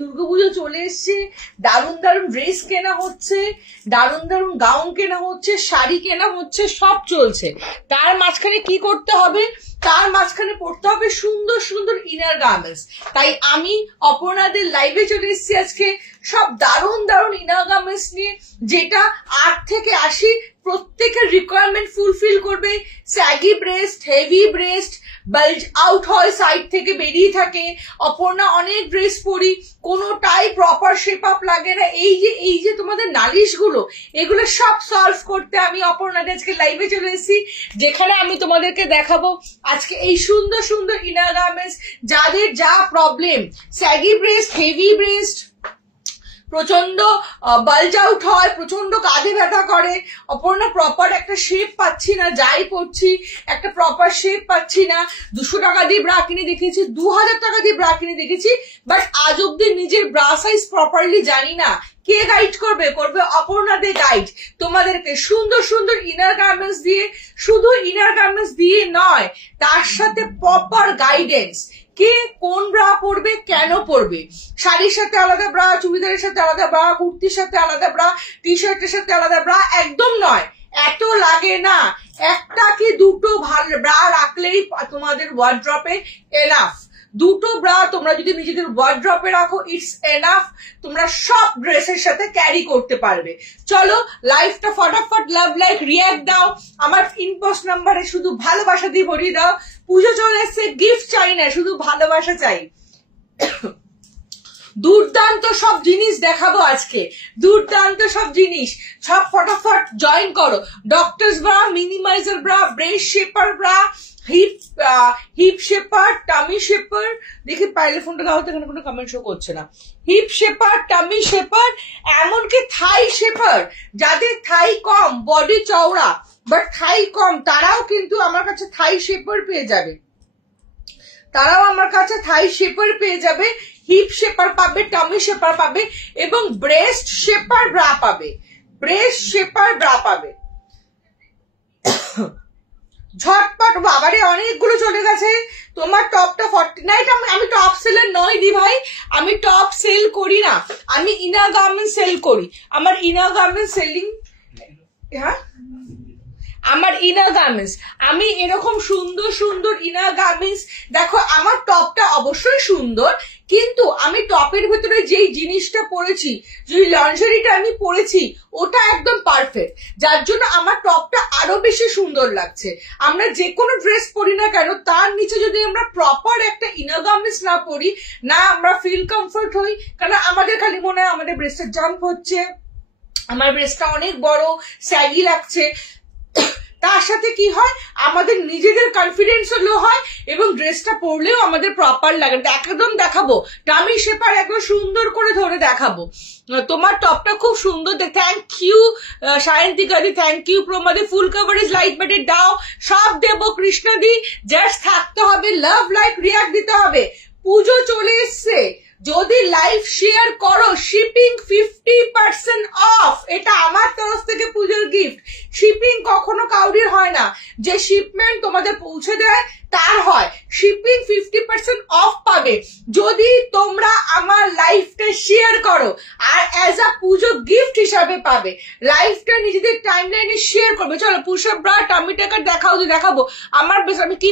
দুর্গাপুজো চলে এসছে, দারুণ দারুণ ড্রেস কেনা হচ্ছে, দারুণ দারুণ গাউন কেনা হচ্ছে, শাড়ি কেনা হচ্ছে, সব চলছে। তার মাঝখানে কি করতে হবে? তার মাঝখানে পড়তে হবে সুন্দর সুন্দর ইনার গার্মেন্টস। তাই আমি অপর্ণাদের লাইভে চলে এসেছি আজকে সব দারুণ দারুণ ইনার গার্মেন্টস নিয়ে, যেটা 8 থেকে 80 প্রত্যেকের রিকোয়ারমেন্ট ফুলফিল করবে। Saggy breast, heavy breast, bulge out হয়, সাইড থেকে বেরিয়ে থাকে। অপর্ণা অনেক ড্রেস পরি, কোনোটাই প্রপার শেপ আপ লাগে না। এই যে তোমাদের নালিশ গুলো, এগুলো সব সলভ করতে আমি অপর্ণাদের আজকে লাইভে চলে এসেছি, যেখানে আমি তোমাদেরকে দেখাবো আজকে এই সুন্দর সুন্দর ইনার গার্মেন্টস। যাদের যা problem, saggy breast, heavy breast, প্রচন্ড বাল্জ আউট হয়, প্রচন্ড কাঁধে ব্যথা করে, অপর্ণা প্রপার একটা শেপ পাচ্ছি না, যাই পড়ছি একটা প্রপার শেপ পাচ্ছি না। 200 টাকা দিয়ে ব্রা কিনে দেখেছি, 2000 টাকা দিয়ে ব্রা কিনে দেখেছি, বাট আজ অব্দি নিজের ব্রা সাইজ প্রপারলি জানি না। কে গাইড করবে? করবে অপর্ণাদের গাইড তোমাদেরকে সুন্দর সুন্দর ইনার গার্মেন্টস দিয়ে। শুধু ইনার গার্মেন্টস দিয়ে নয়, তার সাথে প্রপার গাইডেন্স। কে কোন ব্রা পরবে, কেন পরবে, শাড়ির সাথে আলাদা ব্রা, চুড়িদারের সাথে আলাদা ব্রা, কুর্তির সাথে আলাদা ব্রা, টি শার্টের সাথে আলাদা ব্রা, একদম নয়। এত লাগে না, একটা কি দুটো ভালো ব্রা রাখলেই তোমাদের ওয়ার্ড্রপে এনাফ। দুটো ব্রা তোমরা যদি নিজেদের ওয়ার্ড্রপে রাখো, ইটস এনাফ। তোমরা সব ড্রেসের সাথে ক্যারি করতে পারবে। চলো লাইভটা ফটাফট লাভ লাইক রিয়াক্ট দাও, আমার ইনবক্স নাম্বারে শুধু ভালোবাসা দিয়ে ভরিয়ে দাও। পুজো চলে এসছে, গিফট চাই না, শুধু ভালোবাসা চাই। দুর্দান্ত সব জিনিস দেখাবো আজকে, দুর্দান্ত সব জিনিস। সব ফটাফট জয়েন করো। Doctors bra, minimiser bra, breast shaper bra, hip shaper, tummy shaper. দেখি পাইলে ফোনটা দাও তো, এখানে কোনো কমেন্ট শো করছে না। হিপ শেপার, টামি শেপার, এমনকি থাই শেপার। যাদের থাই কম, বডি চওড়া বাট থাই কম, তারাও কিন্তু আমার কাছে থাই শেপার পেয়ে যাবে, তারাও আমার কাছে থাই শেপার পেয়ে যাবে। হিপ শেপার পাবে, টামি শেপার পাবে, এবং ব্রেস্ট শেপার ব্রা পাবে, ব্রেস্ট শেপার ব্রা পাবে। ঝটপট বাবারে অনেকগুলো চলে গেছে। তোমার টপটা 49। আমি টপ সেলার নয় দি ভাই, আমি টপ সেল করি না, আমি ইনার গার্মেন্টস সেল করি। আমার ইনার গার্মেন্টস সেলিং, হ্যাঁ আমার ইনার গার্মেন্টস, আমি এরকম সুন্দর সুন্দর ইনার গার্মেন্টস। দেখো আমার টপটা অবশ্যই সুন্দর, কিন্তু আমি টপের ভেতরে যেই জিনিসটা পরেছি, যে লঞ্জারিটা আমি পরেছি, ওটা একদম পারফেক্ট, যার জন্য আমার টপটা আরো বেশি সুন্দর লাগছে। আমরা যে কোনো ড্রেস পরি না কেন, তার নিচে যদি আমরা প্রপার একটা ইনার গার্মেন্টস না পরি না, আমরা ফিল কমফর্ট হই। কারণ আমাদের খালি মনে হয় আমাদের ব্রেস্টের জাম্প হচ্ছে, আমার ব্রেস্টটা অনেক বড়, স্যাগি লাগছে। তার সাথে কি হয়, আমাদের নিজেদের কনফিডেন্সও লো হয়, এবং ড্রেসটা পরলেও আমাদের প্রপার লাগে। একদম দেখাবো টামি শেপার, একদম সুন্দর করে ধরে দেখাবো। তোমার টপটা খুব সুন্দর। থ্যাংক ইউ সায়ন্তিকা দি, থ্যাংক ইউ প্রমাদি। ফুল কভারেজ লাইট বাটে দাও, সব দেবো কৃষ্ণা দি। জাস্ট থাকতে হবে, লাভ লাইক রিয়াক্ট দিতে হবে। পুজো চলে এসছে, যদি লাইভ শেয়ার করো, শিপিং 50% অফ। এটা আমার তরফ থেকে পুজোর গিফট। শিপিং কখনো কাউরির হয় না, যে শিপমেন্ট তোমাদের পৌঁছে দেয় তার হয়। শিপিং 50% অফ পাবে যদি তোমরা আমার লাইভটা শেয়ার করো, আর অ্যাজ আ পুজো গিফট হিসাবে পাবে। লাইভটা নিজেদের টাইমলাইনে শেয়ার করবে। চলো পুশ আপ ব্রা, টামি টাকা দেখাও, দেখাবো আমার বেস্ট। আমি কি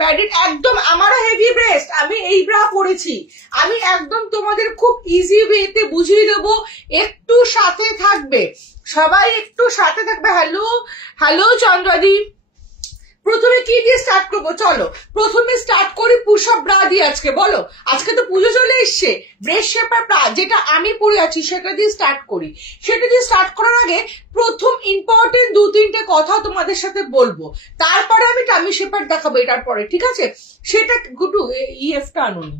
প্যাডেড, একদম আমারও হেভি ব্রেস্ট, আমি এই ব্রা পরেছি। আমি একদম তোমাদের খুব ইজি ওয়েতে বুঝিয়ে দেবো, একটু সাথে থাকবে, সবাই একটু সাথে থাকবে। হ্যালো হ্যালো চন্দ্রাদি। প্রথমে কি দিয়ে স্টার্ট করবো? চলো প্রথমে স্টার্ট করি পুশ আপ ব্রা দিয়ে। আজকে বলো, আজকে তো পুজো চলে এসছে, ব্রেস্ট শেপার ব্রা যেটা আমি পরে আছি সেটা দিয়ে স্টার্ট করি। সেটা দিয়ে স্টার্ট করার আগে প্রথম ইম্পর্টেন্ট 2-3টে কথা তোমাদের সাথে বলবো, তারপরে আমি টামি শেপার দেখাবো এটার পরে, ঠিক আছে? সেটা গুটু ইএফটা আনুনি,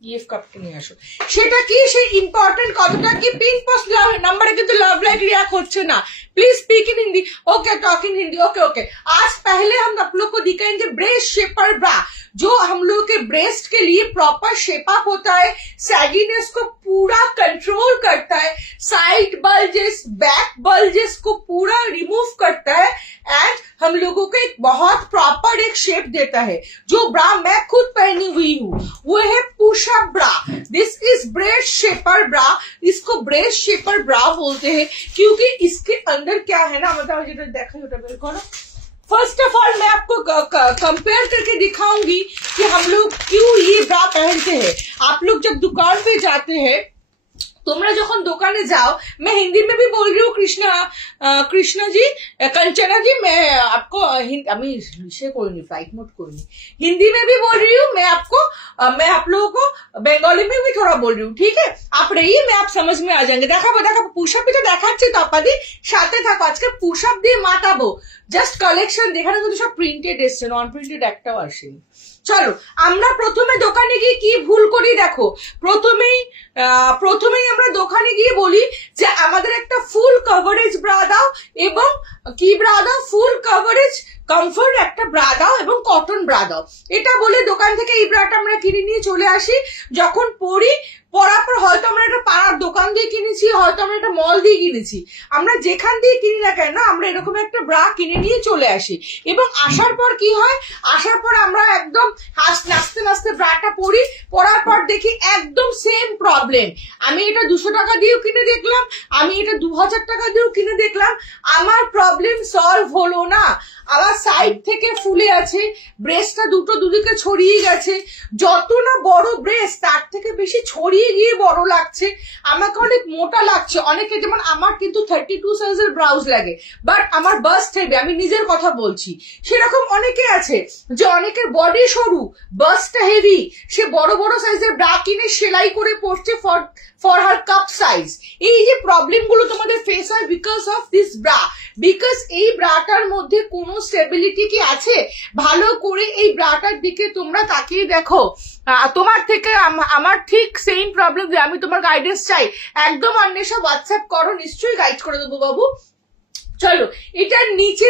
ইএফ কাপটা নিয়ে আসো। সেটা কি, সেই ইম্পর্টেন্ট কথাটা কি? पिन पोस्ट नंबर किंतु लव लाइक रिएक्ट होच्छे ना, please speak in Hindi. Okay, talk in Hindi. Okay okay. आज पहले हम आप लोग को दिखाएंगे ब्रेस्ट शेपर ब्रा, जो हम लोग के ब्रेस्ट के लिए प्रॉपर शेप अप होता है, सैगीनेस को पूरा कंट्रोल करता है, साइड बल्जेस, बैक बल्जेस को पूरा रिमूव करता है एंड हम लोगों को एक बहुत प्रॉपर एक शेप देता है। जो ब्रा मैं खुद पहनी हुई हूँ वो है push up bra. This is breast shaper bra. इसको ब्रेस्ट शेपर ब्रा बोलते हैं क्योंकि इसके अंदर क्या है ना, मतलब देखो ना, फर्स्ट ऑफ ऑल मैं आपको कंपेयर करके दिखाऊंगी कि हम लोग क्यों ये ब्रा पहनते हैं। आप लोग जब दुकान पे जाते हैं, তোমরা যখন দোকানে যাও, मैं हिंदी में भी बोल रही हूँ, कृष्णा जी, कंचना जी, मैं आपको फ्लाइट मोड करूंगी, हिंदी में भी बोल रही हूँ, मैं आप लोगों को बेंगली में भी थोड़ा बोल रही हूँ, ठीक है? आप रहिए, मैं आप समझ में आ जाएंगे। देखाबो पुशअप भी तो দেখাচ্ছি তো আপাদি, সাথে থাকো। আজকে পুশআপ দিয়ে মাতাবো, জাস্ট কালেকশন দেখানো, কিন্তু সব প্রিন্টেড এসছে, নন প্রিন্টেড একটাও আসেনি। চলো আমরা প্রথমে দোকানে গিয়ে কি ভুল করি দেখো। প্রথমেই আমরা দোকানে গিয়ে বলি যে আমাদের একটা ফুল কভারেজ ব্রা দাও, এবং কি ব্রা দাও, ফুল কভারেজ কমফর্ট একটা ব্রা দাও এবং কটন ব্রা দাও। এটা বলে দোকান থেকে এই ব্রাটা আমরা কিনে নিয়ে চলে আসি। যখন পরার পর হয়তো আমরা একটা পাড়ার দোকান দিয়ে কিনেছি, হয়তো আমরা একটা মল দিয়ে কিনেছি, আমরা যেখান দিয়ে কিনি না কেন আমরা এরকম একটা ব্রা কিনে নিয়ে চলে আসি। এবং আসার পর কি হয়, আসার পর আমরা একদম নাচতে নাচতে ব্রাটা পরি, পরার পর দেখি একদম সেম প্রবলেম। আমি এটা 200 টাকা দিয়েও কিনে দেখলাম, আমি এটা 2000 টাকা দিয়েও কিনে দেখলাম, আমার প্রবলেম সলভ হলো না। আবার সাইড থেকে ফুলে আছে, ব্রেস্টটা দুদিকে ছড়িয়ে গেছে, যত না বড় ব্রেস্ট তার থেকে বেশি ছড়িয়ে গিয়ে বড় লাগছে, আমাকে অনেক মোটা লাগছে। অনেকে যেমন আমার কিন্তু 32 সাইজের ব্লাউজ লাগে, বাট আমার বাস্ট হেভি, আমি নিজের কথা বলছি। সেরকম অনেকে আছে যে অনেকের বডি সরু, বাস্টটা হেভি, সে বড় বড় সাইজের ব্রা কিনে সেলাই করে পড়ছে ফর হার কাপ সাইজ। এই যে প্রবলেম গুলো তোমাদের ফেস হয় because of this bra, because এই ব্রাটার মধ্যে কোনো স্টেবিলিটি কি আছে? ভালো করে এই ব্রাটার দিকে তোমরা তাকিয়ে দেখো। তোমার থেকে আমার ঠিক সেম প্রবলেম, আমি তোমার গাইডেন্স চাই, একদম অন্বেষা হোয়াটসঅ্যাপ করো, নিশ্চয়ই গাইড করে দেবো বাবু। চলো, এটার নিচে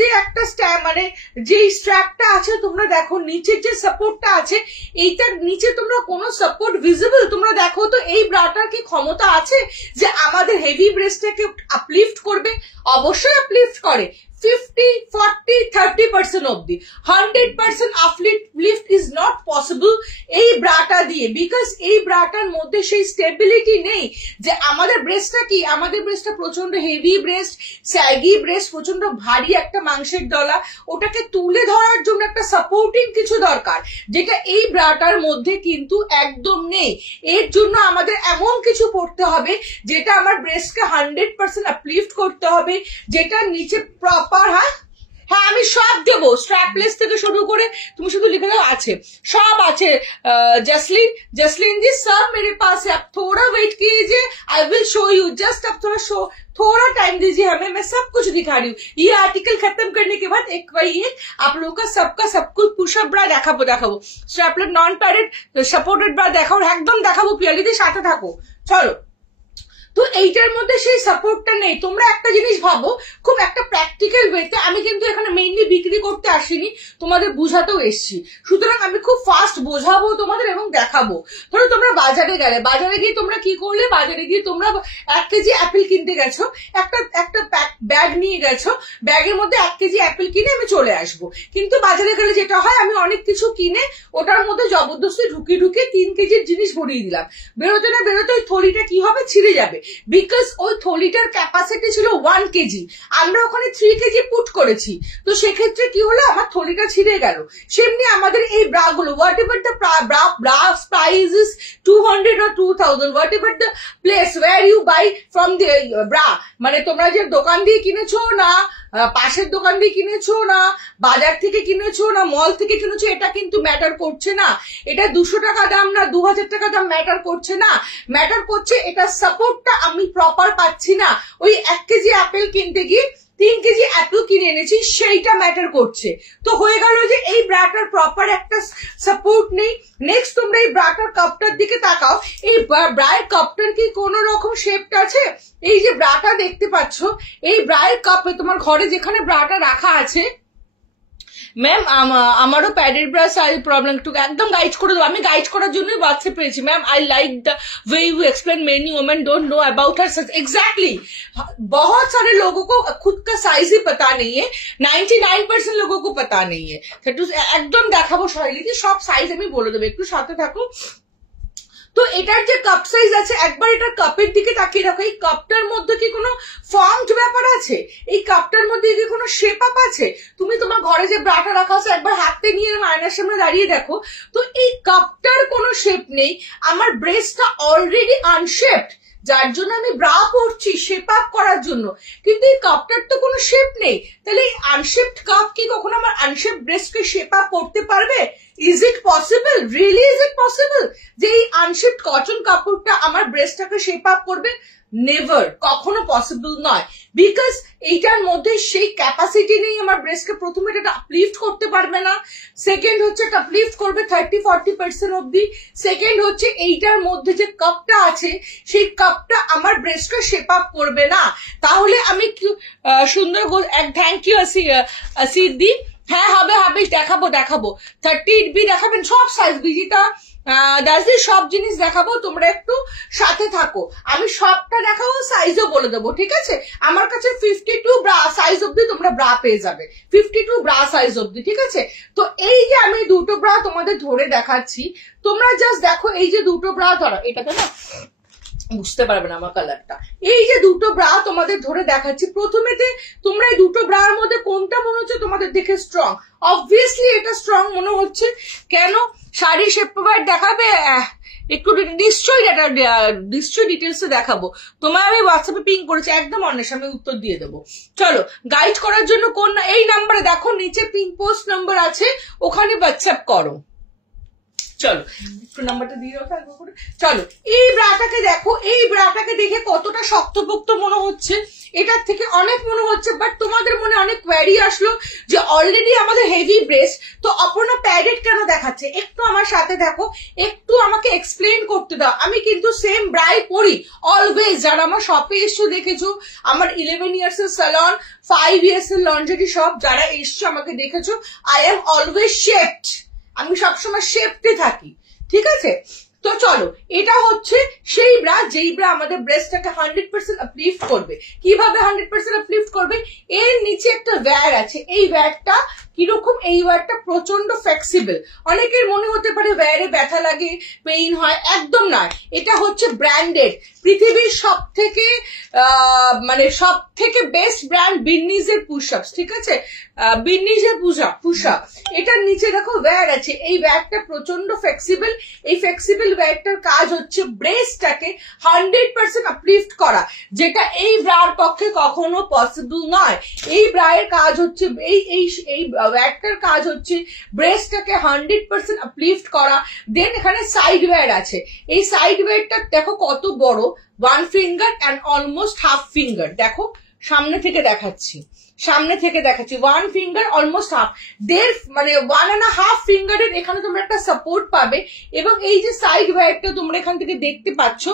যে একটা মানে যে স্ট্র্যাপটা আছে তোমরা দেখো, নিচের যে সাপোর্টটা আছে, এইটার নিচে তোমরা কোনো সাপোর্ট ভিজিবল? তোমরা দেখো তো এই ব্রাটার কি ক্ষমতা আছে যে আমাদের হেভি ব্রেস্টটাকে আপলিফট করবে? অবশ্যই আপলিফট করে, 50, 40, 30% অব্দি। 100% uplift is not possible এই ব্রাটা দিয়ে, বিকজ এই ব্রাটার মধ্যে সেই স্টেবিলিটি নেই যে আমাদের ব্রেস্টটা কি, আমাদের ব্রেস্টটা প্রচন্ড হেভি ব্রেস্ট, স্যাগি ব্রেস্ট, প্রচন্ড ভারী একটা মাংসের ডলা, ওটাকে তুলে ধরার জন্য একটা সাপোর্টিং কিছু দরকার, যেটা এই ব্রাটার মধ্যে কিন্তু একদম নেই। এর জন্য আমাদের এমন কিছু পড়তে হবে যেটা আমার ব্রেস্টকে 100% আপলিফট করতে হবে, যেটা নিচে হ্যাঁ আমি সব দেবো, স্ট্র্যাপলেস থেকে শুরু করে তুমি শুধু লিখে দাও আছে, সব আছে। जसलीन जी सब मेरे पास है, आप थोड़ा वेट कीजिए, I will show you, just आप थोड़ा टाइम दीजिए हमें, मैं सब कुछ दिखा रही हूँ। ये आर्टिकल खत्म करने के बाद एक आप लोगों का सब कुछ पुशअप ब्रा দেখাবো, স্ট্র্যাপলেস নন প্যাডেড সাপোর্টেড ব্রা দেখাবো, একদম দেখাবো, পিয়ালিদের সাথে থাকো। চলো, তো এইটার মধ্যে সেই সাপোর্টটা নেই। তোমরা একটা জিনিস ভাবো, খুব একটা প্র্যাকটিক্যাল ওয়েতে, আমি কিন্তু এখানে মেইনলি বিক্রি করতে আসিনি, তোমাদের বুঝাতেও এসছি, সুতরাং আমি খুব ফাস্ট বোঝাবো তোমাদের এবং দেখাবো। ধরো তোমরা বাজারে গেলে, বাজারে গিয়ে তোমরা কি করলে, বাজারে গিয়ে তোমরা 1 কেজি অ্যাপেল কিনতে গেছো, একটা ব্যাগ নিয়ে গেছো, ব্যাগের মধ্যে 1 কেজি অ্যাপেল কিনে আমি চলে আসবো। কিন্তু বাজারে গেলে যেটা হয়, আমি অনেক কিছু কিনে ওটার মধ্যে জবরদস্তি ঢুকিয়ে 3 কেজির জিনিস ভরিয়ে দিলাম, বেরোতে না বেরোতে ওই থলিটা কি হবে, ছিঁড়ে যাবে, বিকজ ওই থলিটার ক্যাপাসিটি ছিল 1 কেজি, আমরা ওখানে 3 কেজি পুট করেছি, তো সেক্ষেত্রে কি হলো, আমার থলিটা ছিঁড়ে গেল। সেমনি আমাদের এই ব্রা গুলো, whatever the bra price is 200 or 2000, whatever the place where you buy from the bra, মানে তোমরা যে দোকান দিয়ে কিনেছো না, পাশের দোকান দিয়ে কিনেছো না, বাজার থেকে কিনেছো না, মল থেকে কিনেছো, এটা কিন্তু ম্যাটার করছে না। এটা 200 টাকা দাম না 2000 টাকা দাম ম্যাটার করছে না, ম্যাটার করছে এটা সাপোর্টটা আমি প্রপার পাচ্ছি না। ওই 1 কেজি অ্যাপেল কিনতে গিয়ে 3 কেজি অ্যাপেল কিনে এনেছি, সেইটা ম্যাটার করছে। তো হয়ে গেল যে এই ব্রাটার প্রপার একটা সাপোর্ট নেই। নেক্সট তোমরা এই ব্রাটার কাপটার দিকে তাকাও, এই ব্রায়ের কাপটার কি কোন রকম শেপটা আছে? এই যে ব্রাটা দেখতে পাচ্ছ, এই ব্রায়ের কাপে তোমার ঘরে যেখানে ব্রাটা রাখা আছে, ম্যাম আমারও প্যাডেড ব্রা সাইজ প্রবলেম একটু একদম গাইড করে দেবো, আমি গাইড করার জন্যই হোয়াটসঅ্যাপ পেয়েছি ma'am. I like the way you explain, many women don't know about her size. Exactly, बहुत सारे लोगों को खुद का साइज ही पता नहीं है, 99% लोगों को पता नहीं है। একদম দেখাবো শৈলীকে সব সাইজ আমি বলে দেবো, একটু সাথে থাকো। তো এটার যে কাপ সাইজ আছে, একবার এটার কাপের দিকে তাকিয়ে রাখো। এই কাপটার মধ্যে কি কোনো ফর্মড ব্যাপার আছে? এই কাপটার মধ্যে কি কোনো শেপ আপ আছে? তুমি তোমার ঘরে যে ব্রাটা রাখা আছে একবার হাতে নিয়ে আয়নার সামনে দাঁড়িয়ে দেখো, তো এই কাপটার কোনো শেপ নেই। আমার ব্রেস্টটা অলরেডি আনশেপড, যার জন্য আমি ব্রা পরছি শেপ আপ করার জন্য, কিন্তু এই কাপটার তো কোনো শেপ নেই। তাহলে এই আনশেপড কাপ কি কখনো আমার আনশেপড ব্রেস্টকে শেপ আপ করতে পারবে? Is it possible? Really is it possible যে এই আনশেপড কটন কাপড়টা আমার ব্রেস্টটাকে শেপ আপ করবে? নেভার, কখনো পসিবল নয়। বিকজ এইটার মধ্যে সেই ক্যাপাসিটি নেই আমার ব্রেস্টকে প্রথমে এটা আপলিফট করতে পারবে না, সেকেন্ড হচ্ছে এটা আপলিফট করবে 30-40% অব্দি, সেকেন্ড হচ্ছে এইটার মধ্যে যে কাপটা আছে সেই কাপটা আমার ব্রেস্টকে শেপ আপ করবে না। তাহলে আমি সুন্দর থ্যাংক ইউ সিদ্ধি। হ্যাঁ হবে হবে, দেখাবো 30 দেখাবেন, সব সাইজ বিজিতা দাসদি সব জিনিস দেখাবো, তোমরা একটু সাথে থাকো। আমি সবটা দেখাবো, সাইজও বলে দেবো, ঠিক আছে? আমার কাছে 52 ব্রা সাইজ অব্দি তোমরা ব্রা পেয়ে যাবে, 52 ব্রা সাইজ অব্দি, ঠিক আছে? তো এই যে আমি দুটো ব্রা তোমাদের ধরে দেখাচ্ছি, তোমরা জাস্ট দেখো এই যে দুটো ব্রা ধরো, এটাতে না বুঝতে পারবে না আমার কালারটা। এই যে দুটো ব্রা তোমাদের ধরে দেখাচ্ছি, প্রথমেতে তোমরা এই দুটো ব্রার মধ্যে কোনটা মনে হচ্ছে তোমাদের দেখে স্ট্রং? অবভিয়াসলি এটা স্ট্রং মনে হচ্ছে। কেন? শাড়ি শেপ প্রোভাইড দেখাবে, একটু নিশ্চয়ই ডিটেলসে দেখাবো তোমায়। আমি হোয়াটসঅ্যাপে পিং করেছি, একদম অনেক আমি উত্তর দিয়ে দেবো। চলো, গাইড করার জন্য কোন এই নাম্বারে দেখো, নিচে পিং পোস্ট নাম্বার আছে, ওখানে হোয়াটসঅ্যাপ করো। চলো একটু নাম্বারটা দিয়ে দাও। চলো, এই ব্রাটাকে দেখো, এই ব্রাটাকে দেখে কতটা শক্তপোক্ত মনে হচ্ছে, এটার থেকে অনেক মনে হচ্ছে, বাট তোমাদের মনে অনেক কোয়ারি আসলো যে অলরেডি আমাদের হেভি ব্রেস্ট, তো অপর্ণা প্যাডেড কেন দেখাচ্ছে? একটু আমার সাথে দেখো, একটু আমাকে এক্সপ্লেন করতে দাও। আমি কিন্তু সেম ব্রাই পরি অলওয়েজ, যারা আমার শপে এসছো দেখেছো, আমার 11 ইয়ার্স এর স্যালন, 5 ইয়ার্স এর লন্ড্রি শপ, যারা এসছো আমাকে দেখেছো, আই এম অলওয়েজ শেপড, আমি সবসময় শেপতে থাকি, ঠিক আছে? তো চলো, এটা হচ্ছে সেই ব্রা যেই ব্রা আমাদের ব্রেস্টটাকে 100% আপলিফট করবে। কিভাবে 100% আপলিফট করবে? এর নিচে একটা ওয়্যার আছে, এই ওয়্যারটা কিরকম? এই ওয়্যারটা প্রচন্ড ফ্লেক্সিবল। অনেকের মনে হতে পারে ওয়্যারে ব্যথা লাগে, পেইন হয়, একদম নয়। এটা হচ্ছে ব্র্যান্ডেড, পৃথিবীর সব থেকে বেস্ট ব্র্যান্ড বিন্নিজের পুশআপস, ঠিক আছে? বিন্নিজের পুশআপ, এটার নিচে দেখো ওয়্যার আছে, এই ওয়্যারটা প্রচন্ড ফ্লেক্সিবল। এই ফ্লেক্সিবল ওয়্যারটার কাজ হচ্ছে ব্রেস্টটাকে 100% আপলিফট করা, যেটা এই ব্রার পক্ষে কখনো পসিবল নয়। এই ব্রায়ের কাজ হচ্ছে এই ওয়্যারটার কাজ হচ্ছে ব্রেস্টটাকে 100% আপলিফট করা। দেন এখানে সাইড ওয়্যার আছে, এই সাইড ওয়্যারটা দেখো কত বড়, 1 finger and almost half finger. দেখো সামনে থেকে দেখাচ্ছি, 1 ফিঙ্গার অলমোস্ট হাফ, মানে 1.5 ফিঙ্গারের এখানে তোমরা একটা সাপোর্ট পাবে। এবং এই যে সাইড ওয়্যারটা তোমরা এখান থেকে দেখতে পাচ্ছ,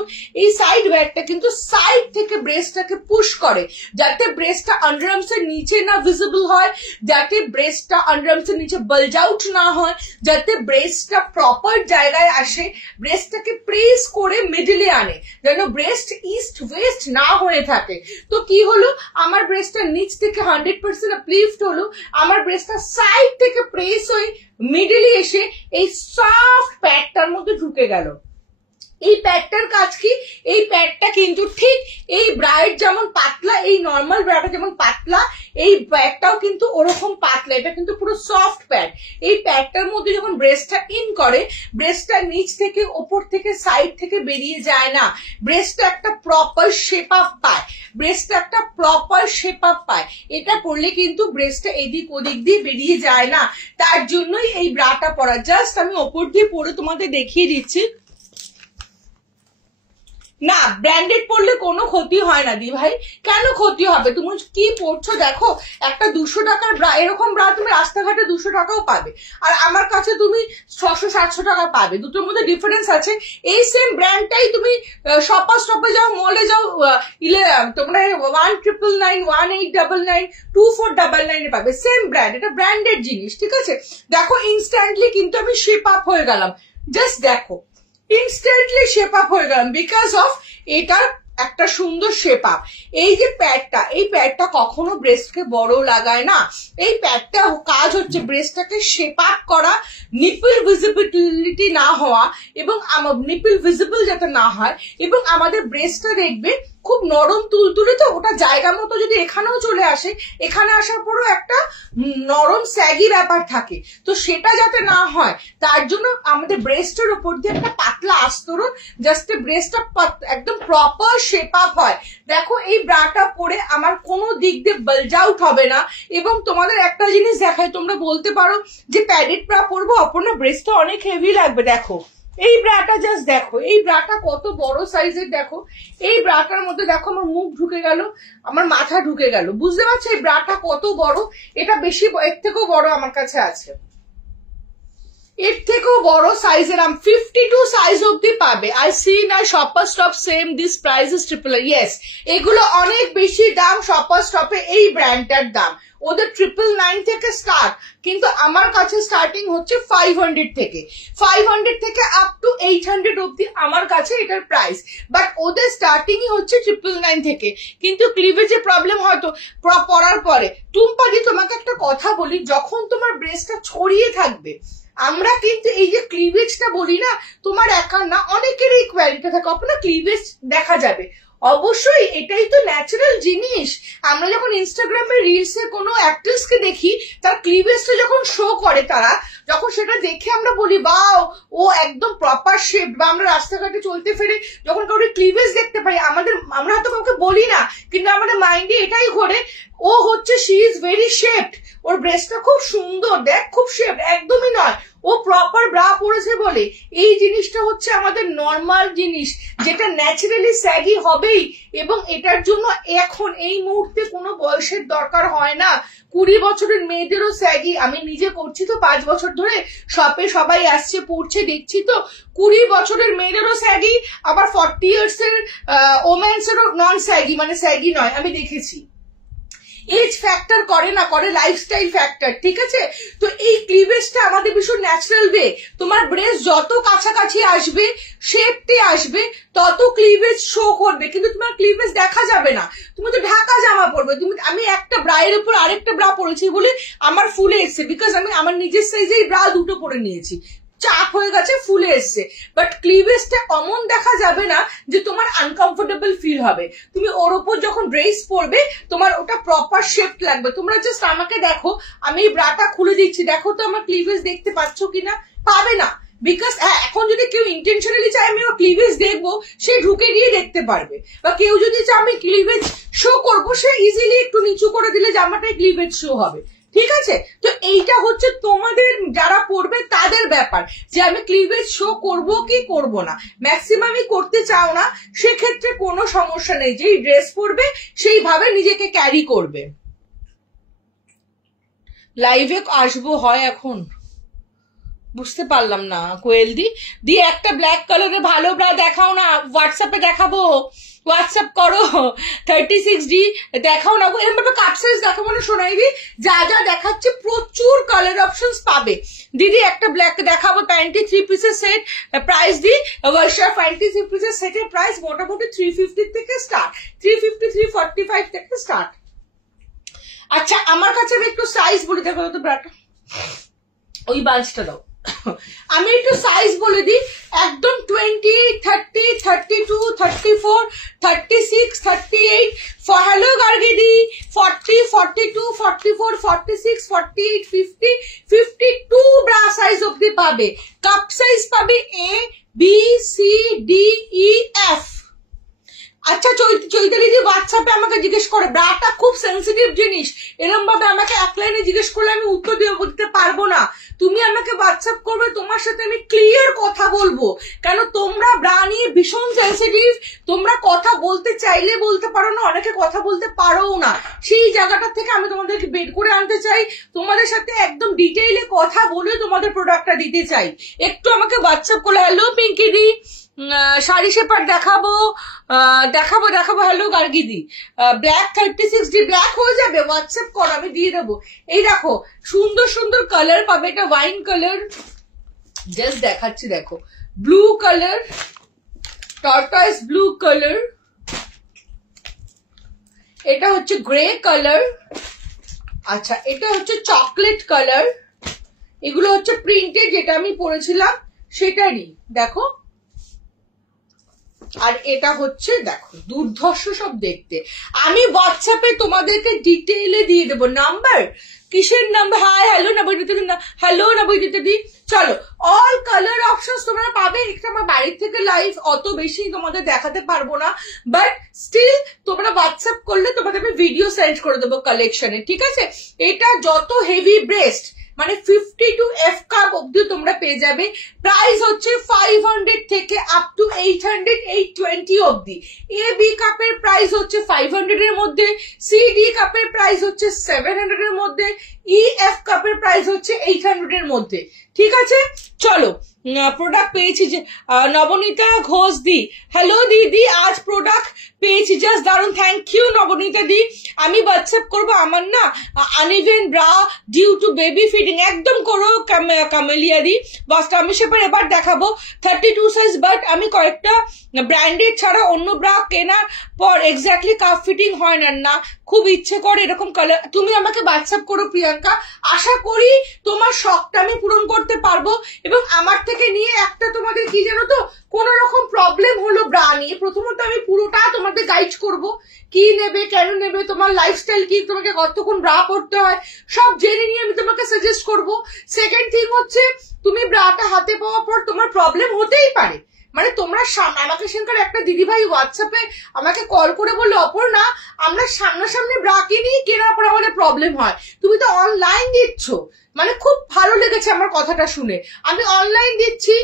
এই সাইড ওয়্যারটা কিন্তু সাইড থেকে ব্রেস্টটাকে পুশ করে, যাতে ব্রেস্টটা আন্ডারআর্মস এর নিচে না ভিজিবল হয়, যাতে ব্রেস্টটা আন্ডারআর্মস এর নিচে বালজ আউট না হয়, যাতে ব্রেস্টটা প্রপার জায়গায় আসে, ব্রেস্টটাকে প্রেস করে মিডলে আনে, যেন ব্রেস্ট ইস্ট ওয়েস্ট না হয়ে থাকে। তো কি হলো, আমার ব্রেস্টটা নিচ থেকে 100% আপলিফট হলো, আমার ব্রেস্টটা সাইড থেকে প্রেস হয়ে মিডলে এসে এই সফট প্যাডটার মধ্যে ঢুকে গেল। এই প্যাডটার কাজ কি? এই প্যাডটা কিন্তু ঠিক এই ব্রায়ের যেমন পাতলা, এই নর্মাল ব্রাটা যেমন পাতলা, এই প্যাডটাও কিন্তু ওরকম পাতলা, এটা কিন্তু পুরো সফট প্যাড। এই প্যাডটার মধ্যে যখন ব্রেস্টটা ইন করে, ব্রেস্টটা নিচ থেকে, ওপর থেকে, সাইড থেকে বেরিয়ে যায় না, ব্রেস্টটা একটা প্রপার শেপ আপ পায়, এটা করলে কিন্তু ব্রেস্টটা এদিক ওদিক দিয়ে বেরিয়ে যায় না। তার জন্যই এই ব্রাটা পরা। জাস্ট আমি ওপর দিয়ে পরে তোমাদের দেখিয়ে দিচ্ছি। না, ব্র্যান্ডেড পড়লে কোনো ক্ষতি হয় না দি ভাই। কেন ক্ষতি হবে? তুমি কি পড়ছো দেখো, একটা 200 টাকার ব্রা, এরকম ব্রা তুমি রাস্তাঘাটে 200 টাকাও পাবে, আর আমার কাছে তুমি 600-700 টাকা পাবে। দুটোর মধ্যে ডিফারেন্স আছে। এই সেম ব্র্যান্ডটাই তুমি শপার স্টপে যাও, মলে যাও, তোমরা 1999, 1899, 2499 পাবে, সেম ব্র্যান্ড। এটা ব্র্যান্ডেড জিনিস, ঠিক আছে? দেখো ইনস্ট্যান্টলি কিন্তু আমি শেপ আপ হয়ে গেলাম, জাস্ট দেখো ইনস্ট্যান্টলি শেপ আপ হয়ে গেলাম বিকজ অফ এটার একটা সুন্দর শেপ আপ। এই যে প্যাডটা, এই প্যাডটা কখনো ব্রেস্টকে বড় লাগায় না। এই প্যাডটা কাজ হচ্ছে ব্রেস্টটাকে শেপ আপ করা, নিপল ভিজিবিলিটি না হওয়া, এবং নিপল ভিজিবল যাতে না হয়, এবং আমাদের ব্রেস্টটা দেখবে খুব নরম তুলতুলে, তো ওটা জায়গা মতো যদি এখানেও চলে আসে, এখানে আসার পরও একটা নরম স্যাগি ব্যাপার থাকে, তো সেটা যাতে না হয় তার জন্য আমাদের ব্রেস্টের উপর দিয়ে একটা পাতলা আস্তরণ, জাস্ট ব্রেস্টটা একদম প্রপার শেপ আপ হয়। দেখো এই ব্রাটা পরে আমার কোনো দিক দিয়ে বালজ আউট হবে না। এবং তোমাদের একটা জিনিস দেখাই, তোমরা বলতে পারো যে প্যাডেড ব্রা পরবো, অপর্ণা ব্রেস্টটা অনেক হেভি লাগবে। দেখো এই ব্রাটা জাস্ট দেখো, এই ব্রাটা কত বড় সাইজের। দেখো এই ব্রাটার মধ্যে দেখো আমার মুখ ঢুকে গেল, আমার মাথা ঢুকে গেল, বুঝতে পারছো এই ব্রাটা কত বড়? এটা বেশি, এর থেকেও বড় আমার কাছে আছে, এর থেকেও বড় সাইজের 52 সাইজ অব্দি পাবে। আই সি না shopper stop same this price is triple. Yes, এগুলো অনেক বেশি দাম শপার স্টপে, এই ব্র্যান্ডটার দাম ওদের 999 থেকে স্টার্ট, কিন্তু আমার কাছে স্টার্টিং হচ্ছে 500 থেকে, 500 থেকে আপ টু 800 অব্দি আমার কাছে এটার প্রাইস। বাট ওদের স্টার্টিংই হচ্ছে 999 থেকে। কিন্তু ক্লিভেজের প্রবলেম হয়তো পরার পরে। টুম্পাদি তোমাকে একটা কথা বলি, যখন তোমার ব্রেস্টটা ছড়িয়ে থাকবে, আমরা কিন্তু এই যে ক্লিভেজটা বলি না, তোমার একার না, অনেকেরই কোয়ালিটি থাকে, আপনার ক্লিভেজ দেখা যাবে। অবশ্যই এটাই তো ন্যাচারাল জিনিস। আমরা যখন ইনস্টাগ্রামে রিলসে কোনো অ্যাক্ট্রেসকে দেখি, তার ক্লিভেজটা যখন শো করে, তারা যখন সেটা দেখে আমরা বলি বাও ও একদম প্রপার শেপ, বা আমরা রাস্তাঘাটে চলতে ফিরে যখন কাউকে ক্লিভেজ দেখতে পাই, আমরা হয়তো কাউকে বলি না, কিন্তু আমাদের মাইন্ডে এটাই ঘোরে, ও হচ্ছে শি ইজ ভেরি শেপড, ওর ব্রেস্টটা খুব সুন্দর, দেখ খুব শেপড। একদমই নয়, ও প্রপার ব্রা পরেছে বলে। এই জিনিসটা হচ্ছে আমাদের নর্মাল জিনিস, যেটা ন্যাচারালি স্যাগি হবেই, এবং এটার জন্য এখন এই মুহূর্তে কোনো বয়সের দরকার হয় না। 20 বছরের মেয়েদেরও স্যাগি, আমি নিজে করছি তো 5 বছর ধরে, শপে সবাই আসছে পড়ছে দেখছি তো, 20 বছরের মেয়েদেরও স্যাগি, আবার 40 ইয়ার্স এর ওমেন্সেরও নন স্যাগি, মানে স্যাগি নয়, আমি দেখেছি। এজ ফ্যাক্টর করে না, করে লাইফস্টাইল ফ্যাক্টর, ঠিক আছে? তো এই ক্লিভেজটা আমাদের ভীষণ ন্যাচারাল ওয়ে। তোমার ব্রেস্ট যত কাছাকাছি আসবে, শেপটি আসবে, তত ক্লিভেজ শো করবে, কিন্তু তোমার ক্লিভেজ দেখা যাবে না। তুমি তো ঢাকা জামা পরবে, আমি একটা ব্রায়ের উপর আরেকটা ব্রা পরেছি বলে আমার ফুলে এসছে, বিকজ আমি আমার নিজের সাইজেই ব্রা দুটো পরে নিয়েছি, চাপ হয়ে গেছে, ফুলে এসছে। বাট ক্লিভেজটা অমন দেখা যাবে না যে তোমার আনকমফোর্টেবল ফিল হবে। তুমি ওর ওপর যখন ড্রেস পরবে, তোমার ওটা প্রপার শেপ লাগবে। তোমরা জাস্ট আমাকে দেখো, আমি এই ব্রাটা খুলে দিচ্ছি, দেখো তো আমার ক্লিভেজ দেখতে পাচ্ছ কিনা? পাবে না, বিকজ এখন যদি কেউ ইন্টেনশনালি চায় আমি ওর ক্লিভেজ দেখবো, সে ঢুকে গিয়ে দেখতে পারবে। বা কেউ যদি চায় আমি ক্লিভেজ শো করবো, সে ইজিলি একটু নিচু করে দিলে জামাটাই ক্লিভেজ শো হবে, ঠিক আছে? তো এইটা হচ্ছে তোমাদের যারা পড়বে তাদের ব্যাপার, যে আমি ক্লিভেজ শো করব কি করব না। ম্যাক্সিমামই করতে চাও না, সেক্ষেত্রে কোনো সমস্যা নেই, যেই ড্রেস পরবে সেইভাবে নিজেকে ক্যারি করবে। লাইভে আসবো হয় এখন, বুঝতে পারলাম না কোয়েল দি একটা ব্ল্যাক কালারের ভালো ব্রা দেখাও না, হোয়াটসঅ্যাপে দেখাবো, হোয়াটসঅ্যাপ করো 36D দেখাও না, এরকম ভাবে কাট সাইজ দেখাবো না সোনাই দি, যা যা দেখাচ্ছে প্রচুর কালার অপশনস পাবে। দিদি একটা ব্ল্যাক দেখাবো, প্যান্টি 3 পিসের সেট প্রাইস দি, ওয়ার্কশপ প্যান্টি 3 পিসের সেটের প্রাইস মোটামুটি 350 থেকে স্টার্ট, 350 345 থেকে স্টার্ট। আচ্ছা আমার কাছে আমি একটু সাইজ বলি, দেখো তো ব্রাটা, ওই বাঞ্চটা দাও, আমি একটু সাইজ বলে দিই, একদম 20, 30, 32, 34, 36, 38, হ্যালো গার্গিদি, 40, 42, 44, 46, 48, 50, 52 ব্রা সাইজ অব্দি পাবে। কাপ সাইজ পাবে A, B, C, D, E, F। আচ্ছা চৈতালি দি হোয়াটসঅ্যাপে আমাকে জিজ্ঞেস করে, ব্রাটা খুব সেন্সিটিভ জিনিস, এরকম ভাবে আমাকে এক লাইনে জিজ্ঞেস করলে আমি উত্তর দিতে পারবো না। তুমি আমাকে হোয়াটসঅ্যাপ করবে, তোমার সাথে আমি ক্লিয়ার কথা বলবো, কেন তোমরা ব্রা নিয়ে ভীষণ সেন্সিটিভ, তোমরা কথা বলতে চাইলে বলতে পারো না, অনেকে কথা বলতে পারোও না, সেই জায়গাটা থেকে আমি তোমাদেরকে বের করে আনতে চাই, তোমাদের সাথে একদম ডিটেইলে কথা বলে তোমাদের প্রোডাক্টটা দিতে চাই। একটু আমাকে হোয়াটসঅ্যাপ করে, হ্যালো পিঙ্কি দি, শাড়ি শেপার দেখাবো দেখাবো দেখাবো, হ্যালো গার্গি দি, ব্ল্যাক 36D ব্ল্যাক হয়ে যাবে, হোয়াটসঅ্যাপ করো আমি দিয়ে দেবো। এই দেখো সুন্দর সুন্দর কালার পাবে, এটা ওয়াইন কালার, জাস্ট দেখাচ্ছি দেখো, blue colour, tortoise blue colour, এটা হচ্ছে গ্রে কালার, আচ্ছা এটা হচ্ছে চকলেট কালার, এগুলো হচ্ছে প্রিন্টেড যেটা আমি পরেছিলাম সেটারই দেখো, আর এটা হচ্ছে দেখো দুর্ধর্ষ সব দেখতে। আমি হোয়াটসঅ্যাপে তোমাদেরকে ডিটেইলে দিয়ে দেবো নাম্বার, কিসের নাম্বার, হাই হ্যালো নবনীতা দি, হ্যালো নবনীতা দি। চলো অল কালার অপশনস তোমরা পাবে, একটা আমার বাড়ির থেকে লাইভ অত বেশি তোমাদের দেখাতে পারবো না, বাট স্টিল তোমরা হোয়াটসঅ্যাপ করলে তোমাদের আমি ভিডিও সেন্ড করে দেবো কালেকশনে, ঠিক আছে। এটা যত হেভি ব্রেস্ট মানে 50 to F কাপ অব্দি তোমরা পেয়ে যাবে, প্রাইস হচ্ছে 500 থেকে আপ টু 800 820 অব্দি। এ বি কাপের প্রাইস হচ্ছে 500 এর মধ্যে, সি ডি কাপের প্রাইস হচ্ছে 700 এর মধ্যে, ই এফ কাপের প্রাইস হচ্ছে 800 এর মধ্যে, ঠিক আছে। চলো প্রোডাক্ট পেয়েছি যে নবনীতা ঘোষ দি, হ্যালো দিদি, আজ প্রোডাক্ট পেয়েছি, জাস্ট দারুন, থ্যাংক ইউ নবনীতা দি। আমি হোয়াটসঅ্যাপ করবো, আমার না uneven bra due to baby feeding, একদম করো কামেলিয়া দি। বাস আমি সেবার এবার দেখাবো 32 সাইজ, বাট আমি কয়েকটা ব্র্যান্ডেড ছাড়া অন্য ব্রা কেনার পর এক্স্যাক্টলি কাপ ফিটিং হয় না, খুব ইচ্ছে করে এরকম কালার। তুমি আমাকে হোয়াটসঅ্যাপ করো প্রিয়াঙ্কা, আশা করি তোমার শখটা আমি পূরণ করতে পারবো, এবং আমার থেকে নিয়ে একটা তোমাদের কি জানো তো কোন রকম প্রবলেম হলো ব্রা নিয়ে, প্রথমত আমি পুরোটা তোমাদের গাইড করব, কি নেবে কেন নেবে, তোমার লাইফস্টাইল কি, তোমাকে কতক্ষণ ব্রা পড়তে হয় সব জেনে নিয়ে আমি তোমাকে সাজেস্ট করব। সেকেন্ড থিং হচ্ছে তুমি ব্রাটা হাতে পাওয়ার পর তোমার প্রবলেম হতেই পারে, মানে তোমরা আমাকে সেখানে একটা দিদিভাই হোয়াটসঅ্যাপে আমাকে কল করে বললো, অপর্ণা আমরা সামনাসামনি ব্রা কিনি, কেনার পর আমাদের প্রবলেম হয়, তুমি তো অনলাইন দিচ্ছ, মানে খুব ভালো লেগেছে আমার কথাটা শুনে। আমি অনলাইন দিচ্ছি,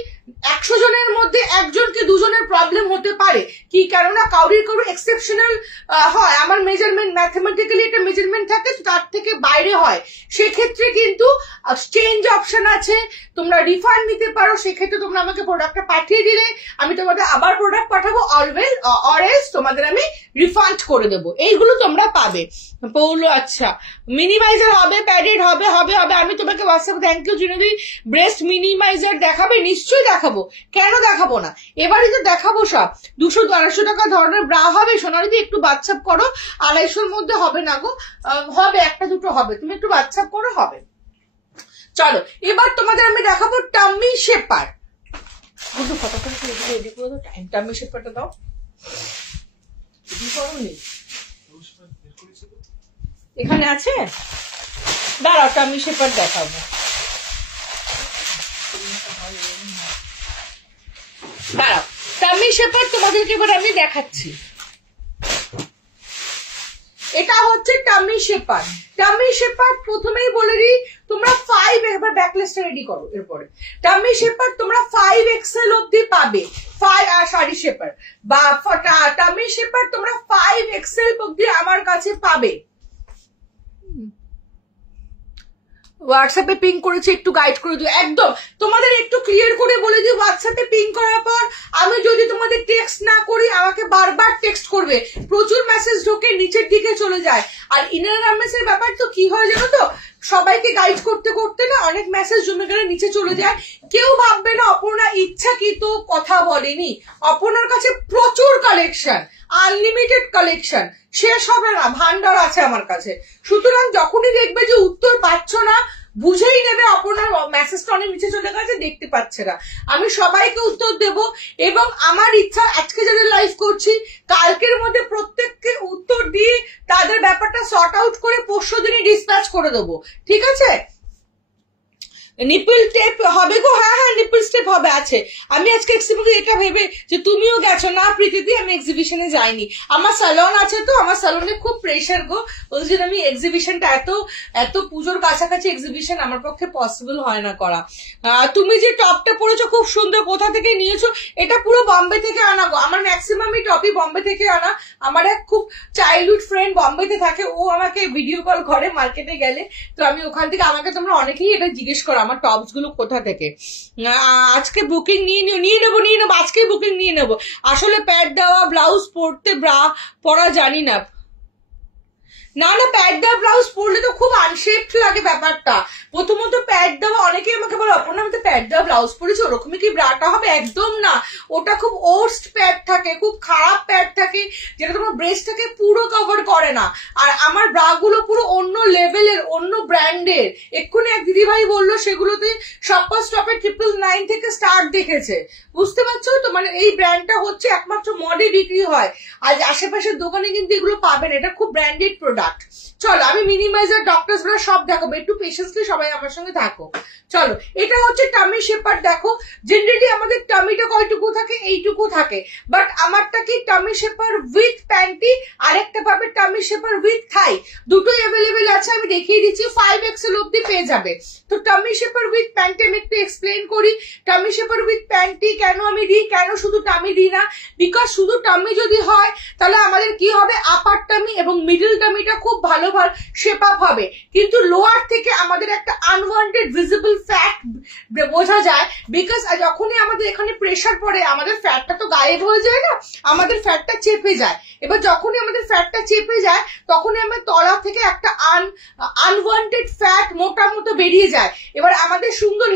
100 জনের মধ্যে একজনকে দুজনের প্রবলেম হতে পারে, কি কেননা কাউরির কারো এক্সেপশনাল হয়, আমার মেজারমেন্ট ম্যাথমেটিক্যালি একটা মেজারমেন্ট থাকে, তার থেকে বাইরে হয়, সেক্ষেত্রে কিন্তু চেঞ্জ অপশন আছে, তোমরা রিফান্ড নিতে পারো, সেক্ষেত্রে তোমরা আমাকে প্রোডাক্টটা পাঠিয়ে দিলে আমি তোমাদের আবার প্রোডাক্ট পাঠাবো, অলওয়েজ অরেজ তোমাদের আমি রিফান্ড করে দেবো, এইগুলো তোমরা পাবে। পৌলো আচ্ছা মিনিমাইজার হবে, প্যাডেড হবে হবে হবে, আমি তোমাকে হোয়াটসঅ্যাপ, থ্যাংক ইউ জিনুদি। ব্রেস্ট মিনিমাইজার দেখাবে, নিশ্চয়ই দেখাবো, কেন দেখাবো না, এবারই তো দেখাবো সব। 200-250 টাকা ধরনের ব্রা হবে, সোনালিদি একটু হোয়াটসঅ্যাপ করো, 250-র মধ্যে হবে না গো, হবে একটা দুটো হবে, তুমি একটু হোয়াটসঅ্যাপ করো, হবে। চলো এবার তোমাদের আমি দেখাবো টাম্মি শেপার, একটু ফটাফট রেডি করে দাও, টাম্মি শেপারটা দাও, এখানে আছে, দাঁড়াও টাম্মি শেপার দেখাবো, দাঁড়াও টাম্মি শেপার তোমাদেরকে এবার আমি দেখাচ্ছি। এটা হচ্ছে টাম্মি শেপার, টাম্মি শেপার প্রথমেই বলে দিই তোমরা 5, একবার ব্যাকলেসটা রেডি করো, এরপরে টাম্মি শেপার তোমরা 5XL অব্দি পাবে, 5 আর শাড়ি শেপার বা টাম্মি শেপার তোমরা 5XL অব্দি আমার কাছে পাবে। হোয়াটসঅ্যাপে পিং করেছি, একটু গাইড করে দিও, একদম তোমাদের একটু ক্লিয়ার করে বলে দিও, হোয়াটসঅ্যাপে পিং করার পর আমি যদি তোমাদের টেক্সট না করি আমাকে বারবার টেক্সট করবে, প্রচুর মেসেজ ঢোকে নিচের দিকে চলে যায়, আর ইনার গার্মেন্টসের ব্যাপার তো কি হয় জানো তো, সবাইকে গাইড করতে করতে না অনেক মেসেজ জমে গেলে নিচে চলে যায়, কেউ ভাববে না অপর্ণা ইচ্ছাকৃত কথা বলেনি, অপর্ণার কাছে প্রচুর কালেকশন, আনলিমিটেড কালেকশন, শেষ হবে না, ভান্ডার আছে আমার কাছে, সুতরাং যখনই দেখবে যে উত্তর পাচ্ছ না বুঝেই নেবে অপর্ণার মেসেজটা অনেক নিচে চলে গেছে, দেখতে পাচ্ছে না, আমি সবাইকে উত্তর দেব, এবং আমার ইচ্ছা আজকে যাদের লাইভ করছি কালকের মধ্যে প্রত্যেককে উত্তর দিয়ে তাদের ব্যাপারটা সর্ট আউট করে পরশু দিনই ডিসপ্যাচ করে দেবো, ঠিক আছে। নিপল টেপ হবে গো? হ্যাঁ হ্যাঁ, নিপল টেপ হবে, আছে। আমি আজকে এটা ভেবে যে তুমিও গেছো না প্রীতিদি, আমি এক্সিবিশনে যাইনি, আমার স্যালন আছে তো, আমার স্যালনে খুব প্রেশার গো, ওই জন্য আমি এক্সিবিশনটা এত পুজোর কাছাকাছি এক্সিবিশন আমার পক্ষে পসিবল হয় না করা। তুমি যে টপটা পরেছো খুব সুন্দর, কোথা থেকে নিয়েছো? এটা পুরো বম্বে থেকে আনা গো, আমার ম্যাক্সিমাম এই টপই বম্বে থেকে আনা। আমার এক খুব চাইল্ডহুড ফ্রেন্ড বম্বেতে থাকে, ও আমাকে ভিডিও কল করে মার্কেটে গেলে, তো আমি ওখান থেকে, আমাকে তোমরা অনেকেই এটা জিজ্ঞেস করো আমার টপস গুলো কোথা থেকে। আজকে বুকিং নিয়ে নেবো আজকেই বুকিং নিয়ে নেবো। আসলে প্যাড দেওয়া ব্লাউজ পরতে ব্রা পরা জানি না, না প্যাড দেওয়া ব্লাউজ পরলে তো খুব আনশেপড লাগে ব্যাপারটা। প্রথমত প্যাড দেওয়া, অনেকেই আমাকে বলে অপর্ণা আমি তো প্যাড দেওয়া ব্লাউজ পরেছি, ওরকমই কি ব্রাটা হবে? একদম না, ওটা খুব ওর্স্ট প্যাড থাকে, খুব খারাপ প্যাড থাকে, যেটা তোমার ব্রেস্টটাকে পুরো কভার করে না। আর আমার ব্রা গুলো পুরো অন্য লেভেলের, অন্য ব্র্যান্ডের। এক্ষুনি এক দিদিভাই বললো সেগুলোতে শপার স্টপের 999 থেকে স্টার্ট দেখেছে, বুঝতে পারছো তো? মানে এই ব্র্যান্ডটা হচ্ছে একমাত্র মডে বিক্রি হয়, আর আশেপাশের দোকানে কিন্তু এগুলো পাবেন, এটা খুব ব্র্যান্ডেড প্রোডাক্ট। চলো আমি মিনিমাইজার, ডক্টরস ব্রা সব দেখাবো, একটু পেশেন্সলি সবাই আমার সঙ্গে থাকো। চলো, এটা হচ্ছে টামি শেপার। দেখো জেনারেলি আমাদের টামিটা কয়টুকু থাকে? এইটুকু থাকে, বাট আমারটা কি টামি শেপার উইথ প্যান্টি, আরেকটা পাবে টামি শেপার উইথ থাই, দুটোই অ্যাভেলেবেল আছে। আমি দেখিয়ে দিচ্ছি, 5XL অব্দি পেয়ে যাবে। তো টামি শেপার উইথ প্যান্টি আমি একটু এক্সপ্লেন করি। টামি শেপার উইথ প্যান্টি কেন আমি দিই, কেন শুধু টামি দিই না? বিকজ শুধু টামি যদি হয় তাহলে আমাদের কি হবে, আপার টামি এবং মিডল টামিটা খুব ভালো শেপ আপ হবে, কিন্তু লোয়ার থেকে আমাদের একটা আনওয়ান্টেড ভিজিবল ফ্যাট বোঝা যায়। বিকজ যখনই আমাদের এখানে প্রেশার পড়ে আমাদের ফ্যাটটা তো গায়েব হয়ে যায় না, আমাদের ফ্যাটটা চেপে যায়। এবার যখনই আমাদের ফ্যাটটা চেপে যায় তখনই আমার তলা থেকে একটা আনওয়ান্টেড ফ্যাট মোটা মতো বেরিয়ে যায়। এবার আমাদের সুন্দর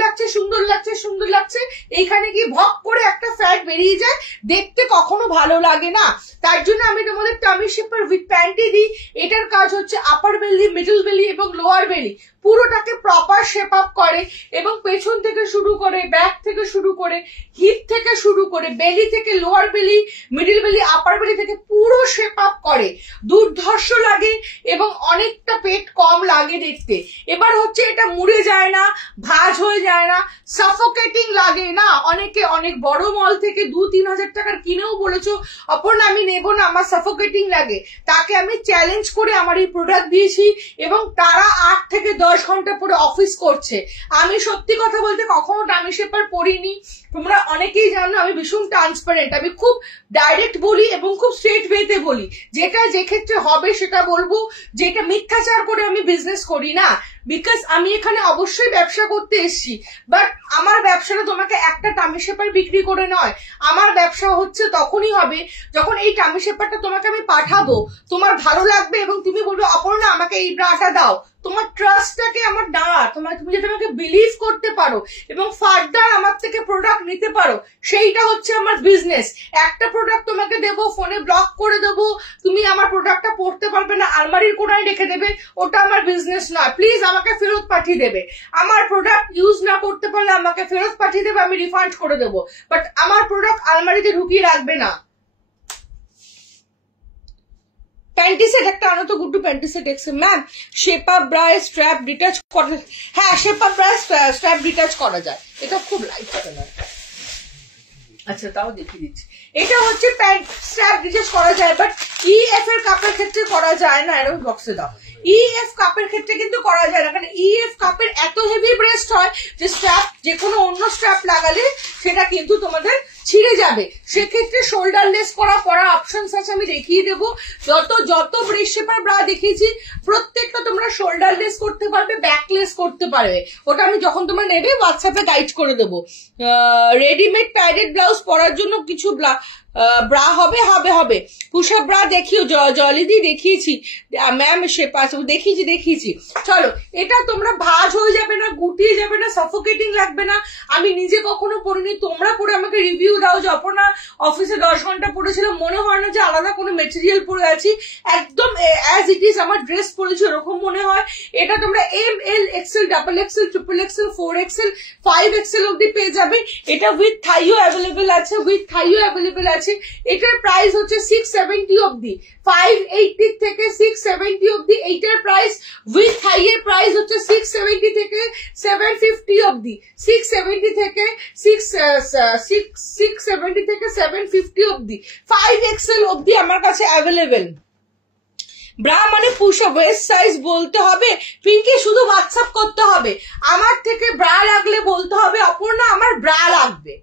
লাগছে, এইখানে গিয়ে ভক করে একটা ফ্যাট বেরিয়ে যায়, দেখতে কখনো ভালো লাগে না। তার জন্য আমি তোমাদের টামি শেপার উইথ প্যান্টি দিই। এটার কাজ হচ্ছে আপার বেলি, মিডল বেলি এবং লোয়ার বেলি পুরোটাকে প্রপার শেপ আপ করে, এবং পেছন থেকে শুরু করে, ব্যাক থেকে শুরু করে, হিপ থেকে শুরু করে, বেলি থেকে লোয়ার বেলি, মিডল বেলি, আপার বেলি থেকে পুরো শেপ আপ করে। দুর্ধর্ষ লাগে এবং অনেকটা পেট কম লাগে দেখতে। এবার হচ্ছে এটা মুড়ে যায় না, ভাঁজ হয়ে যায় না, সাফোকেটিং লাগে না। অনেকে অনেক বড় মল থেকে 2-3 হাজার টাকার কিনেও বলেছো অপর্ণা আমি নেবো না, আমার সাফোকেটিং লাগে। তাকে আমি চ্যালেঞ্জ করে আমার এই প্রোডাক্ট দিয়েছি এবং তারা 8 থেকে 10 ঘন্টা পরে অফিস করছে। আমি সত্যি কথা বলতে কখনো টামি শেপার পরিনি, তোমরা অনেকেই জানো আমি ভীষণ ট্রান্সপারেন্ট, আমি খুব ডাইরেক্ট বলি এবং খুব স্ট্রেট ওয়েতে বলি, যেটা যে ক্ষেত্রে হবে সেটা বলবো, যেটা মিথ্যাচার করে আমি বিজনেস করি না। বিকজ আমি এখানে অবশ্যই ব্যবসা করতে এসেছি, বাট আমার ব্যবসাটা তোমাকে একটা টামি শেপার বিক্রি করে নয়। আমার ব্যবসা হচ্ছে তখনই হবে যখন এই টামি শেপারটা তোমাকে আমি পাঠাবো, তোমার ভালো লাগবে এবং তুমি বলবে অপর্ণা আমাকে এই ব্রাটা দাও। তোমার ট্রাস্টটাকে আমার দাঁড়া, তুমি যেটা আমাকে বিলিভ করতে পারো এবং ফার্দার আমার থেকে প্রোডাক্ট নিতে পারো, সেইটা হচ্ছে আমার বিজনেস। একটা প্রোডাক্ট তোমাকে দেবো, ফোনে ব্লক করে দেবো, তুমি আমার প্রোডাক্টটা পড়তে পারবে না, আলমারির কোনায় রেখে দেবে, ওটা আমার বিজনেস নয়। প্লিজ আমাকে ফেরত পাঠিয়ে দেবে। আমার প্রোডাক্ট ইউজ না করতে পারলে আমাকে ফেরত পাঠিয়ে দেবে, আমি রিফান্ড করে দেবো, বাট আমার প্রোডাক্ট আলমারিতে ঢুকিয়ে রাখবে না। প্যান্টি সেট একটা আনো তো গুড্ডু, প্যান্টি সেট এক্সে। Ma'am shape up bra strap detach করা, হ্যাঁ shape up bra strap detach করা যায়, এটা খুব লাইট কালার। আচ্ছা তাও দেখিয়ে দিচ্ছি, এটা হচ্ছে প্যান্ট স্ট্র্যাপ ডিটাচ করা যায়, বাট ইএফ এর কাপের ক্ষেত্রে করা যায় না। এরকম বক্সে দাও, ইএফ কাপের ক্ষেত্রে কিন্তু করা যায় না, কারণ ইএফ কাপের এত হেভি ব্রেস্ট হয় যে স্ট্র্যাপ যে কোনো অন্য স্ট্র্যাপ লাগালে সেটা কিন্তু তোমাদের ছিঁড়ে যাবে। সেক্ষেত্রে শোল্ডারলেস করা অপশনস আছে, আমি দেখিয়ে দেবো। যত ব্রেস্ট শেপার ব্রা দেখিয়েছি প্রত্যেকটা তোমরা শোল্ডারলেস করতে পারবে, ব্যাকলেস করতে পারবে, ওটা আমি যখন তোমরা নেবে হোয়াটসঅ্যাপে গাইড করে দেবো। রেডিমেড প্যাডেড ব্লাউজ পরার জন্য কিছু ব্রা হবে পুষা ব্রা দেখিও, জলিদি দেখিয়েছি ম্যাম, শেপা দেখিয়েছি। চলো, এটা তোমরা ভাঁজ হয়ে যাবে না, গুটিয়ে যাবে না, সাফোকেটিং লাগবে না। আমি নিজে কখনো পরিনি, তোমরা পরে আমাকে রিভিউ রিভিউ দাও যে অপর্ণা অফিসে 10 ঘন্টা পড়েছিল, মনে হয় না যে আলাদা কোনো মেটেরিয়াল পরে আছি, একদম অ্যাজ ইট ইজ আমার ড্রেস পরেছি ওরকম মনে হয়। এটা তোমরা M L XL double XL triple XL 4XL 5XL অব্দি পেয়ে যাবে। এটা উইথ থাইও অ্যাভেলেবেল আছে, উইথ থাইও অ্যাভেলেবেল আছে। এটার প্রাইস হচ্ছে 670 অব্দি, 580 থেকে 670 অব্দি এইটার প্রাইস। উইথ থাই এর প্রাইস হচ্ছে 670 থেকে 750 অব্দি, 670 থেকে 750 অব্দি, 5XL অব্দি আমার কাছে অ্যাভেলেবেল। ব্রা মানে পুশ ওয়েস্ট সাইজ বলতে হবে, পিঙ্কি শুধু হোয়াটসঅ্যাপ করতে হবে, আমার থেকে ব্রা লাগলে বলতে হবে অপর্ণা আমার ব্রা লাগবে,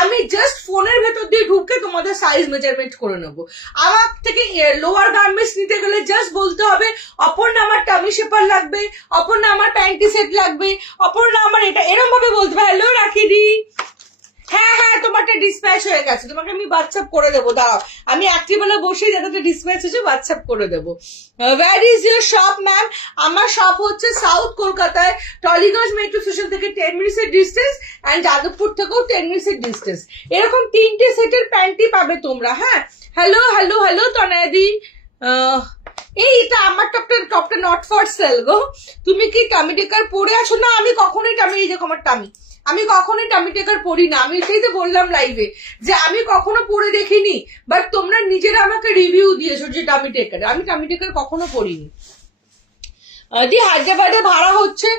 আমি জাস্ট ফোনের ভেতর দিয়ে ঢুকে তোমাদের সাইজ মেজারমেন্ট করে নেবো। আমার থেকে লোয়ার গার্মেন্টস নিতে গেলে জাস্ট বলতে হবে অপর্ণা আমার টামি শেপার লাগবে, অপর্ণা আমার প্যান্টি সেট লাগবে, অপর্ণা আমার এটা, এরকম ভাবে বলতে হবে। হ্যালো রাখি দি, হ্যাঁ হ্যাঁ তোমারটা ডিসপ্যাচ হয়ে গেছে, তোমাকে আমি হোয়াটসঅ্যাপ করে দেবো, দাঁড়াও আমি অ্যাক্টিভেলে বসেই যাতে ডিসপ্যাচ হয়েছে হোয়াটসঅ্যাপ করে দেবো। Where is your shop ma'am? আমার শপ হচ্ছে সাউথ কলকাতায়, টলিগঞ্জ মেট্রো স্টেশন থেকে 10 মিনিটসের ডিস্টেন্স, অ্যান্ড যাদবপুর থেকেও 10 মিনিটসের ডিস্টেন্স। এরকম 3টে সেটের প্যান্টি পাবে তোমরা। হ্যাঁ হ্যালো হ্যালো হ্যালো তনয়াদি, এইটা আমার টপটা নট ফর সেল গো। তুমি কি টামি টেকার পরে আছো? না আমি কখনোই টামি, এই দেখো আমার টামি, আমি কখনোই টামি টেকার পরি না। আমি এটাই তো বললাম লাইভে যে আমি কখনো পরে দেখিনি, বাট তোমরা নিজেরা আমাকে রিভিউ দিয়েছো যে টামি টেকার, আমি টামি টেকার কখনো পরিনি। দি হায়দ্রাবাদে ভাড়া হচ্ছে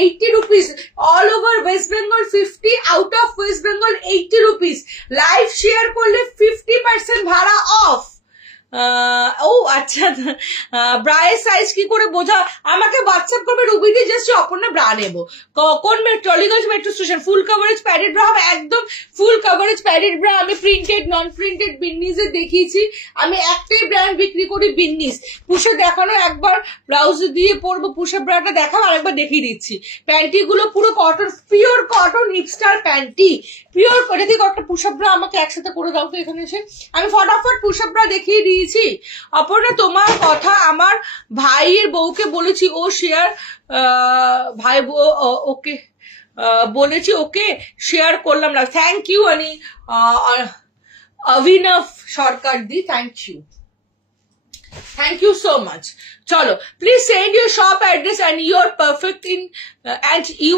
80 rupees, all over West Bengal 50, out of West Bengal 80 rupees. Live share করলে 50% ভাড়া অফ। ও আচ্ছা, ব্রায়ের সাইজ কি করে বোঝা? আমাকে হোয়াটসঅ্যাপ করবে রুবি দিয়ে, জাস্ট অপর্ণা ব্রা নেবো। কোন টলিগঞ্জ মেট্রো স্টেশন? ফুল কভারেজ প্যাডেড ব্রা হবে, একদম ফুল কভারেজ প্যাডেড ব্রা। আমি প্রিন্টেড নন প্রিন্টেড বিন্নিসে দেখিয়েছি, আমি একটাই ব্র্যান্ড বিক্রি করি বিন্নিস। পুষে দেখানো একবার, ব্লাউজ দিয়ে পরবো, পুষে ব্রাটা দেখাবো আরেকবার দেখিয়ে দিচ্ছি। প্যান্টি গুলো পুরো cotton, pure cotton hipster panty, pure করে দিয়ে একটা পুষাপ ব্রা আমাকে একসাথে করে দাও তো এখানে এসে, আমি ফটাফট পুষাপ ব্রা দেখিয়ে দিয়েছি। অপর্ণা তোমার কথা আমার ভাইয়ের বউকে বলেছি, ও শেয়ার, ভাই ওকে বলেছি, ওকে শেয়ার করলাম না। থ্যাংক ইউ আনি অভিনব সরকার দি, thank you, thank you so much. চলো please send your shop address and you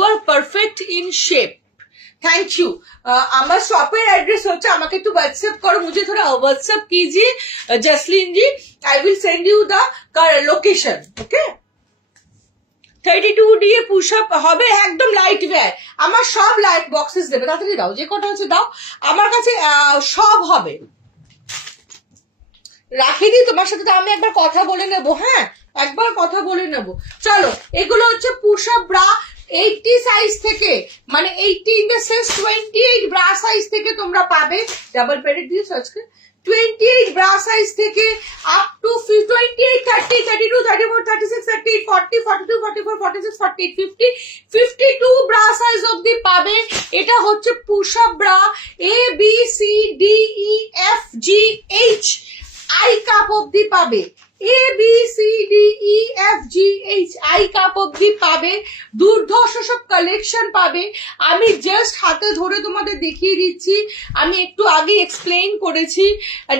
are perfect in shape. Thank you. আমার শপের অ্যাড্রেস হচ্ছে, আমাকে একটু হোয়াটসঅ্যাপ করো, मुझे थोड़ा व्हाट्सएप कीजिए Jasleen ji, I will send you the location. Okay 32 দিয়ে পুশ আপ হবে, একদম লাইট ওয়্যার, আমার সব লাইট বক্সেস দেবে, তাড়াতাড়ি দাও, যে কটা হচ্ছে দাও, আমার কাছে সব হবে। রাখি দি, তোমার সাথে তো আমি একবার কথা বলে নেবো, হ্যাঁ একবার কথা বলে নেবো। চলো এগুলো হচ্ছে পুশ আপ ব্রা 80 সাইজ থেকে, মানে 80 in the sense 28 bra size থেকে তোমরা পাবে, ডাবল প্যাডেড দিয়ে সার্চ করে 28 ব্রা সাইজ থেকে আপ টু 28, 30, 32, 34, 36, 38, 40, 42, 44, 46, 48, 50, 52 ব্রা সাইজ অব্দি পাবে। এটা হচ্ছে push up bra, ABCDEFGH I cup অব্দি পাবে, ABCDEFGH আই কাপ অব্দি পাবে, দুর্ধর্ষ সব কালেকশন পাবে। আমি জাস্ট হাতে ধরে তোমাদের দেখিয়ে দিচ্ছি, আমি একটু আগে এক্সপ্লেইন করেছি,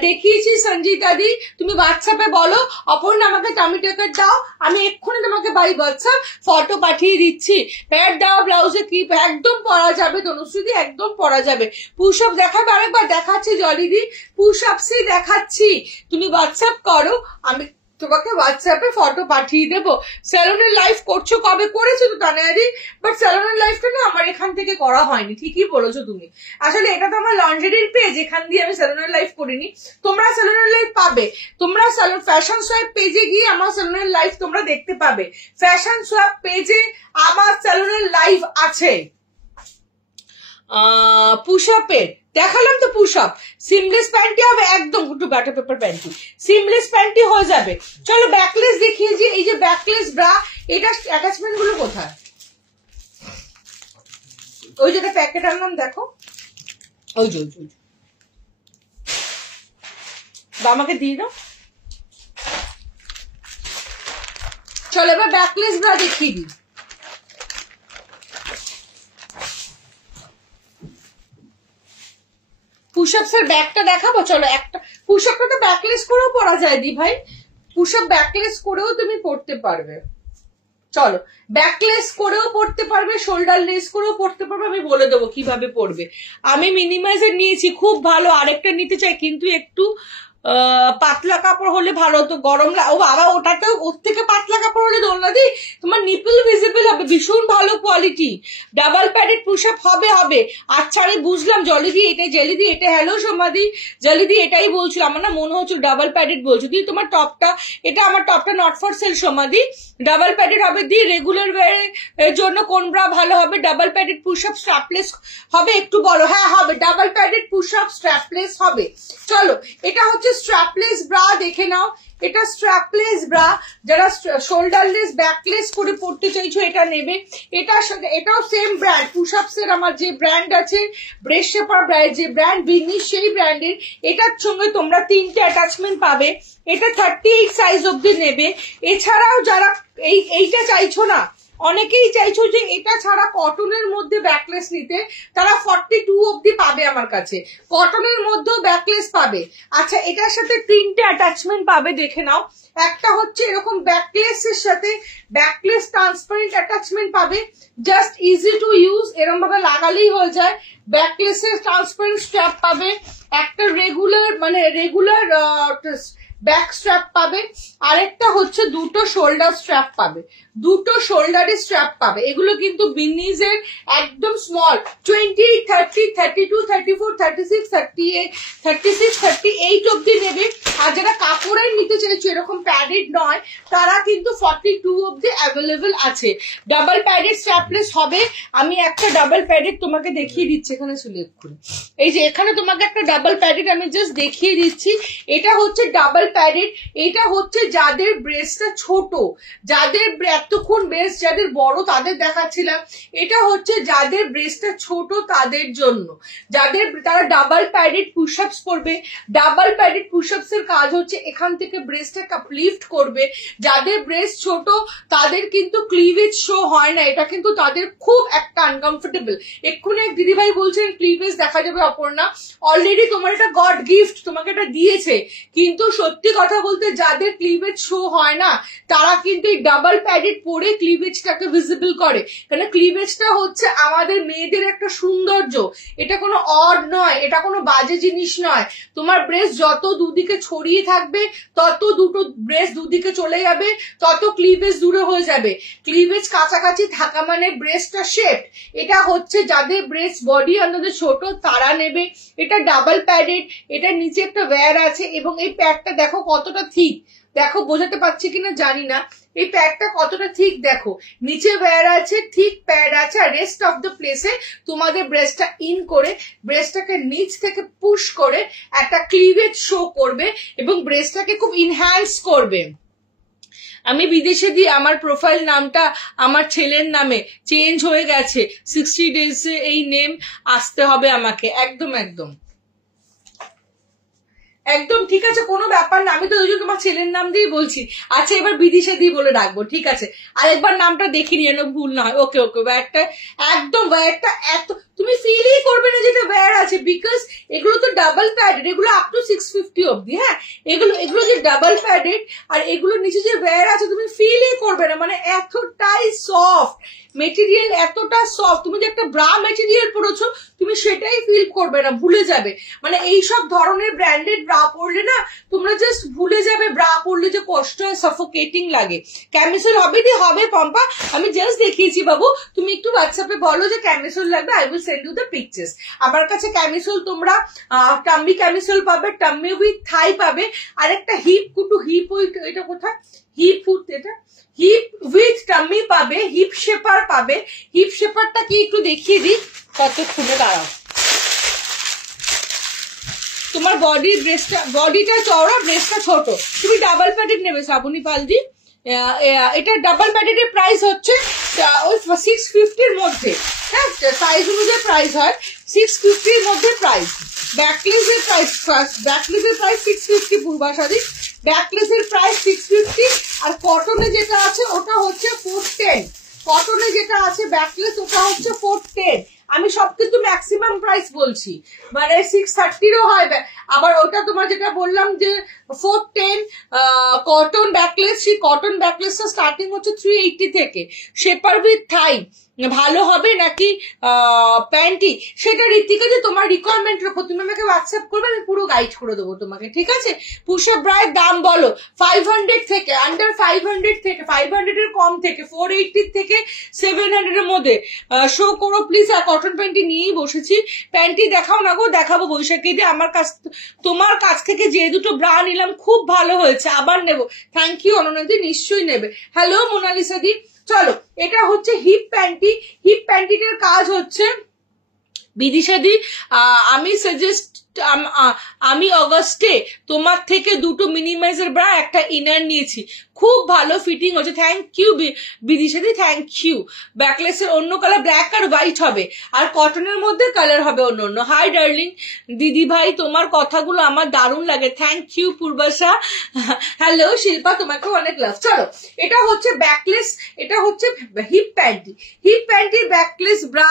দেখিয়েছি। সঞ্জিতা দি তুমি হোয়াটসঅ্যাপে বলো অপর্ণা আমাকে টামি টেকার দাও, আমি এক্ষুনি তোমাকে বাই হোয়াটসঅ্যাপ ফটো পাঠিয়ে দিচ্ছি। প্যাড দাও, ব্লাউজে কি একদম পরা যাবে, তনুশ্রী একদম পরা যাবে। পুশ আপ দেখাবে, আরেকবার দেখাচ্ছি জলিদি, পুশ আপসই দেখাচ্ছি, তুমি হোয়াটসঅ্যাপ করো, আমি তোমাকে হোয়াটসঅ্যাপে ফটো পাঠিয়ে দেবো। স্যালনের লাইভ করছো, কবে করেছো তো তানায়াদি, বাট স্যালনের লাইভটা না আমার এখান থেকে করা হয়নি, ঠিকই বলেছো তুমি। আসলে এটা তো আমার লন্ড্রির পেজ, এখান দিয়ে আমি স্যালনের লাইভ করিনি। তোমরা স্যালনের লাইভ পাবে, তোমরা ফ্যাশন সোয়াপ পেজে গিয়ে আমার স্যালনের লাইভ তোমরা দেখতে পাবে। ফ্যাশন সোয়াপ পেজে আমার স্যালনের লাইভ আছে। পুশ আপের দেখালাম তো, পুশ আপ সিমলেস প্যান্টি হবে, একদম একটু batter paper panty, seamless panty হয়ে যাবে। চলো ব্যাকলেস দেখিয়ে যে, এই যে ব্যাকলেস ব্রা, এটা অ্যাটাচমেন্ট গুলো কোথায়, ওই যেটা প্যাকেট আনলাম দেখো, ওই যে আমাকে দিয়ে দাও। চলো এবার ব্যাকলেস ব্রা দেখিয়ে দিই। পুশআপস এর ব্যাগটা দেখাবো, চলো। একটা পুশআপটা তো ব্যাকলেস করেও পরা যায় দি ভাই, পুশআপ ব্যাকলেস করেও তুমি পড়তে পারবে। চলো, ব্যাকলেস করেও পড়তে পারবে, শোল্ডার লেস করেও পড়তে পারবে, আমি বলে দেবো কিভাবে পড়বে। আমি মিনিমাইজার নিয়েছি, খুব ভালো। আরেকটা নিতে চাই, কিন্তু একটু পাতলা কাপড় হলে ভালো হতো, গরম ও বাবা, ওটাতেও ওর থেকে পাতলা কাপড় হলে দোলনাদি তোমার নিপল ভিজিবল হবে, ভীষণ ভালো কোয়ালিটি। ডাবল প্যাডেড পুশআপ হবে হবে। আচ্ছা, আমি বুঝলাম জলিদি এটা, জেলিদি এটা, হ্যালো সোমাদি, জলিদি এটাই বলছিল, আমার না মনে হচ্ছিল ডাবল প্যাডেড বলছো দি। তোমার টপটা, এটা আমার টপটা নট ফর সেল সোমাদি, ডাবল প্যাডেড হবে দি। রেগুলার ওয়্যার জন্য কোন ব্রা ভালো হবে? ডাবল প্যাডেড পুশআপ স্ট্র্যাপলেস হবে, একটু বলো। হ্যাঁ হবে, ডাবল প্যাডেড পুশআপ স্ট্র্যাপলেস হবে। চলো, এটা হচ্ছে স্ট্র্যাপলেস ব্রা, দেখে নাও। এটা স্ট্র্যাপলেস ব্রা, যারা শোল্ডারলেস ব্যাকলেস করে পড়তে চাইছো এটা নেবে। এটার সাথে এটাও সেম ব্র্যান্ড, পুশআপস এর আমার যে ব্র্যান্ড আছে, ব্রেস্ট শেপার যে ব্র্যান্ড ভিনিশ, সেই ব্র্যান্ডের। এটার সঙ্গে তোমরা 3টে অ্যাটাচমেন্ট পাবে। এটা 38 সাইজ অব্দি নেবে। এছাড়াও যারা এইটা চাইছো না, অনেকেই চাইছো যে এটা ছাড়া কটনের মধ্যে ব্যাকলেস নিতে, তারা 42 অব্দি পাবে আমার কাছে, কটনের মধ্যেও ব্যাকলেস পাবে। আচ্ছা, এটার সাথে 3টে অ্যাটাচমেন্ট পাবে, দেখে নাও। একটা হচ্ছে এরকম ব্যাকলেস এর সাথে ব্যাকলেস ট্রান্সপারেন্ট অ্যাটাচমেন্ট পাবে, জাস্ট ইজি টু ইউজ, এরকম ভাবে লাগালেই হয়ে যায়। ব্যাকলেস এর ট্রান্সপারেন্ট স্ট্র্যাপ পাবে, একটা রেগুলার ব্যাক স্ট্র্যাপ পাবে, আরেকটা হচ্ছে দুটো শোল্ডার স্ট্র্যাপ পাবে, দুটো শোল্ডারে স্ট্র্যাপ পাবে। এগুলো কিন্তু বিনিজের একদম স্মল, 20, 30, 32, 34, 36, 38, 36, 38 অব্দি নেবে। আর যারা কাপড়ের নিতে চাইছো, এরকম প্যাডেড নয়, তারা কিন্তু 42 অব্দি অ্যাভেলেবেল আছে। ডাবল প্যাডেড স্ট্র্যাপলেস হবে। আমি একটা ডাবল প্যাডেড তোমাকে দেখিয়ে দিচ্ছি, এখানে চলে এক্ষুনি, এই যে এখানে তোমাকে একটা ডাবল প্যাডেড আমি জাস্ট দেখিয়ে দিচ্ছি। এটা হচ্ছে ডাবল প্যাডেড। এটা হচ্ছে যাদের ব্রেস্টটা ছোট, যাদের এতক্ষণ ব্রেস্ট যাদের বড় তাদের দেখাচ্ছিলাম, এটা হচ্ছে যাদের ব্রেস্টটা ছোট তাদের জন্য, তারা ডাবল প্যাডেড পুশআপস করবে। ডাবল প্যাডেড পুশআপস এর কাজ হচ্ছে এখান থেকে ব্রেস্টটাকে আপলিফট করবে। যাদের ব্রেস্ট ছোট তাদের কিন্তু ক্লিভেজ শো হয় না, এটা কিন্তু তাদের খুব একটা আনকমফোর্টেবল। এক্ষুনি এক দিদিভাই বলছেন ক্লিভেজ দেখা যাবে, অপর্ণা অলরেডি তোমার এটা গড গিফট, তোমাকে এটা দিয়েছে। কিন্তু সত্যি কথা বলতে যাদের ক্লিভেজ শো হয় না, তারা কিন্তু এই ডাবল প্যাডেড পরে ক্লিভেজটাকে ভিজিবল করে। কারণ ক্লিভেজটা হচ্ছে আমাদের মেয়েদের একটা সৌন্দর্য, এটা কোনো অড নয়, এটা কোনো বাজে জিনিস নয়। তোমার ব্রেস্ট যত দুদিকে ছড়িয়ে থাকবে, তত দুটো ব্রেস্ট দুদিকে চলে যাবে, তত ক্লিভেজ দূরে হয়ে যাবে। ক্লিভেজ কাছাকাছি থাকা মানে ব্রেস্টটা শেপ। এটা হচ্ছে যাদের ব্রেস্ট বডি আন্দাজে ছোট তারা নেবে। এটা ডাবল প্যাডেড, এটা নিচে একটা ওয়্যার আছে, এবং এই প্যাডটা দেখো কতটা থিক, দেখো বোঝাতে পারছি কিনা জানি না, এই প্যাডটা কতটা থিক দেখো, নিচে ওয়্যার আছে, থিক প্যাড আছে, আর রেস্ট অফ দ্য প্লেসে তোমাদের ব্রেস্টটা ইন করে, ব্রেস্টটাকে নিচ থেকে পুশ করে একটা ক্লিভেজ শো করবে এবং ব্রেস্টটাকে খুব ইনহ্যান্স করবে। আমি বিদেশে দিয়ে আমার প্রোফাইল নামটা আমার ছেলের নামে চেঞ্জ হয়ে গেছে, 60 ডেজে এই নেম আসতে হবে আমাকে, একদম একদম একদম ঠিক আছে, কোনো ব্যাপার না। আমি তো ওই জন্য তোমার ছেলের নাম দিয়ে বলছি। আচ্ছা, এবার বিদিশা দিয়ে বলে রাখবো, ঠিক আছে? আরেকবার নামটা দেখে নিয়ে ভুল না হয়। ওকে ওকে, ওয়্যারটা একদম, ওয়্যারটা এত তুমি ফিলই করবে না যেটা ওয়্যার আছে, বিকজ এগুলো তো ডাবল প্যাডেড, এগুলো আপ টু 650 অব্দি। হ্যাঁ, এগুলো যে ডাবল প্যাডেড, আর এগুলো নিচে যে ওয়্যার আছে তুমি ফিলই করবে না, মানে এতটাই সফট মেটেরিয়াল, এতটা সফট। তুমি যে একটা ব্রা মেটেরিয়াল পড়েছো, তুমি সেটাই ফিল করবে না, ভুলে যাবে। মানে এইসব ধরনের ব্র্যান্ডেড ব্রা পরলে না তোমরা জাস্ট ভুলে যাবে ব্রা পরলে যে কষ্ট হয়, সাফোকেটিং লাগে। ক্যামিসল হবে দি হবে পম্পা, আমি জাস্ট দেখিয়েছি বাবু, তুমি একটু হোয়াটসঅ্যাপে বলো যে ক্যামিসল লাগবে, I will send you the pictures. আমার কাছে ক্যামিসল তোমরা টাম্মি ক্যামিসল পাবে, টাম্মি উইথ থাই পাবে, আর একটা হিপ কুটু, হিপ উইথ, এটা কোথায় হিপ উইথ, এটা হিপ উইথ টাম্মি পাবে, হিপ শেপার পাবে। হিপ শেপারটা কি একটু দেখিয়ে দিই কতক্ষণে, দাঁড়াও। তোমার বডিটা চওড়া, ব্রেস্টটা ছোট, তুমি ডাবল প্যাডেড নেবে শ্রাবণী পালজি। এটা ডাবল প্যাডেডের প্রাইস হচ্ছে ওই 650-র মধ্যে। হ্যাঁ, সাইজ অনুযায়ী প্রাইস হয়, 650-র মধ্যে প্রাইস। ব্যাকলেসের প্রাইস 650 পূর্বাশাদি, ব্যাকলেসের প্রাইস 650। আর কটনে যেটা আছে ওটা হচ্ছে 410, কটনে যেটা আছে ব্যাকলেস ওটা হচ্ছে 410। আমি সব কিন্তু ম্যাক্সিমাম প্রাইস বলছি, মানে 630-ও হয়। আবার ওটা তোমার যেটা বললাম যে 410 কটন ব্যাকলেস, সেই কটন ব্যাকলেসটা স্টার্টিং হচ্ছে 380 থেকে। শেপার উইথ থাই ভালো হবে নাকি প্যান্টি, সেটা ঋতিকা যে তোমার রিকোয়ারমেন্টের উপর, তুমি আমাকে হোয়াটসঅ্যাপ করবে, আমি পুরো গাইড করে দেবো তোমাকে, ঠিক আছে? পুশ-আপ ব্রায়ের দাম বলো 500 থেকে, আন্ডার 500 থেকে, 500 এর কম থেকে, 480 থেকে 700 এর মধ্যে শো করো প্লিজ। আর কটন প্যান্টি নিয়েই বসেছি, প্যান্টি দেখাও না গো, দেখাবো বৈশাখী দিয়ে। আমার কাছ, তোমার কাছ থেকে যে দুটো ব্রা নিলাম খুব ভালো হয়েছে, আবার নেবো। থ্যাংক ইউ অনন্যাদি, নিশ্চয়ই নেবে। হ্যালো মোনালিসা দি। চলো, এটা হচ্ছে হিপ প্যান্টি। হিপ প্যান্টিটার কাজ হচ্ছে বিদিশাদি, আমি সাজেস্ট, আমি অগস্টে তোমার থেকে দুটো মিনিমাইজার ব্রা একটা ইনার নিয়েছি, খুব ভালো ফিটিং হচ্ছে। থ্যাংক ইউ বিদিশাদি, থ্যাংক ইউ। ব্যাকলেসের অন্য কালার ব্ল্যাক আর হোয়াইট হবে, আর কটনের মধ্যে কালার হবে অন্য অন্য। হাই ডার্লিং দিদি ভাই, তোমার কথাগুলো আমার দারুণ লাগে, thank you Purbasha. Hello Shilpa, তোমাকেও অনেক লাভ। চলো, এটা হচ্ছে ব্যাকলেস, এটা হচ্ছে হিপ প্যান্টি। হিপ প্যান্টির ব্যাকলেস ব্রা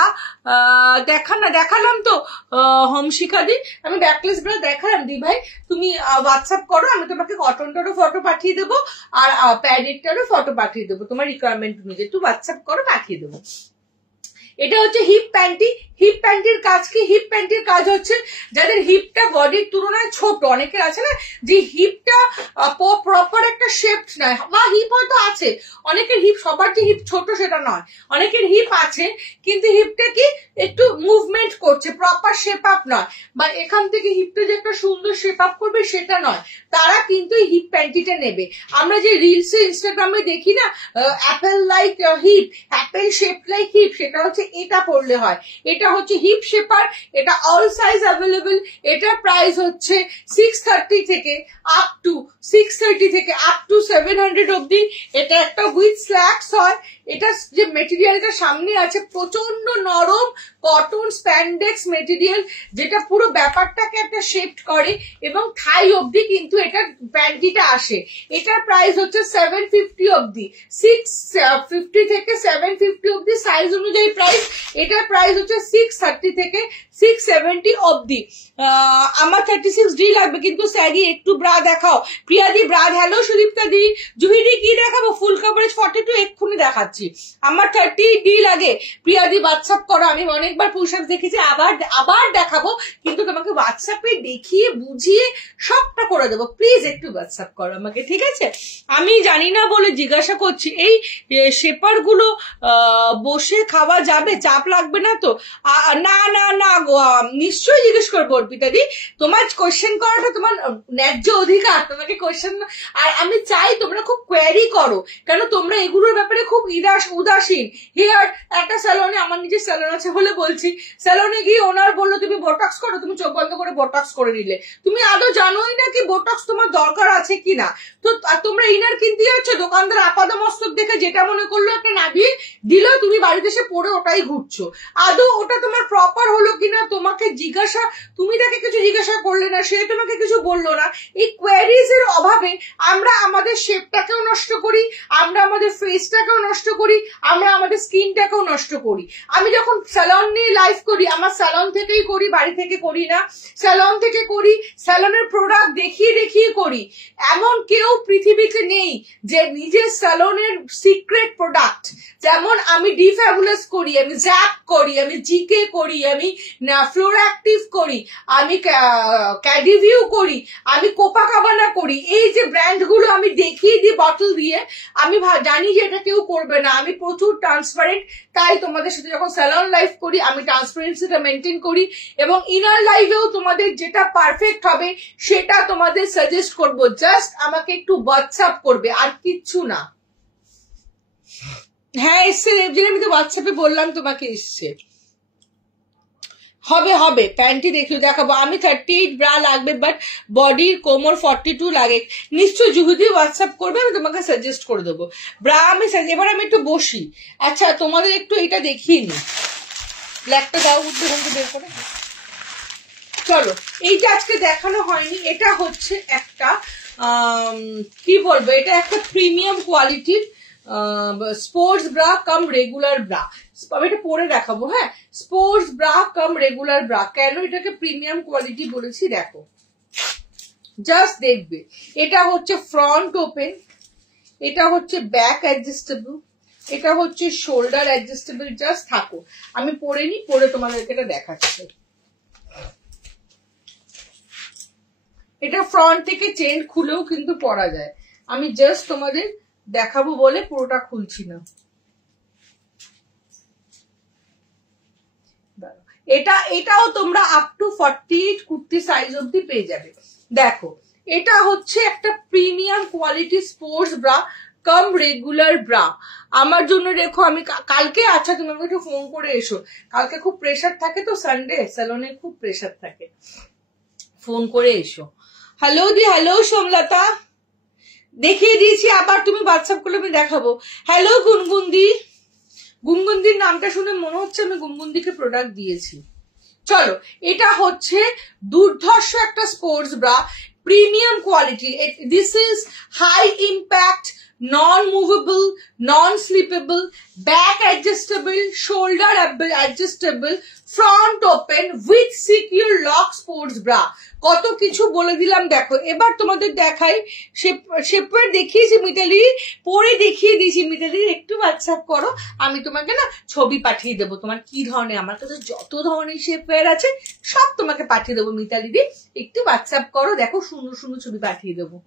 দেখালাম তো হোমশিখা দি, আমি ব্যাকলেস ব্রা দেখালাম। দি ভাই তুমি হোয়াটসঅ্যাপ করো, আমি তোমাকে কটনটারও ফটো পাঠিয়ে দেবো আর প্যাডেডটারও ফটো পাঠিয়ে দেবো, তোমার রিকোয়ারমেন্ট অনুযায়ী একটু হোয়াটসঅ্যাপ করো, পাঠিয়ে দেবো। এটা হচ্ছে হিপ প্যান্টি। হিপ প্যান্টির কাজ কি? হিপ প্যান্টির কাজ হচ্ছে যাদের হিপটা বডির তুলনায় ছোট, অনেকের আছে না যে হিপটা প্রপার একটা শেপ নয়, বা হিপ হয়তো আছে, অনেকের হিপ, সবার যে হিপ ছোট সেটা নয়, অনেকের হিপ আছে কিন্তু হিপটা কি একটু মুভমেন্ট করছে, প্রপার শেপ আপ নয়, বা এখান থেকে হিপটা যে একটা সুন্দর শেপ আপ করবে সেটা নয়, তারা কিন্তু এই হিপ প্যান্টিটা নেবে। আমরা যে রিলসে ইনস্টাগ্রামে দেখি না apple like hip, apple shape like hip, সেটা হচ্ছে এটা পড়লে হয়। এটা হচ্ছে হিপ শেপার, এটা অল সাইজ অ্যাভেলেবল। এটার প্রাইস হচ্ছে 630 থেকে আপ টু 700 অব্দি। এটা একটা উইথ স্ল্যাক্স হয়। এটা যে মেটেরিয়ালটা সামনে আছে প্রচন্ড নরম কটন স্প্যান্ডেক্স মেটেরিয়াল, যেটা পুরো ব্যাপারটাকে একটা শেপড করে, এবং থাই অব্দি কিন্তু এটা প্যান্টিটা আসে। এটার প্রাইস হচ্ছে 750 অব্দি, 650 থেকে 750 অব্দি সাইজ অনুযায়ী প্রাইস। এটার প্রাইস হচ্ছে 630 থেকে 670 অব্দি। আমার 36D লাগবে, কিন্তু স্যারি একটু ব্রা দেখাও। প্রিয়াদি ব্রা, হ্যালো সুদীপ্তা দি। জুহিদি কি দেখাবো? ফুল কভারেজ 42 এক্ষুনি দেখাচ্ছি। আমার 30D লাগে। প্রিয়াদি হোয়াটসঅ্যাপ করো, আমি অনেকবার পুশ-আপ দেখেছি, আবার দেখাবো, কিন্তু তোমাকে হোয়াটসঅ্যাপে দেখিয়ে বুঝিয়ে সবটা করে দেবো। প্লিজ একটু হোয়াটসঅ্যাপ করো আমাকে, ঠিক আছে? আমি জানি না বলে জিজ্ঞাসা করছি। এই শেপার গুলো বসে খাওয়া যাবে? চাপ লাগবে না তো? না না না গো, নিশ্চয়ই জিজ্ঞেস করবো অর্পিতাদি, তোমার কোয়েশ্চেন করাটা তোমার ন্যায্য অধিকার, তোমাকে কোয়েশ্চেন। আর আমি চাই তোমরা খুব কোয়েরি করো, কেন তোমরা এগুলোর ব্যাপারে খুব উদাসীন। হিয়ার একটা স্যালনে, আমার নিজের স্যালন আছে বলে বলছি, স্যালনে গিয়ে ওনার বললো তুমি বোটক্স করো, তুমি চোখ বন্ধ করে বোটক্স করে নিলে, তুমি আদৌ জানোই না কি বোটক্স তোমার দরকার আছে কিনা। তো তোমরা ইনার কিনতে যাচ্ছ, দোকানদার আপাদা মস্তক দেখে যেটা মনে করলো একটা নাবিয়ে দিল, তুমি বাড়িতে এসে পরে ওটাই ঘুরছো। আদৌ ওটা তোমার প্রপার হলো কিনা তোমাকে জিজ্ঞাসা, তুমি তাকে কিছু জিজ্ঞাসা করলে না, সে তোমাকে কিছু বললো না। এই কোয়ারিজ এর অভাবে আমরা আমাদের শেপটাকেও নষ্ট করি, আমরা আমাদের ফেসটাকেও নষ্ট করি, আমরা আমাদের স্কিনটাকেও নষ্ট করি। আমি যখন স্যালন নিয়ে লাইভ করি, আমার স্যালন থেকেই করি, বাড়ি থেকে করি না, স্যালন থেকে করি, স্যালনের প্রোডাক্ট দেখিয়ে দেখিয়ে করি। এমন কেউ পৃথিবীতে নেই যে নিজের স্যালনের সিক্রেট প্রোডাক্ট, যেমন আমি ডিফ্যাবুলাস করি, আমি জ্যাপ করি, আমি জিকে করি, আমি ফ্লোরঅ্যাক্টিভ করি, আমি ক্যাডিভিউ করি, আমি কোপাকাবানা করি, এই যে ব্র্যান্ডগুলো আমি দেখিয়ে দিই বটল দিয়ে, আমি জানি যে এটা কেউ করবে না। আমি প্রচুর ট্রান্সপারেন্ট, তাই তোমাদের সাথে যখন স্যালন লাইভ করি আমি ট্রান্সপারেন্সিটা মেনটেন করি, এবং ইনার লাইভেও তোমাদের যেটা পারফেক্ট হবে সেটা তোমাদের সাজেস্ট করব। জাস্ট আমাকে একটু হোয়াটসঅ্যাপ করবে, আর কিচ্ছু না। হ্যাঁ এসছে, আমি তো হোয়াটসঅ্যাপে বললাম তোমাকে এসছে। হবে প্যান্টি দেখাবো। আমি 38 ব্রা লাগবে, বাট বডির কোমর 42 লাগে। নিশ্চয় জুহুদি হোয়াটসঅ্যাপ করবে, আমি তোমাকে সাজেস্ট করে দেবো ব্রা। এবার আমি একটু বসি। আচ্ছা তোমাদের একটু এটা দেখিয়ে নি, ব্ল্যাকটা দাও উদ্যোগকে বের করে। চলো, এইটা আজকে দেখানো হয়নি। এটা হচ্ছে একটা কি বলবো, এটা একটা প্রিমিয়াম কোয়ালিটির স্পোর্টস ব্রা কাম রেগুলার ব্রা। আমি এটা পরে দেখাবো। হ্যাঁ, স্পোর্টস ব্রা কাম রেগুলার ব্রা। কেন এটাকে প্রিমিয়াম কোয়ালিটি বলেছি দেখো, জাস্ট দেখবে। এটা হচ্ছে ফ্রন্ট ওপেন, এটা হচ্ছে ব্যাক অ্যাডজাস্টেবল, এটা হচ্ছে শোল্ডার অ্যাডজাস্টেবল। জাস্ট থাকো, আমি পরে নি, পরে তোমাদেরকে এটা দেখাচ্ছি। এটা ফ্রন্ট থেকে চেন খুলেও কিন্তু পরা যায়। আমি জাস্ট তোমাদের দেখাবো বলে পুরোটা খুলছি না। এটাও তোমরা আপ টু 48 কুর্তি সাইজ অব্দি পেয়ে যাবে। দেখো, এটা হচ্ছে একটা প্রিমিয়াম কোয়ালিটি স্পোর্টস ব্রা কাম রেগুলার ব্রা। আমার জন্য রেখো, আমি কালকে, আচ্ছা তুমি আমাকে একটু ফোন করে এসো, কালকে খুব প্রেশার থাকে তো, সানডে স্যালনে খুব প্রেশার থাকে, ফোন করে এসো। হ্যালো দি, হ্যালো সোমলতা, দেখিয়ে দিয়েছি, আবার তুমি হোয়াটসঅ্যাপ করলে আমি দেখাবো। হ্যালো গুনগুনদি, গুনগুনদির নামটা শুনে মনে হচ্ছে আমি গুনগুনদিকে প্রোডাক্ট দিয়েছি। চলো, এটা হচ্ছে দুর্ধর্ষ একটা sports bra, premium quality. This is high impact, non movable, non slippable, back adjustable, shoulder adjustable, front open with secure lock sports bra. কত কিছু বলে দিলাম। দেখো, এবার তোমাদের দেখাই, শেপার দেখিয়েছি মিতালি, পরে দেখিয়ে দিয়েছি। মিতালি একটু হোয়াটসঅ্যাপ করো, আমি তোমাকে না ছবি পাঠিয়ে দেবো, তোমার কি ধরনের, আমার কাছে যত ধরনের শেপার আছে সব তোমাকে পাঠিয়ে দেবো। মিতালি দি একটু হোয়াটসঅ্যাপ করো, দেখো সুন্দর সুন্দর ছবি পাঠিয়ে দেবো।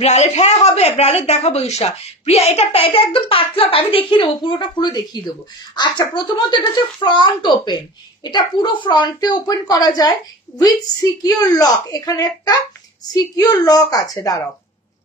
ব্রালেট, হ্যাঁ হবে, ব্রালেট দেখাবো ঈশা। প্রিয়া, এটা একদম পাতলা, আমি দেখিয়ে দেবো, পুরোটা খুলে দেখিয়ে দেবো। আচ্ছা, প্রথমত এটা হচ্ছে ফ্রন্ট ওপেন, এটা পুরো ফ্রন্টে ওপেন করা যায় উইথ সিকিউর লক। এখানে একটা সিকিউর লক আছে, দাঁড়াও,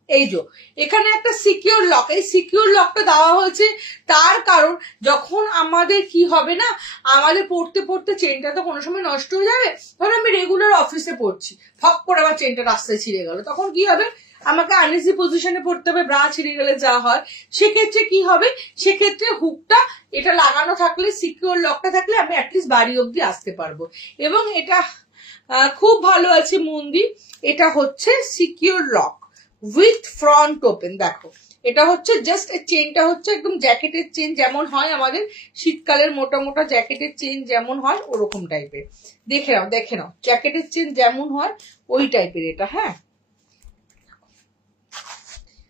এই যে এখানে একটা সিকিউর লক। এই সিকিউর লকটা দেওয়া হয়েছে তার কারণ, যখন আমাদের কি হবে না, আমাদের পড়তে পড়তে চেনটা তো কোনো সময় নষ্ট হয়ে যাবে। ধরো আমি রেগুলার অফিসে পড়ছি, ফক করে আমার চেনটা রাস্তায় ছিঁড়ে গেল, তখন কি হবে, আমাকে আনইজি পজিশনে পড়তে হবে, ব্রা ছিঁড়ে গেলে যা হয়। সেক্ষেত্রে কি হবে, সেক্ষেত্রে হুকটা এটা লাগানো থাকলে, সিকিউর লকটা থাকলে আমি অ্যাটলিস্ট বাড়ি অব্দি আসতে পারবো। এবং এটা খুব ভালো আছে মন্দি, এটা হচ্ছে secure lock with front open. দেখো, এটা হচ্ছে জাস্ট চেনটা হচ্ছে একদম জ্যাকেটের চেন যেমন হয় আমাদের শীতকালের মোটা মোটা জ্যাকেটের চেন যেমন হয় ওরকম টাইপের। দেখে নাও, দেখে নাও, জ্যাকেটের চেন যেমন হয় ওই টাইপের এটা। হ্যাঁ,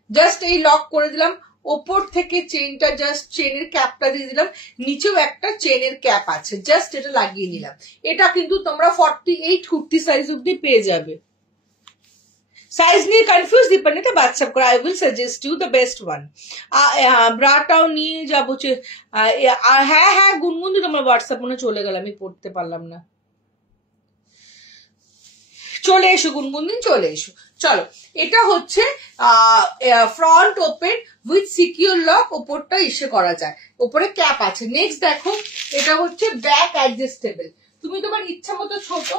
জাস্ট এই লক করে দিলাম, ওপর থেকে চেনটা জাস্ট চেনের ক্যাপটা দিয়ে দিলাম, নিচেও একটা চেনের ক্যাপ আছে, জাস্ট এটা লাগিয়ে নিলাম। এটা কিন্তু তোমরা 48 কুর্তি সাইজ অব্দি পেয়ে যাবে। সাইজ নিয়ে কনফিউজ দীপান্বিতা হোয়াটসঅ্যাপ করো, I will suggest you the best one. ব্রাটাও নিয়ে যাবো। হ্যাঁ হ্যাঁ গুনগুনদি, তোমার হোয়াটসঅ্যাপ মনে চলে গেল, আমি পড়তে পারলাম না। চলে এসো গুনগুনদি, চলে এসো। চলো, এটা হচ্ছে front open with secure lock, ওপরটা ইসে করা যায়, ওপরে ক্যাপ আছে। নেক্সট দেখো, এটা হচ্ছে ব্যাক অ্যাডজাস্টেবল। তুমি তোমার ইচ্ছা মতো ছোট,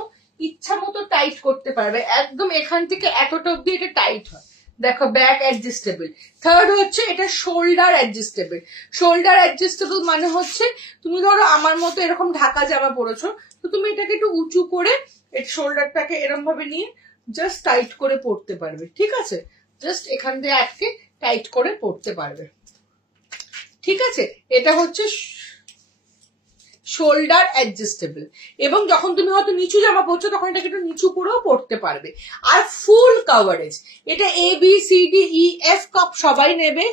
ইচ্ছা মতো টাইট করতে পারবে, একদম এখান থেকে এতটা অব্দি এটা টাইট হয়। দেখো, ব্যাক অ্যাডজাস্টেবল। থার্ড হচ্ছে এটা শোল্ডার অ্যাডজাস্টেবল। শোল্ডার অ্যাডজাস্টেবল মানে হচ্ছে তুমি ধরো আমার মতো এরকম ঢাকা জামা পরেছো, তো তুমি এটাকে একটু উঁচু করে শোল্ডারটাকে এরকম ভাবে নিয়ে জাস্ট টাইট করে পড়তে পারবে। ঠিক আছে, জাস্ট এখান দিয়ে আটকে টাইট করে পড়তে পারবে। ঠিক আছে, এটা হচ্ছে শোল্ডার অ্যাডজাস্টেবল। এবং যখন তুমি হয়তো নিচু জামা পরছো তখন এটাকে একটু নিচু করেও পড়তে পারবে। আর ফুল কাভারেজ, এটা ABCDEF কাপ সবাই নেবে।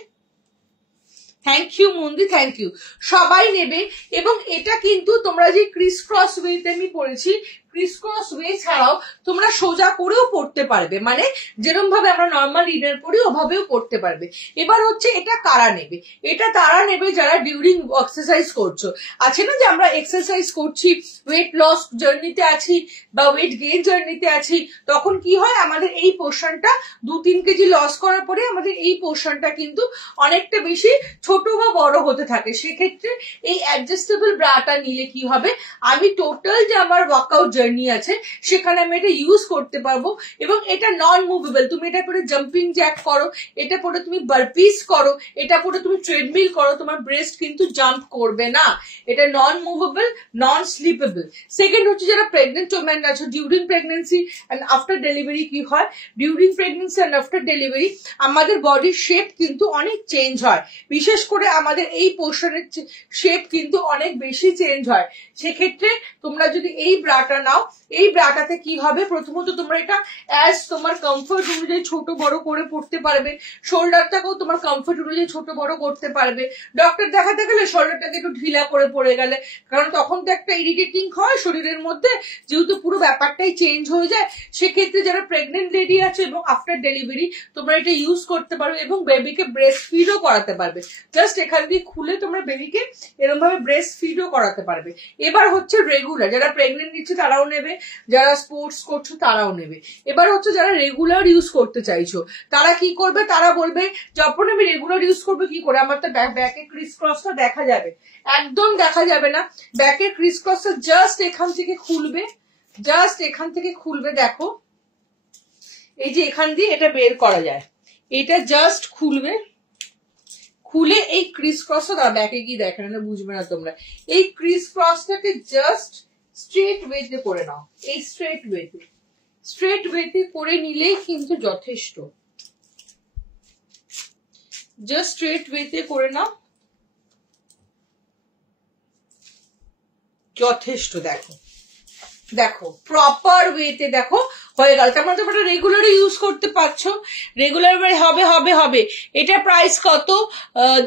Thank you Mandi, thank you, সবাই নেবে। এবং এটা কিন্তু তোমরা যে ক্রিস ক্রস ওয়েতে আমি পড়েছি, ক্রিস ক্রস ওয়ে ছাড়াও তোমরা সোজা করেও পড়তে পারবে, মানে যেরকম ভাবে আমরা নর্মাল ইনার পড়ি ওভাবেও পড়তে পারবে। এবার হচ্ছে এটা কারা নেবে, এটা তারা নেবে যারা ডিউরিং এক্সারসাইজ করছো। আছে না যে আমরা এক্সারসাইজ করছি, ওয়েট লস জার্নিতে আছি বা ওয়েট গেইন জার্নিতে আছি, তখন কি হয় আমাদের এই পোর্শনটা 2-3 কেজি লস করার পরে আমাদের এই পোর্শনটা কিন্তু অনেকটা বেশি ছোট বা বড় হতে থাকে। সেক্ষেত্রে এই অ্যাডজাস্টেবল ব্রাটা নিলে কি হবে, আমি টোটাল যে আমার ওয়ার্কআউট জার্নি আছে সেখানে আমি এটা ইউজ করতে পারবো। এবং এটা নন মুভেবল, তুমি এটা পরে জাম্পিং জ্যাক করো, এটা পরে তুমি বারপিস করো, এটা পরে তুমি ট্রেডমিল করো, তোমার ব্রেস্ট কিন্তু জাম্প করবে না। এটা নন মুভেবল, নন স্লিপেবল। সেকেন্ড হচ্ছে যারা প্রেগনেন্ট ওমেন আছে, during pregnancy and after delivery কি হয়, during pregnancy and after delivery আমাদের বডির শেপ কিন্তু অনেক চেঞ্জ হয়, বিশেষ করে আমাদের এই পোর্শনের শেপ কিন্তু অনেক বেশি চেঞ্জ হয়। সেক্ষেত্রে তোমরা যদি এই ব্রাটা নাও, এই ব্রাটাতে কি হবে, প্রথমত তোমরা এটা অ্যাজ তোমার কমফর্ট অনুযায়ী ছোট বড় করে পড়তে পারবে, শোল্ডারটাকেও তোমার কমফর্ট অনুযায়ী ছোট বড় করতে পারবে। ডক্টর দেখাতে গেলে শোল্ডারটাকে একটু ঢিলা করে পড়ে গেলে, কারণ তখন তো একটা ইরিটেটিং হয় শরীরের মধ্যে, যেহেতু পুরো ব্যাপারটাই চেঞ্জ হয়ে যায়। সেক্ষেত্রে যারা প্রেগনেন্ট লেডি আছে এবং আফটার ডেলিভারি তোমরা এটা ইউজ করতে পারবে এবং বেবিকে ব্রেস্ট ফিডও করাতে পারবে। জাস্ট এখান দিয়ে খুলে তোমরা বেবিকে এরকম ভাবে ব্রেস্ট ফিডও করাতে পারবে। এবার হচ্ছে রেগুলার, যারা প্রেগনেন্ট নিচ্ছে তারাও নেবে, যারা স্পোর্টস করছো তারাও নেবে। এবার হচ্ছে যারা রেগুলার ইউজ করতে চাইছো তারা কি করবে, তারা বলবে যখন আমি রেগুলার ইউজ করবো কি করে, আমার তো ব্যাকে ক্রিস ক্রসটা দেখা যাবে, একদম দেখা যাবে না। ব্যাকের ক্রিস ক্রসটা জাস্ট এখান থেকে খুলবে, জাস্ট এখান থেকে খুলবে, দেখো এই যে এখান দিয়ে এটা বের করা যায়, এটা জাস্ট খুলবে, খুলে এই ক্রিস ক্রসটা ব্যাকে গিয়ে দেখেন না, বুঝবে না তোমরা, এই ক্রিস ক্রসটাকে জাস্ট স্ট্রেট ওয়েতে করে নাও, এই স্ট্রেট ওয়েতে করে নিলেই কিন্তু যথেষ্ট। জাস্ট স্ট্রেট ওয়েতে করে নাও, যথেষ্ট। দেখো দেখো প্রপার ওয়েতে দেখো হয়ে গেল। তার মানে তোমরা রেগুলারই ইউজ করতে পারছো, রেগুলার হবে। এটা প্রাইস কত,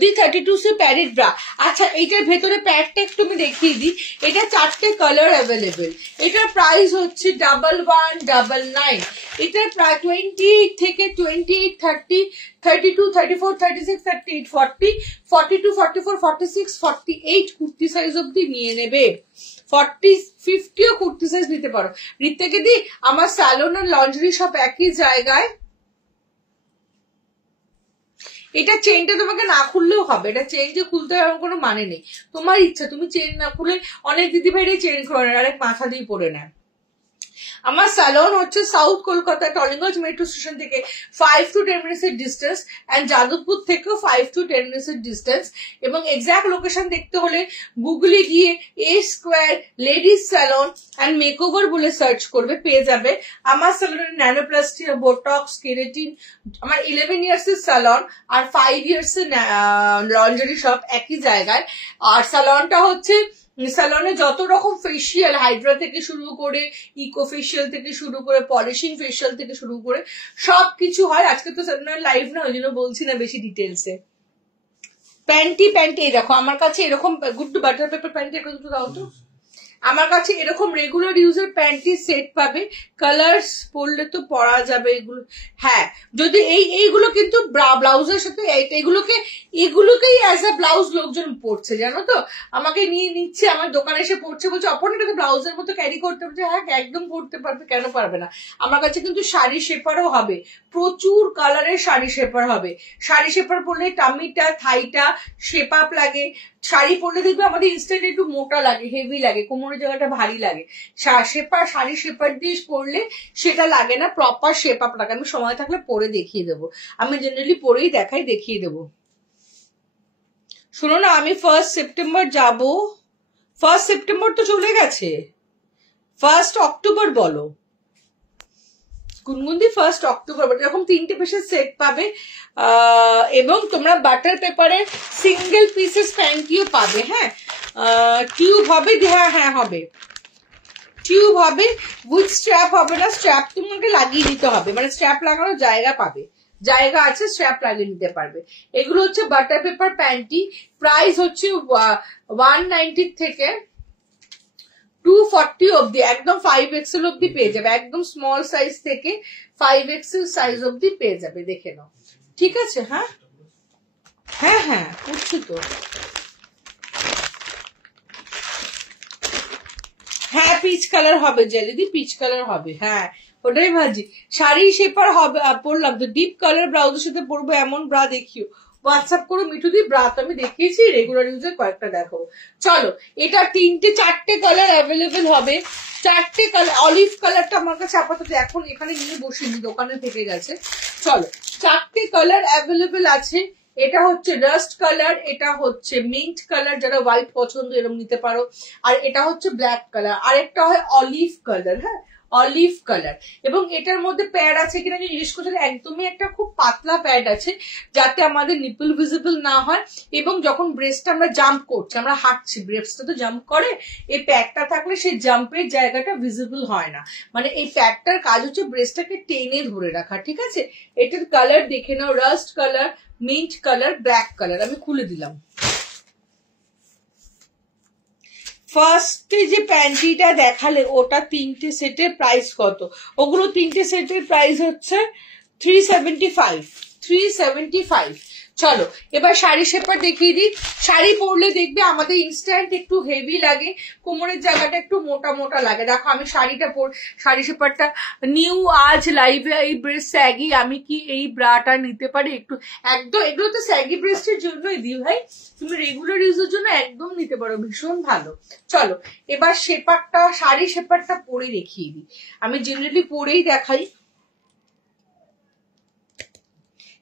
দি 32C প্যারিড ব্রা। আচ্ছা এইটার ভেতরে প্যাডটা একটু আমি দেখিয়ে দিই, এটা 4টে কালার অ্যাভেলেবেল। এটার প্রাইস হচ্ছে 1199। এটার প্রায় 28 থেকে 28, 30, 32, 34, 36, 38, 40, 42, 44, 46, 48 কুর্তি সাইজ অব্দি নিয়ে নেবে। 40, 50ও কুর্তি সাইজ নিতে পারো। ঋত্বিকে দি আমার স্যালন আর লন্ড্রি সব একই জায়গায়। এটা চেনটা তোমাকে না খুললেও হবে, এটা চেন যে খুলতে হবে কোনো মানে নেই, তোমার ইচ্ছা, তুমি চেন না খুলে, অনেক দিদি ভাইরে চেন করে নেয়, আরেক মাথা দিয়ে পরে নেয়। আমার স্যালন হচ্ছে south Kolkata Tollygunge metro station থেকে 5 to 10 minutes এর ডিস্টেন্স, এন্ড যাদবপুর থেকেও 5 to 10 minutes এর ডিস্টেন্স। এবং এক্সাক্ট লোকেশন দেখতে হলে গুগলে গিয়ে A Square ladies salon and makeover বলে সার্চ করবে, পেয়ে যাবে। আমার স্যালনের ন্যানোপ্লাস্টি, বোটক্স, কেরাটিন, আমার 11 years এর স্যালন আর 5 years এর লন্ডারি শপ একই জায়গায়। আর স্যালনটা হচ্ছে, স্যালনে যত রকম ফেসিয়াল, হাইড্রা থেকে শুরু করে, ইকো ফেসিয়াল থেকে শুরু করে, পলিশিং ফেসিয়াল থেকে শুরু করে সবকিছু হয়। আজকে তো স্যালনের লাইভ না, ওই জন্য বলছি না বেশি ডিটেলসে। প্যান্টি এই দেখো আমার কাছে এরকম গুড বাটার পেপার প্যান্টি একটা দুটো দাও তো। আমার কাছে এরকম রেগুলার ইউজের প্যান্টি সেট পাবে, কালার্স পরলে তো পরা যাবে এগুলো। হ্যাঁ, যদি এইগুলো কিন্তু ব্লাউজের সাথে এগুলোকেই অ্যাজ আ ব্লাউজ লোকজন পরছে, জানো তো, আমাকে নিয়ে নিচ্ছে, আমার দোকানে এসে পড়ছে, বলছে অপর্ণা এটাকে ব্লাউজের মতো ক্যারি করতে পারছে। হ্যাঁ একদম করতে পারবে, কেন পারবে না। আমার কাছে কিন্তু শাড়ি শেপারও হবে, প্রচুর কালারের শাড়ি শেপার হবে। শাড়ি শেপার পরলে টামিটা, থাইটা শেপ আপ লাগে। শাড়ি পরলে দেখবে আমাদের ইনস্ট্যান্ট একটু মোটা লাগে, হেভি লাগে, কোমরের জায়গাটা ভারী লাগে। শাড়ি শেপার দিয়ে পরলে সেটা লাগে না, প্রপার শেপ আপ লাগে। আমি সময় থাকলে পরে দেখিয়ে দেবো, আমি জেনারেলি পরেই দেখাই, দেখিয়ে দেবো। শোনো না, আমি 1 সেপ্টেম্বর যাব। 1 সেপ্টেম্বর তো চলে গেছে, 1 অক্টোবর বলো গুনগুন্দি, 1 অক্টোবর। এরকম 3টে পিসের সেট পাবে, এবং তোমরা বাটার পেপারে সিঙ্গেল পিসেস প্যান্টিও পাবে। হ্যাঁ, টিউব হবে, হ্যাঁ হবে, টিউব হবে, উইথ স্ট্র্যাপ হবে না, স্ট্র্যাপ তোমাকে লাগিয়ে দিতে হবে, মানে স্ট্র্যাপ লাগানোর জায়গা পাবে, জায়গা আছে, স্ট্র্যাপ লাগিয়ে নিতে পারবে। এগুলো হচ্ছে বাটার পেপার প্যান্টি। প্রাইস হচ্ছে 190 থেকে 240 অব্দি, একদম 5XL অব্দি পেয়ে যাবে, একদম স্মল সাইজ থেকে 5XL সাইজ অব্দি পেয়ে যাবে, দেখে নাও। ঠিক আছে, হ্যাঁ হ্যাঁ করছি তো। হ্যাঁ পিচ কালার হবে, জেলিদি পিচ কালার হবে, হ্যাঁ ওটাই ভাজি। শাড়ি শেপার হবে, পরলাম তো ডিপ কালার ব্লাউজের সাথে পরবো এমন ব্রা দেখিও, হোয়াটসঅ্যাপ করো মিঠুদি, ব্রা তো আমি দেখিয়েছি, রেগুলার ইউজের কয়েকটা দেখো। চলো, এটা 3-4টে কালার অ্যাভেলেবেল হবে, 4টে কালার। অলিভ কালারটা আমার কাছে আপাতত এখন এখানে নিয়ে বসিনি, দোকানে থেকে গেছে। চলো, 4টে কালার অ্যাভেলেবেল আছে। এটা হচ্ছে রাস্ট কালার, এটা হচ্ছে মিন্ট কালার, যারা হোয়াইট পছন্দ এরকম নিতে পারো, আর এটা হচ্ছে ব্ল্যাক কালার, আর একটা হয় অলিভ কালার। হ্যাঁ, অলিভ কালার। এবং এটার মধ্যে প্যাড আছে কিনা জিজ্ঞেস করছেন, একদমই একটা খুব পাতলা প্যাড আছে, যাতে আমাদের নিপল ভিজিবল না হয়। এবং যখন ব্রেস্টটা আমরা জাম্প করছি, আমরা হাঁটছি, ব্রেস্টটা তো জাম্প করে, এই প্যাডটা থাকলে সেই জাম্পের জায়গাটা ভিজিবল হয় না। মানে এই প্যাডটার কাজ হচ্ছে ব্রেস্টটাকে টেনে ধরে রাখা, ঠিক আছে? এটার কালার দেখে নাও, rust colour, mint colour, black colour. আমি খুলে দিলাম। ফার্স্টে যে প্যান্টিটা দেখালে ওটা 3টে সেটের প্রাইস কত? ওগুলো 3টে সেটের প্রাইস হচ্ছে 375। চলো, এবার শাড়ি শেপার দেখিয়ে দিই। শাড়ি পরলে দেখবে আমাদের ইনস্ট্যান্ট একটু হেভি লাগে, কোমরের জায়গাটা একটু মোটা মোটা লাগে। দেখো আমি শাড়ি শেপারটা নিউ আজ লাইভে, এই ব্রেস্ট স্যাগি, আমি কি এই ব্রাটা নিতে পারি? একটু একদম, এগুলো তো স্যাগি ব্রেস্টের জন্যই দিই ভাই, তুমি রেগুলার ইউজের জন্য একদম নিতে পারো, ভীষণ ভালো। চলো, এবার শেপারটা, শাড়ি শেপারটা পরে দেখিয়ে দিই। আমি জেনারেলি পরেই দেখাই।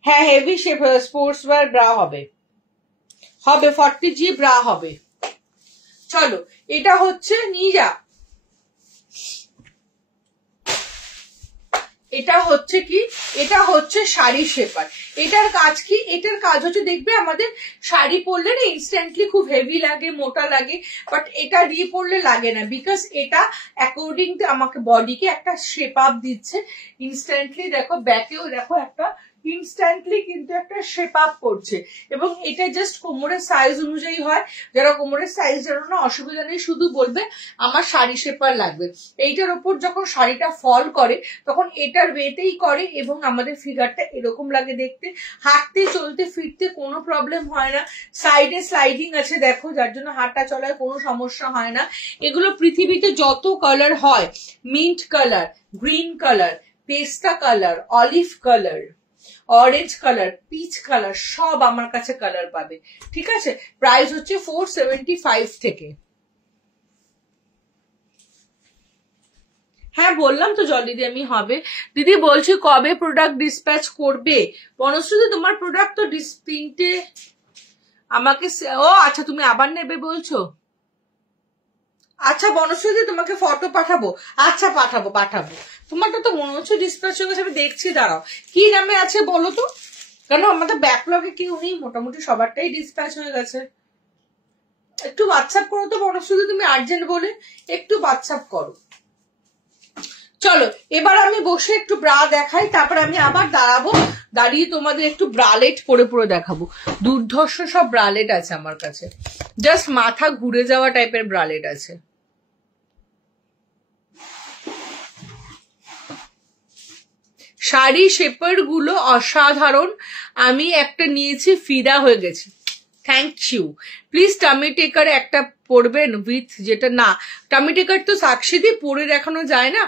হ্যাঁ, হেভি স্পোর্টস ওয়্যার ব্রা হবে 40G ব্রা হবে। চলো, এটা হচ্ছে নিজা, এটা হচ্ছে কি, এটা হচ্ছে শাড়ি শেপার। এটার কাজ কি? এটার কাজ হচ্ছে, দেখবে আমাদের শাড়ি পরলে না ইনস্ট্যান্টলি খুব হেভি লাগে, মোটা লাগে, বাট এটা দিয়ে পরলে লাগে না, বিকজ এটা অ্যাকর্ডিং টু আমাকে বডিকে একটা শেপ আপ দিচ্ছে ইনস্ট্যান্টলি। দেখো ব্যাকেও দেখো একটা ইনস্ট্যান্টলি কিন্তু একটা শেপ আপ করছে। এবং এটা জাস্ট কোমরের সাইজ অনুযায়ী হয়, যারা কোমরের সাইজ জানো না অসুবিধা নেই, শুধু বলবে আমার শাড়ি শেপার লাগবে। এইটার উপর যখন শাড়িটা ফল করে তখন এটার ওয়েটেই করে, এবং আমাদের ফিগারটা এরকম লাগে দেখতে, হাঁটতে চলতে ফিরতে কোনো প্রবলেম হয় না। সাইডে স্লাইডিং আছে দেখো, যার জন্য হাঁটা চলায় কোনো সমস্যা হয় না। এগুলো পৃথিবীতে যত কালার হয়, মিন্ট কালার, গ্রিন কালার, পেস্তা colour, olive colour, orange colour, peach colour, সব আমার কাছে কালার পাবে, ঠিক আছে? প্রাইস হচ্ছে 475 থেকে। হ্যাঁ বললাম তো জল দিদি আমি হবে। দিদি বলছি কবে প্রোডাক্ট ডিসপ্যাচ করবে? বনশ্রী তোমার প্রোডাক্ট তো 3টে আমাকে, ও আচ্ছা তুমি আবার নেবে বলছো? আচ্ছা বনশ্রী তোমাকে ফটো পাঠাবো, আচ্ছা পাঠাবো। তোমারটা তো মনে হচ্ছে ডিসপ্যাচ হয়ে গেছে, আমি দেখছি, দাঁড়াও কি নামে আছে বলো তো, কারণ আমাদের ব্যাকলগে কেউ নেই, মোটামুটি সবারটাই ডিসপ্যাচ হয়ে গেছে। একটু হোয়াটসঅ্যাপ করো তো বনশ্রী, তুমি আর্জেন্ট বলে একটু হোয়াটসঅ্যাপ করো। চলো, এবার আমি বসে একটু ব্রা দেখাই, তারপর আমি আবার দাঁড়াবো, দাঁড়িয়ে তোমাদের একটু ব্রালেট পরে দেখাবো। দুর্ধর্ষ সব ব্রালেট আছে আমার কাছে, জাস্ট মাথা ঘুরে যাওয়া টাইপের ব্রালেট আছে। শাড়ি শেপার গুলো অসাধারণ, আমি একটা নিয়েছি, ফিদা হয়ে গেছি, থ্যাংক ইউ। প্লিজ টামি টেকার একটা পরবেন উইথ, যেটা না টামি টেকার তো সাক্ষী দিয়ে পরে দেখানো যায় না,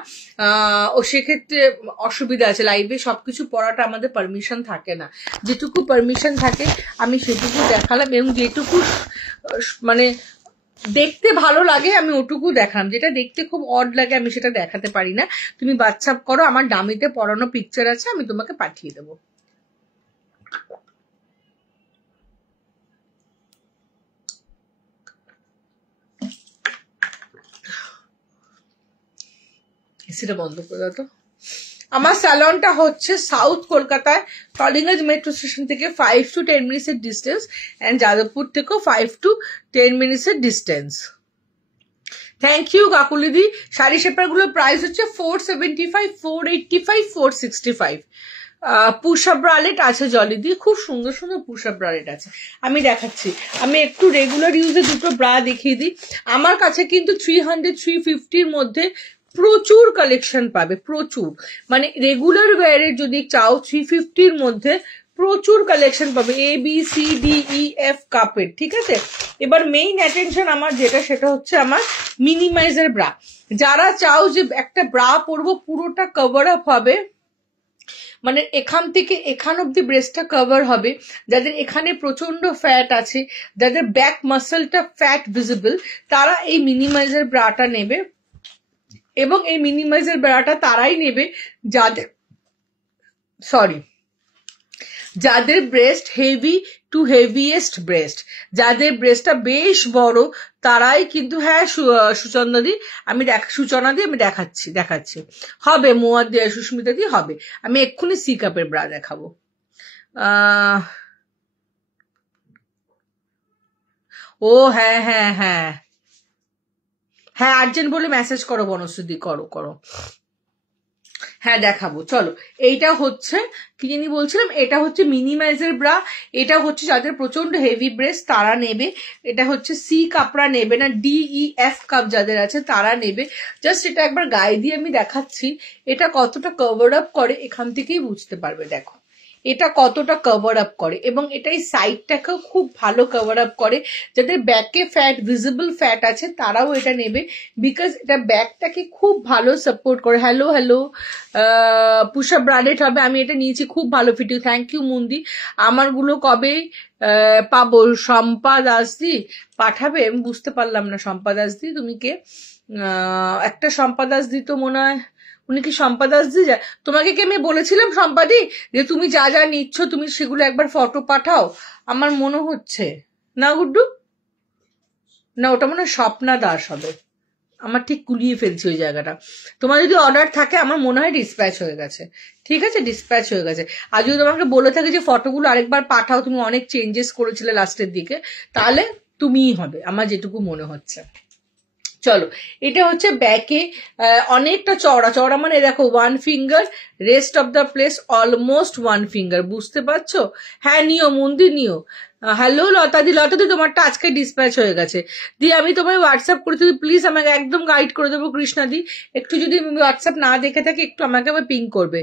ও সেক্ষেত্রে অসুবিধা আছে, লাইভে সবকিছু পড়াটা আমাদের পারমিশন থাকে না, যেটুকু পারমিশন থাকে আমি সেটুকু দেখালাম, এবং যেটুকু মানে দেখতে ভালো লাগে আমি ওটুকু দেখালাম, যেটা দেখতে খুব অড লাগে আমি সেটা দেখাতে পারি না। তুমি হোয়াটসঅ্যাপ করো, আমার ডামিতে পড়ানো পিকচার আছে, আমি তোমাকে পাঠিয়ে দেবো। এসিটা বন্ধ করে দাও তো। আমার স্যালনটা হচ্ছে সাউথ কলকাতায়, টলিগঞ্জ মেট্রো স্টেশন থেকে 5 to 10 মিনিটসের ডিস্টেন্স, অ্যান্ড যাদবপুর থেকেও 5 to 10 মিনিটসের ডিস্টেন্স। থ্যাংক ইউ কাকুলিদি। শাড়ি শেপার গুলোর প্রাইস হচ্ছে 475, 485, 465। পুষা ব্রালেট আছে জলিদি, খুব সুন্দর সুন্দর পুষা ব্রালেট আছে, আমি দেখাচ্ছি। আমি একটু রেগুলার ইউজে দুটো ব্রা দেখিয়ে দিই। আমার কাছে কিন্তু 300, 350-র মধ্যে প্রচুর কালেকশন পাবে, প্রচুর, মানে রেগুলার ওয়্যারের যদি চাও 350-র মধ্যে প্রচুর কালেকশন পাবে, ABCDEF কাপের, ঠিক আছে? এবার মেইন অ্যাটেনশন আমার যেটা, সেটা হচ্ছে আমার মিনিমাইজার ব্রা। যারা চাও যে একটা ব্রা পরবো পুরোটা কভার আপ হবে, মানে এখান থেকে এখান অব্দি ব্রেস্টটা কভার হবে, যাদের এখানে প্রচন্ড ফ্যাট আছে, যাদের ব্যাক মাসলটা ফ্যাট ভিজিবল, তারা এই মিনিমাইজার ব্রাটা নেবে। এবং এই মিনিমাইজার ব্রাটা তারাই নেবে যাদের breast heavy two heaviest breast, যাদের ব্রেস্টটা বেশ বড়, তারাই কিন্তু, হ্যাঁ সুচন্দাদি সূচনাদি আমি দেখাচ্ছি হবে, মোয়ার দিয়ে সুস্মিতা দি হবে। আমি এক্ষুনি সি কাপের ব্রা দেখাবো। ও হ্যাঁ হ্যাঁ হ্যাঁ হ্যাঁ, আর্জেন্ট বলে মেসেজ করো বনশ্রী, করো। হ্যাঁ দেখাবো, চলো। এইটা হচ্ছে কি জানি বলছিলাম, এটা হচ্ছে মিনিমাইজার ব্রা। এটা হচ্ছে যাদের প্রচন্ড হেভি ব্রেস্ট তারা নেবে। এটা হচ্ছে সি কাপড়া নেবে না, DEF কাপ যাদের আছে তারা নেবে। জাস্ট এটা একবার গায়ে দিয়ে আমি দেখাচ্ছি এটা কতটা কভার আপ করে, এখান থেকেই বুঝতে পারবে। দেখো এটা কতটা কভার আপ করে, এবং এটা এই সাইডটাকেও খুব ভালো কভার আপ করে। যাদের ব্যাকে ফ্যাট ভিজিবল ফ্যাট আছে তারাও এটা নেবে, বিকজ এটা ব্যাকটাকে খুব ভালো সাপোর্ট করে। হ্যালো পুষা ব্র্যান্ডেড হবে, আমি এটা নিয়েছি, খুব ভালো ফিটিং। থ্যাংক ইউ মুন্দি। আমারগুলো কবে পাবো? শম্পা দাসদি পাঠাবে, আমি বুঝতে পারলাম না। শম্পা দাসদি তুমি কে? একটা শম্পা দাসদি তো মনে হয়, উনি কি শম্পা দাসদি? তোমাকে কি আমি বলেছিলাম সম্পাদি যে তুমি যা যা নিচ্ছ তুমি সেগুলো একবার ফটো পাঠাও? আমার মনে হচ্ছে না গুড্ডু, না ওটা মনে হয় স্বপ্না দাস হবে। আমার ঠিক কুলিয়ে ফেলছি ওই জায়গাটা। তোমার যদি অর্ডার থাকে আমার মনে হয় ডিসপ্যাচ হয়ে গেছে। ঠিক আছে, ডিসপ্যাচ হয়ে গেছে। আর যদি তোমাকে বলে থাকে যে ফটোগুলো আরেকবার পাঠাও, তুমি অনেক চেঞ্জেস করেছিলে লাস্টের দিকে, তাহলে তুমিই হবে, আমার যেটুকু মনে হচ্ছে। চলো, এটা হচ্ছে ব্যাকে অনেকটা চওড়া মানে দেখো 1 finger, rest of the place almost 1 finger, বুঝতে পারছো? হ্যাঁ নিও মন্দির নিও। হ্যালো লতাদি তোমারটা আজকে ডিসপ্যাচ হয়ে গেছে। দিয়ে আমি তোমায় হোয়াটসঅ্যাপ করে দিই, প্লিজ আমাকে একদম গাইড করে দেবো কৃষ্ণাদি। একটু যদি হোয়াটসঅ্যাপ না দেখে থাকি একটু আমাকে আবার পিং করবে।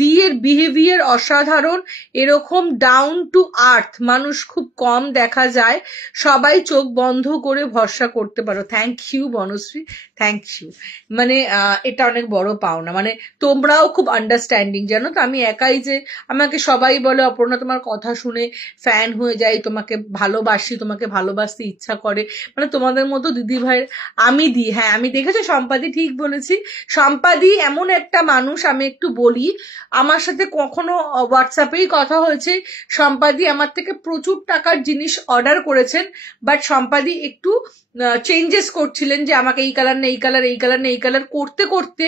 দিয়ের বিহেভিয়ার অসাধারণ, এরকম ডাউন টু আর্থ মানুষ খুব কম দেখা যায়, সবাই চোখ বন্ধ করে ভরসা করতে পারো। Thank you Banashree, thank you. মানে এটা অনেক বড় পাওনা, মানে তোমরাও খুব আন্ডারস্ট্যান্ডিং, জানো তো। আমি একাই যে, আমাকে সবাই বলে অপর্ণা তোমার কথা শুনে ফ্যান হয়ে যাই, তোমাকে ভালোবাসি, তোমাকে ভালোবাসতে ইচ্ছা করে, মানে তোমাদের মতো দিদি ভাইয়ের আমি দিই। হ্যাঁ আমি দেখেছি সম্পাদি, ঠিক বলেছি। সম্পাদি এমন একটা মানুষ, আমি একটু বলি, আমার সাথে কখনো হোয়াটসঅ্যাপেই কথা হয়েছে, সম্পাদি আমার থেকে প্রচুর টাকার জিনিস অর্ডার করেছেন, বাট সম্পাদি একটু চেঞ্জেস করছিলেন যে আমাকে এই কালার না এই কালার, এই কালার না এই কালার করতে করতে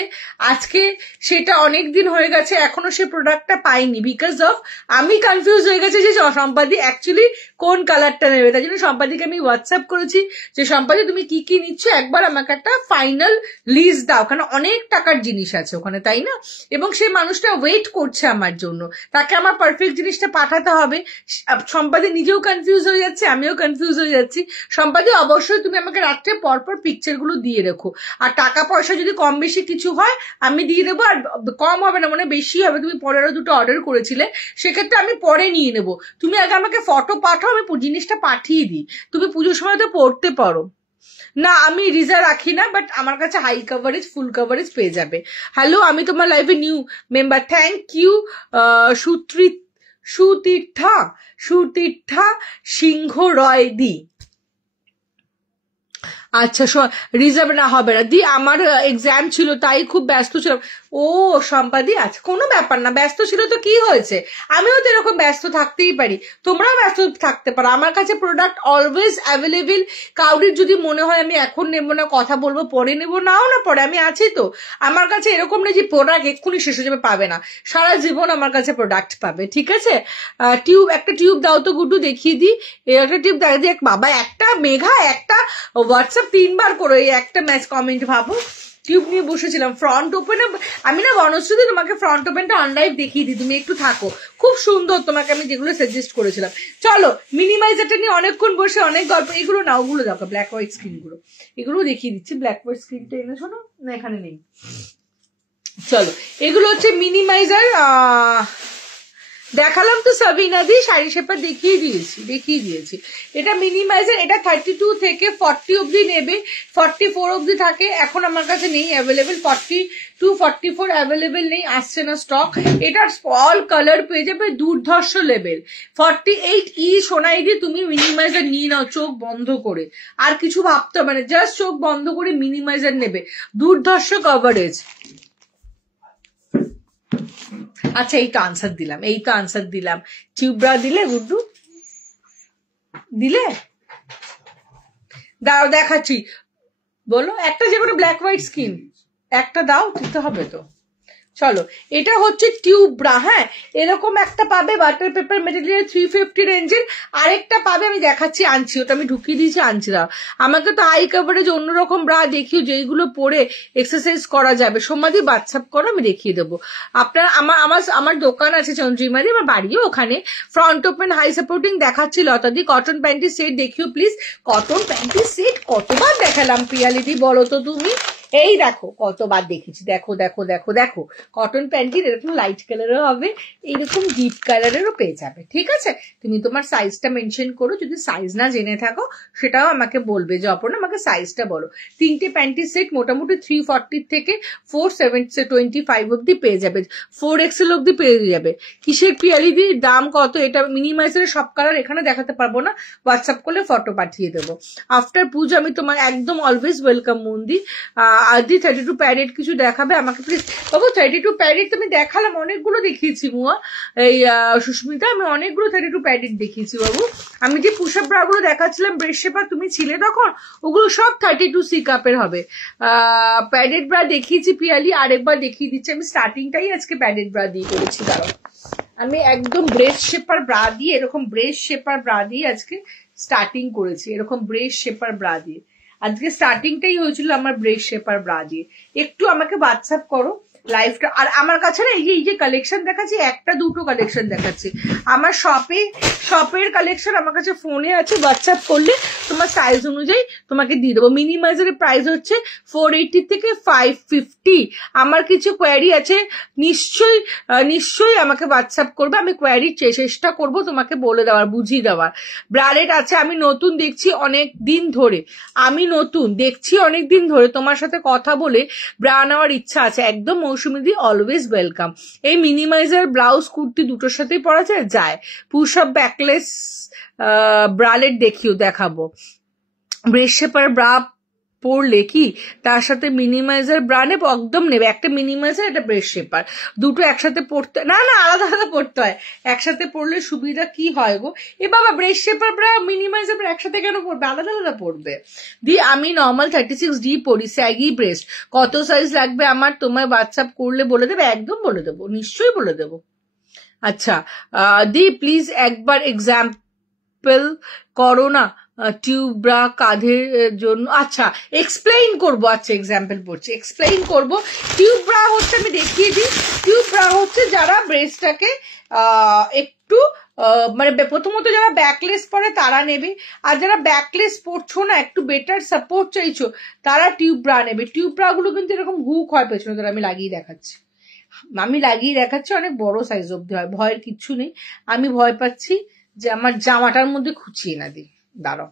আজকে সেটা অনেক দিন হয়ে গেছে, এখনো সে প্রোডাক্টটা পাইনি, বিকজ অফ আমি কনফিউজ হয়ে গেছি যে সম্পাদি অ্যাকচুয়ালি কোন কালারটা নেবে। তাই জন্য সম্পাদিকে আমি হোয়াটসঅ্যাপ করেছি যে সম্পাদি তুমি কি কি নিচ্ছ একবার আমাকে একটা ফাইনাল লিস্ট দাও, কারণ অনেক টাকার জিনিস আছে ওখানে, তাই না? এবং সেই মানুষটা ওয়েট করছে আমার জন্য, তাকে আমার পারফেক্ট জিনিসটা পাঠাতে হবে। সম্পাদি নিজেও কনফিউজ হয়ে যাচ্ছে, আমিও কনফিউজ হয়ে যাচ্ছি। সম্পাদি অবশ্যই তুমি আমাকে রাত্রে পরপর পিকচার গুলো দিয়ে রেখো, আর টাকা পয়সা যদি কম বেশি কিছু হয় আমি দিয়ে দেবো, আর কম হবে না, মানে বেশি হবে। তুমি পরে আরো 2টো অর্ডার করেছিলে, সেক্ষেত্রে আমি পরে নিয়ে নেবো। তুমি আগে আমাকে ফটো পাঠাও, আমি জিনিসটা পাঠিয়ে দিই, তুমি পুজোর সময় তো পড়তে পারো। না আমি রিজা রাখি না, বাট আমার কাছে হাই কভারেজ ফুল কভারেজ পেয়ে যাবে। হ্যালো, আমি তোমার লাইভে new member, thank you. Sutirtha সিংহ রয় দি। আচ্ছা রিজার্ভ না হবে না দি, আমার এক্সাম ছিল তাই খুব ব্যস্ত ছিলাম। ও সম্পাদি, আচ্ছা কোনো ব্যাপার না, ব্যস্ত ছিল তো কি হয়েছে, আমিও তো এরকম ব্যস্ত থাকতেই পারি, তোমরাও ব্যস্ত থাকতে পারো। আমার কাছে প্রোডাক্ট অলওয়েজ অ্যাভেলেবেল। কাউরির যদি মনে হয় আমি এখন নেবো না, কথা বলবো পরে নেবো, নাও না পরে, আমি আছি তো। আমার কাছে এরকম নেই যে প্রোডাক্ট এক্ষুনি শেষ হয়ে যাবে, পাবে না, সারা জীবন আমার কাছে প্রোডাক্ট পাবে। ঠিক আছে, একটা টিউব দাও তো গুড্ডু, দেখিয়ে দিই। একটা টিউব দাঁড়িয়ে দিয়ে বাবা, একটা মেঘা একটা হোয়াটসঅ্যাপ 3বার করে এই একটা ম্যাচ কমেন্ট, ভাবো টিউব নিয়ে বসেছিলাম। ফ্রন্ট ওপেন আমি না বনশ্রুতি তোমাকে ফ্রন্ট ওপেনটা অনলাইভ দেখিয়ে দিই, তুমি একটু থাকো, খুব সুন্দর তোমাকে আমি যেগুলো সাজেস্ট করেছিলাম। চলো, মিনিমাইজারটা নিয়ে অনেকক্ষণ বসে অনেক গল্প, এগুলো না ওগুলো দেখো, ব্ল্যাক হোয়াইট স্ক্রিন গুলো, এগুলো দেখিয়ে দিচ্ছি। ব্ল্যাক হোয়াইট স্ক্রিনটা এনে শোনো না, এখানে নেই। চলো, এগুলো হচ্ছে মিনিমাইজার। দেখালাম তো সাবিনা দি, শাড়ি শেপার দেখিয়ে দিয়েছি। এটা মিনিমাইজার, এটা 32 থেকে 40 অবধি নেবে, 44 অবধি থাকে, এখন আমার কাছে নেই অ্যাভেলেবেল, 42 44 অ্যাভেলেবেল নেই, আসছে না স্টক। এটার অল কালার পেয়ে যাবে, দুর্ধর্ষ লেভেল। 48E সোনাই দি তুমি মিনিমাইজার নিয়ে নাও চোখ বন্ধ করে, আর কিছু ভাবতে হবে না, জাস্ট চোখ বন্ধ করে মিনিমাইজার নেবে, দুর্ধর্ষ কভারেজ। আচ্ছা এই তো আনসার দিলাম, টিউবরা দিলে গুড্ডু, দিলে দাও দেখাচ্ছি, বলো একটা যে কোনো ব্ল্যাক হোয়াইট স্কিন একটা দাও, দিতে হবে তো। চলো এটা হচ্ছে টিউব ব্রা, হ্যাঁ এরকম একটা পাবে বাটার পেপার মেটেরিয়াল 350 রেঞ্জের, আরেকটা পাবে আমি দেখাচ্ছি, আনছি ওটা আমি ঢুকিয়ে দিয়েছি, আনছি দাও। আমাকে তো হাই কভারেজ অন্যরকম ব্রা দেখিও, যেইগুলো পরে এক্সারসাইজ করা যাবে, সোমাদি হোয়াটসঅ্যাপ করো আমি দেখিয়ে দেবো। আপনার আমার দোকান আছে চন্দ্রিমারি, আমার বাড়িও ওখানে, ফ্রন্ট ওপেন হাই সাপোর্টিং দেখাচ্ছি লতাদি, কটন প্যান্টির সেট দেখিও প্লিজ। কটন প্যান্টির সেট কতবার দেখালাম পিয়ালিদি বলো তো তুমি, এই দেখো কতবার দেখেছি, দেখো দেখো দেখো দেখো, কটন প্যান্টির এরকম লাইট কালারও হবে, এইরকম ডিপ কালারেরও পেয়ে যাবে, ঠিক আছে। তুমি তোমার সাইজটা মেনশন করো, যদি সাইজ না জেনে থাকো সেটাও আমাকে বলবে যে অপর্ণা আমাকে সাইজটা বলো। তিনটে প্যান্টির সেট মোটামুটি 340 থেকে 425 অব্দি পেয়ে যাবে, 4XL অব্দি পেয়ে যাবে। কিসের পিয়ালিদি দাম কত, এটা মিনিমাইজারের সব কালার এখানে দেখাতে পারবো না, হোয়াটসঅ্যাপ করলে ফটো পাঠিয়ে দেবো। আফটার পুজো আমি তোমার একদম অলওয়েজ ওয়েলকাম মন্দি। আদি 32 প্যারেড কিছু দেখাবে আমাকে প্লিজ বাবু। 32 প্যারেড তুমি দেখালাম, অনেকগুলো দেখিয়েছি মুয়া, এই সুস্মিতা আমি অনেকগুলো 32 প্যারেড দেখিয়েছি বাবু। আমি যে পুশ আপ ব্রা গুলো দেখাচ্ছিলাম ব্রেস্ট শেপার, তুমি ছিলে তখন, ওগুলো সব 32C কাপের হবে। প্যাডেড ব্রা দেখিয়েছি পিয়ালি, আরেকবার দেখিয়ে দিচ্ছি, আমি স্টার্টিংটাই আজকে প্যাডেড ব্রা দিয়ে করেছি, দাঁড়াও আমি একদম ব্রেস্ট শেপার ব্রা দিয়ে, এরকম ব্রেস্ট শেপার ব্রা দিয়ে আজকে স্টার্টিং করেছি, এরকম ব্রেস্ট শেপার ব্রা দিয়ে আজকে স্টার্টিংটাই হয়েছিল আমার ব্রেস্ট শেপার ব্রা দিয়ে। একটু আমাকে হোয়াটসঅ্যাপ করো লাইভটা। আর আমার কাছে না এই যে কালেকশন দেখাচ্ছি, একটা দুটো কালেকশন দেখাচ্ছি, আমার শপের কালেকশন আমার কাছে ফোনে আছে, হোয়াটসঅ্যাপ করলে তোমার সাইজ অনুযায়ী তোমাকে দিয়ে দেবো। মিনিমাইজারের প্রাইস হচ্ছে 480 থেকে 550। আমার কিছু কোয়ারি আছে, নিশ্চয়ই আমাকে হোয়াটসঅ্যাপ করবে, আমি কোয়ারি চেষ্টা করবো তোমাকে বলে দেওয়ার, বুঝিয়ে দেওয়ার। ব্রালেট আছে, আমি নতুন দেখছি অনেক দিন ধরে, তোমার সাথে কথা বলে ব্রা নেওয়ার ইচ্ছা আছে, একদম মৌসুমি দি অলওয়েজ ওয়েলকাম। এই মিনিমাইজার ব্লাউজ কুর্তি দুটোর সাথেই পরা যায়। পুশ আপ ব্যাকলেস ব্রালেট দেখাবো, ব্রেস্ট শেপার ব্রা পরলে কি তার সাথে মিনিমাইজার ব্রা নেব, একদম নেবে, একটা মিনিমাইজার একটা ব্রেস্ট শেপার, দুটো একসাথে পড়তে না আলাদা আলাদা পড়তে হয়, একসাথে পড়লে সুবিধা কি হয় গো, এ বাবা breast shaper bra minimiser bra একসাথে কেন পড়বে, আলাদা আলাদা পড়বে। আমি নর্মাল 36D পরি, স্যাগি ব্রেস্ট, কত সাইজ লাগবে আমার, তোমায় হোয়াটসঅ্যাপ করলে বলে দেবে, একদম বলে দেবো, নিশ্চয়ই বলে দেবো। আচ্ছা প্লিজ একবার এক্সাম্পল করো না টিউব ব্রা কাঁধের জন্য, আচ্ছা এক্সপ্লেইন করবো, আচ্ছা এক্সাম্পল পড়ছি, এক্সপ্লেইন করবো। টিউব ব্রা হচ্ছে, আমি দেখিয়ে দিই, টিউব ব্রা হচ্ছে যারা ব্রেস্টটাকে একটু মানে প্রথমত যারা ব্যাকলেস পরে তারা নেবে, আর যারা ব্যাকলেস পরছো না, একটু বেটার সাপোর্ট চাইছো, তারা টিউব ব্রা নেবে। টিউব ব্রা গুলো কিন্তু এরকম হুক হয় পেছনে, ধরে আমি লাগিয়ে দেখাচ্ছি, অনেক বড় সাইজ অব্দি হয়, ভয়ের কিচ্ছু নেই। আমি ভয় পাচ্ছি যে আমার জামাটার মধ্যে খুঁচিয়ে না দিই, দাঁড়াও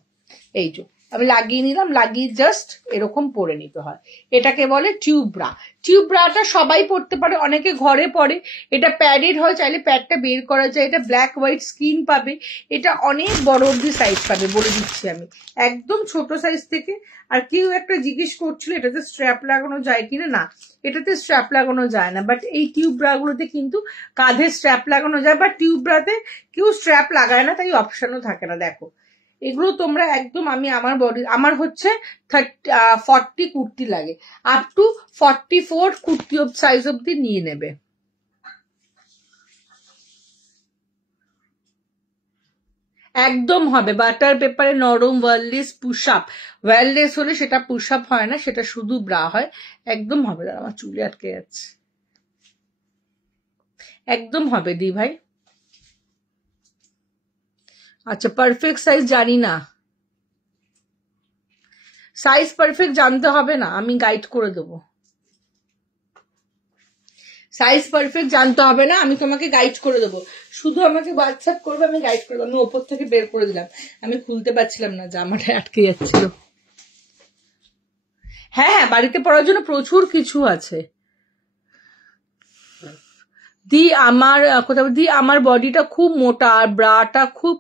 এই যে আমি লাগিয়ে নিলাম, লাগিয়ে জাস্ট এরকম পরে নিতে হয়, এটাকে বলে টিউব ব্রা। টিউব ব্রাটা সবাই পরতে পারে, অনেকে ঘরে পরে, এটা প্যাডেড হয়, চাইলে প্যাডটা বের করা যায়, এটা ব্ল্যাক হোয়াইট স্কিন পাবে, এটা অনেক বড় অব্দি সাইজ পাবে, বলে দিচ্ছি আমি, একদম ছোট সাইজ থেকে। আর কেউ একটা জিজ্ঞেস করছিল এটাতে স্ট্র্যাপ লাগানো যায় কিনা, না এটাতে স্ট্র্যাপ লাগানো যায় না, বাট এই টিউব ব্রা গুলোতে কিন্তু কাঁধে স্ট্র্যাপ লাগানো যায়, বা টিউব ব্রাতে কেউ স্ট্র্যাপ লাগায় না, তাই অপশনও থাকে না। দেখো এগুলো তোমরা একদম, আমার হচ্ছে 40 কুর্তি লাগে, আপ টু 44 কুর্তি সাইজ অব্দি নিয়ে নেবে। একদম হবে বাটার পেপারে নরম ওয়্যারলেস পুশ আপ, ওয়্যারলেস হলে সেটা পুশ আপ হয় না, সেটা শুধু ব্রা হয়, একদম হবে। আমার চুলে আটকে যাচ্ছে, একদম হবে দি ভাই। আচ্ছা পারফেক্ট সাইজ জানি না, সাইজ পারফেক্ট জানতে হবে না, আমি গাইড করে দেবো। সাইজ পারফেক্ট জানতে হবে না, আমি তোমাকে গাইড করে দেবো, শুধু আমাকে হোয়াটসঅ্যাপ করবে, আমি গাইড করে দেবো। আমি ওপর থেকে বের করে দিলাম, আমি খুলতে পারছিলাম না, জামাটা আটকে যাচ্ছিল। হ্যাঁ হ্যাঁ, বাড়িতে পড়ার জন্য প্রচুর কিছু আছে। আমার বডিটা খুব মোটা আর ব্রাটা খুব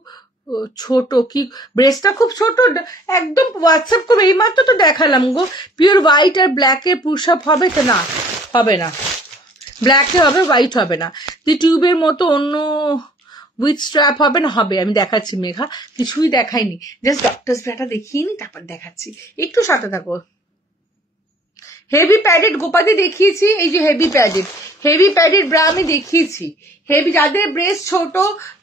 ছোট, কি ব্রেস্টটা খুব ছোট, একদম হোয়াটসঅ্যাপ করবে। এইমাত্র তো দেখালাম গো, পিওর হোয়াইট আর ব্ল্যাকের পুশ আপ হবে তো? না, হবে না, ব্ল্যাকে হবে, হোয়াইট হবে না। টিউবের মতো অন্য উইথ স্ট্র্যাপ হবে না? হবে। আমি দেখাচ্ছি মেঘা, কিছুই দেখাইনি, জাস্ট ডক্টরস ব্রাটা দেখিয়ে নি, তারপর দেখাচ্ছি, একটু সাথে থাকো। হেভি প্যাডেড গোপাদি দেখিয়েছি, এই যে হেভি প্যাডেড ব্রা আমি দেখিয়েছি। হেভি, যাদের ব্রেস্ট ছোট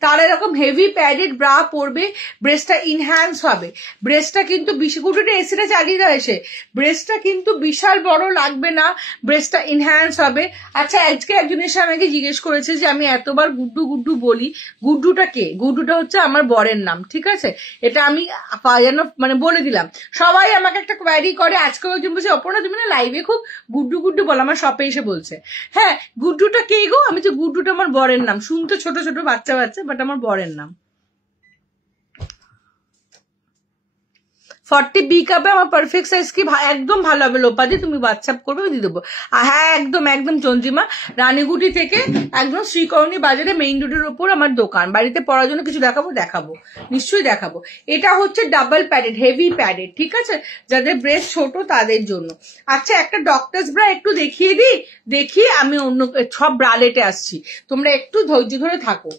তারা এরকম হেভি প্যাডেড ব্রা পরবে, ব্রেস্টটা ইনহ্যান্স হবে। ব্রেস্টটা কিন্তু গুডুটা এসিটা চালিয়ে দেয় এসে, ব্রেস্টটা কিন্তু বিশাল বড় লাগবে না, ব্রেস্টটা ইনহ্যান্স হবে। আচ্ছা, আজকে একজন এসে আমাকে জিজ্ঞেস করেছে যে আমি এতবার গুড্ডু গুড্ডু বলি, গুড্ডুটা কে? গুড্ডুটা হচ্ছে আমার বরের নাম, ঠিক আছে? এটা আমি যেন মানে বলে দিলাম। সবাই আমাকে একটা কোয়ারি করে, আজকে একজন বলছে অপর্ণা তুমি না লাইভে খুব গুড্ডু গুড্ডু বল, আমার শপে এসে বলছে। হ্যাঁ, গুড্ডুটা কে গো? আমি যে গুড্ডুটা আমার বরের নাম, শুনতে ছোট ছোট বাচ্চা বাট আমার বরের নাম। 40 বি কাপে আমার পারফেক্ট সাইজ কি একদম ভালো হবে লোপাদি, তুমি হোয়াটসঅ্যাপ করবে, দিয়ে দেবো। হ্যাঁ একদম একদম চন্দ্রিমা, রানীগুটি থেকে একদম শ্রীকরণী বাজারে মেইন রোডের ওপর আমার দোকান। বাড়িতে পড়ার জন্য কিছু দেখাবো, নিশ্চয়ই দেখাবো। এটা হচ্ছে ডাবল প্যাডেড, হেভি প্যাডেড, ঠিক আছে? যাদের ব্রেস্ট ছোট তাদের জন্য। আচ্ছা, একটা ডক্টরস ব্রা একটু দেখিয়ে দিই, দেখি আমি অন্য সব ব্রালেটে আসছি, তোমরা একটু ধৈর্য ধরে থাকো।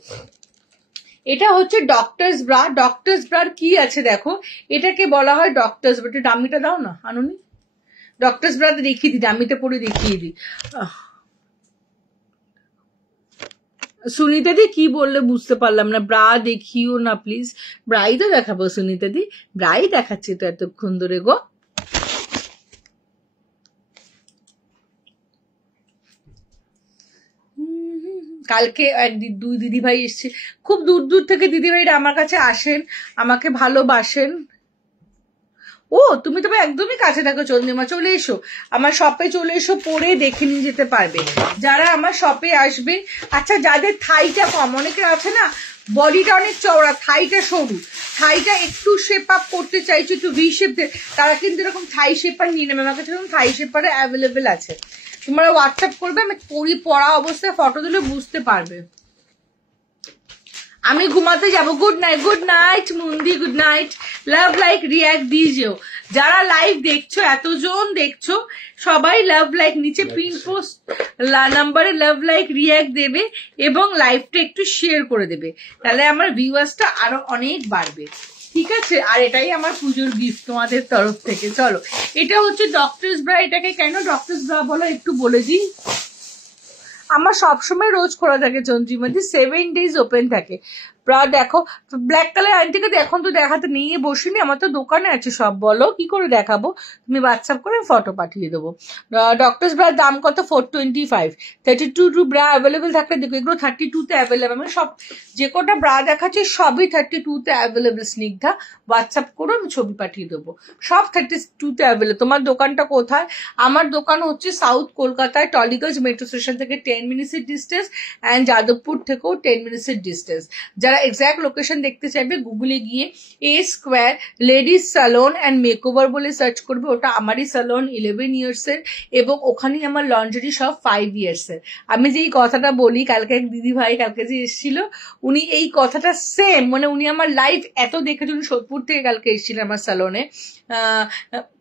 এটা হচ্ছে ডক্টরস ব্রা। ডক্টরস ব্রার কি আছে দেখো, এটাকে বলা হয় ডক্টরস ব্রা। ডামিটা দাও না, আনুনি। ডক্টরস ব্রাতে দেখিয়ে দিই, ডামিতে পরে দেখিয়ে দিই। সুনিতা দি কি বললে বুঝতে পারলাম না, ব্রা দেখিও না প্লিজ। ব্রাই তো দেখাবো সুনিতা দি, ব্রাই দেখাচ্ছি তো এতক্ষণ ধরে গো। কালকে দুই দিদিভাই এসছে, খুব দূর দূর থেকে দিদিভাইরা আমার কাছে আসেন, আমাকে ভালোবাসেন। ও তুমি তবে একদমই কাছে থাকো চন্দ্রিমা, চলে এসো আমার শপে, চলে এসো, পরে দেখে নিয়ে যেতে পারবে যারা আমার শপে আসবে। আচ্ছা, যাদের থাইটা কম, অনেকের আছে না বডিটা অনেক চওড়া, থাইটা সরু, থাইটা একটু শেপ আপ করতে চাইছো, একটু ভি শেপ, তারা কিন্তু এরকম থাই শেপার নিয়ে নেবে, আমার কাছে থাই শেপার অ্যাভেলেবেল আছে। তোমরা হোয়াটসঅ্যাপ করবে, আমি পড়া অবস্থায় ফটো দিলে বুঝতে পারবে। আমি ঘুমাতে যাব, গুড নাইট মুন্দি, good night. Love like react দিয়েও, যারা লাইভ দেখছো, এতজন দেখছো, সবাই লাভ লাইক, নিচে পিন পোস্ট নাম্বারে লাভ লাইক রিয়াক্ট দেবে এবং লাইভটা একটু শেয়ার করে দেবে, তাহলে আমার ভিউয়ার্সটা আরো অনেক বাড়বে, ঠিক আছে? আর এটাই আমার পুজোর গিফট তোমাদের তরফ থেকে। চলো, এটা হচ্ছে ডক্টরস ব্রা। এটাকে কেন ডক্টরস ব্রা বলো একটু বলে দিই। আমার সবসময় রোজ খোলা থাকে চন্দ্রিমাদি, 7 days ওপেন থাকে। ব্রা দেখো, ব্ল্যাক কালার আইনটিকে এখন তো দেখাতে নিয়ে বসিনি, আমার তো দোকানে আছে সব। বলো কি করে দেখাবো, তুমি হোয়াটসঅ্যাপ করে ফটো পাঠিয়ে দেবো। ডক্টরস ব্রার দাম কত? 425। 32 ব্রা অ্যাভেলেবেল থাকলে দেখো, এগুলো 32-তে অ্যাভেলেবেল। আমি সব যে কটা ব্রা দেখাচ্ছি সবই 32-তে অ্যাভেলেবেল। স্নিগ্ধা হোয়াটসঅ্যাপ করো, আমি ছবি পাঠিয়ে দেবো, সব 32-তে অ্যাভেলেবেল। তোমার দোকানটা কোথায়? আমার দোকান হচ্ছে সাউথ কলকাতায়, টলিগঞ্জ মেট্রো স্টেশন থেকে 10 minutes ডিস্টেন্স, অ্যান্ড যাদবপুর থেকেও 10 minutes ডিস্টেন্স। যারা এক্সাক্ট লোকেশন দেখতে চাইবে, গুগলে গিয়ে A square ladies salon and makeover বলে সার্চ করবে, ওটা আমারই স্যালন, 11 years এর, এবং ওখানেই আমার লন্ডারি সব 5 years এর। আমি যে এই কথাটা বলি, কালকে এক দিদি ভাই কালকে যে এসেছিল, উনি এই কথাটা সেম, মানে উনি আমার লাইভ এত দেখেছেন, সোদপুর থেকে কালকে এসেছিল আমার স্যালনে,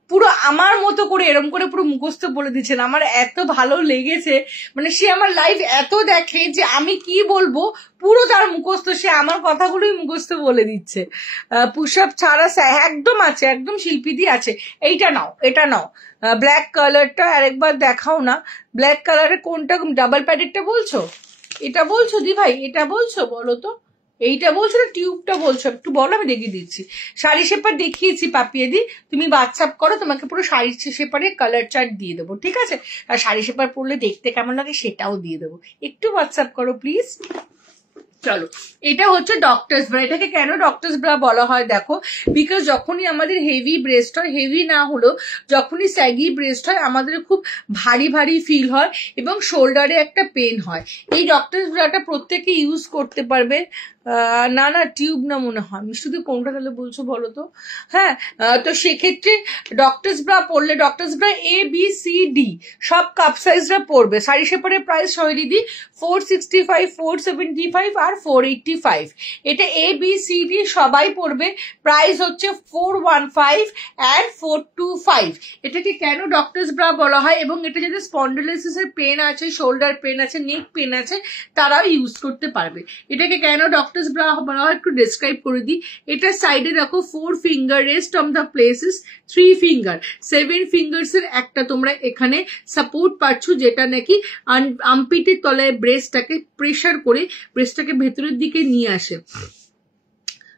পুরো আমার মতো করে এরম করে পুরো মুখস্থ বলে দিচ্ছেন, আমার এত ভালো লেগেছে। মানে সে আমার লাইভ এত দেখে যে আমি কি বলবো পুরো তার মুখস্থ, সে আমার কথাগুলোই মুখস্থ বলে দিচ্ছে। পুশ আপ ছাড়া একদম আছে, একদম শিল্পীদি আছে। এইটা নাও, এটা নাও, ব্ল্যাক কালারটা আরেকবার দেখাও না। ব্ল্যাক কালারের কোনটা? ডাবল প্যাডেডটা বলছো? এটা বলছো দি ভাই, এটা বলছো? বলো তো, এইটা বলছো না টিউবটা বলছো? একটু বলো, আমি দেখিয়ে দিচ্ছি। শাড়ি শেপার দেখিয়েছি পাপিয়েদি, তুমি হোয়াটসঅ্যাপ করো, তোমাকে পুরো শাড়ি শেপারে কালার চার্ট দিয়ে দেবো, ঠিক আছে? আর শাড়ি শেপার পরলে দেখতে কেমন লাগে সেটাও দিয়ে দেবো, একটু হোয়াটসঅ্যাপ করো প্লিজ। চলো, এটা হচ্ছে ডক্টরস ব্রা। এটাকে কেন ডক্টরস ব্রা বলা হয় দেখো, বিকজ যখনই আমাদের হেভি ব্রেস্ট হয়, হেভি না হলেও যখনই স্যাগি ব্রেস্ট হয় আমাদের খুব ভারী ভারী ফিল হয় এবং শোল্ডারে একটা পেন হয়। এই ডক্টরস ব্রাটা প্রত্যেকে ইউজ করতে পারবে। না না টিউব না মনে হয়, মিষ্টি কোনটা তাহলে বলছো বলো তো? হ্যাঁ, তো সেক্ষেত্রে ডক্টরস ব্রা পড়লে, ডক্টরস ব্রা ABCD সব কাপ সাইজরা পড়বে। শাড়ি শেপারের প্রাইস সহ দিদি 465, 475 আর 485। এটা ABCD সবাই পড়বে, প্রাইস হচ্ছে 415 and 425। এটাকে কেন ডক্টরস ব্রা বলা হয়, এবং এটা যাদের স্পন্ডোলাইসিসের পেন আছে, শোল্ডার পেন আছে, নেক পেন আছে, তারাও ইউজ করতে পারবে। এটাকে কেন ডক্টরস ব্রা বলা হয় একটু ডিসক্রাইব করে দিই। এটা সাইডে দেখো 4 finger, rest of the places 3 finger, 7 fingers এর একটা তোমরা এখানে সাপোর্ট পাচ্ছ, যেটা নাকি আর্মপিটের তলায় ব্রেস্টটাকে প্রেসার করে ব্রেস্টটাকে ভেতরের দিকে নিয়ে আসে।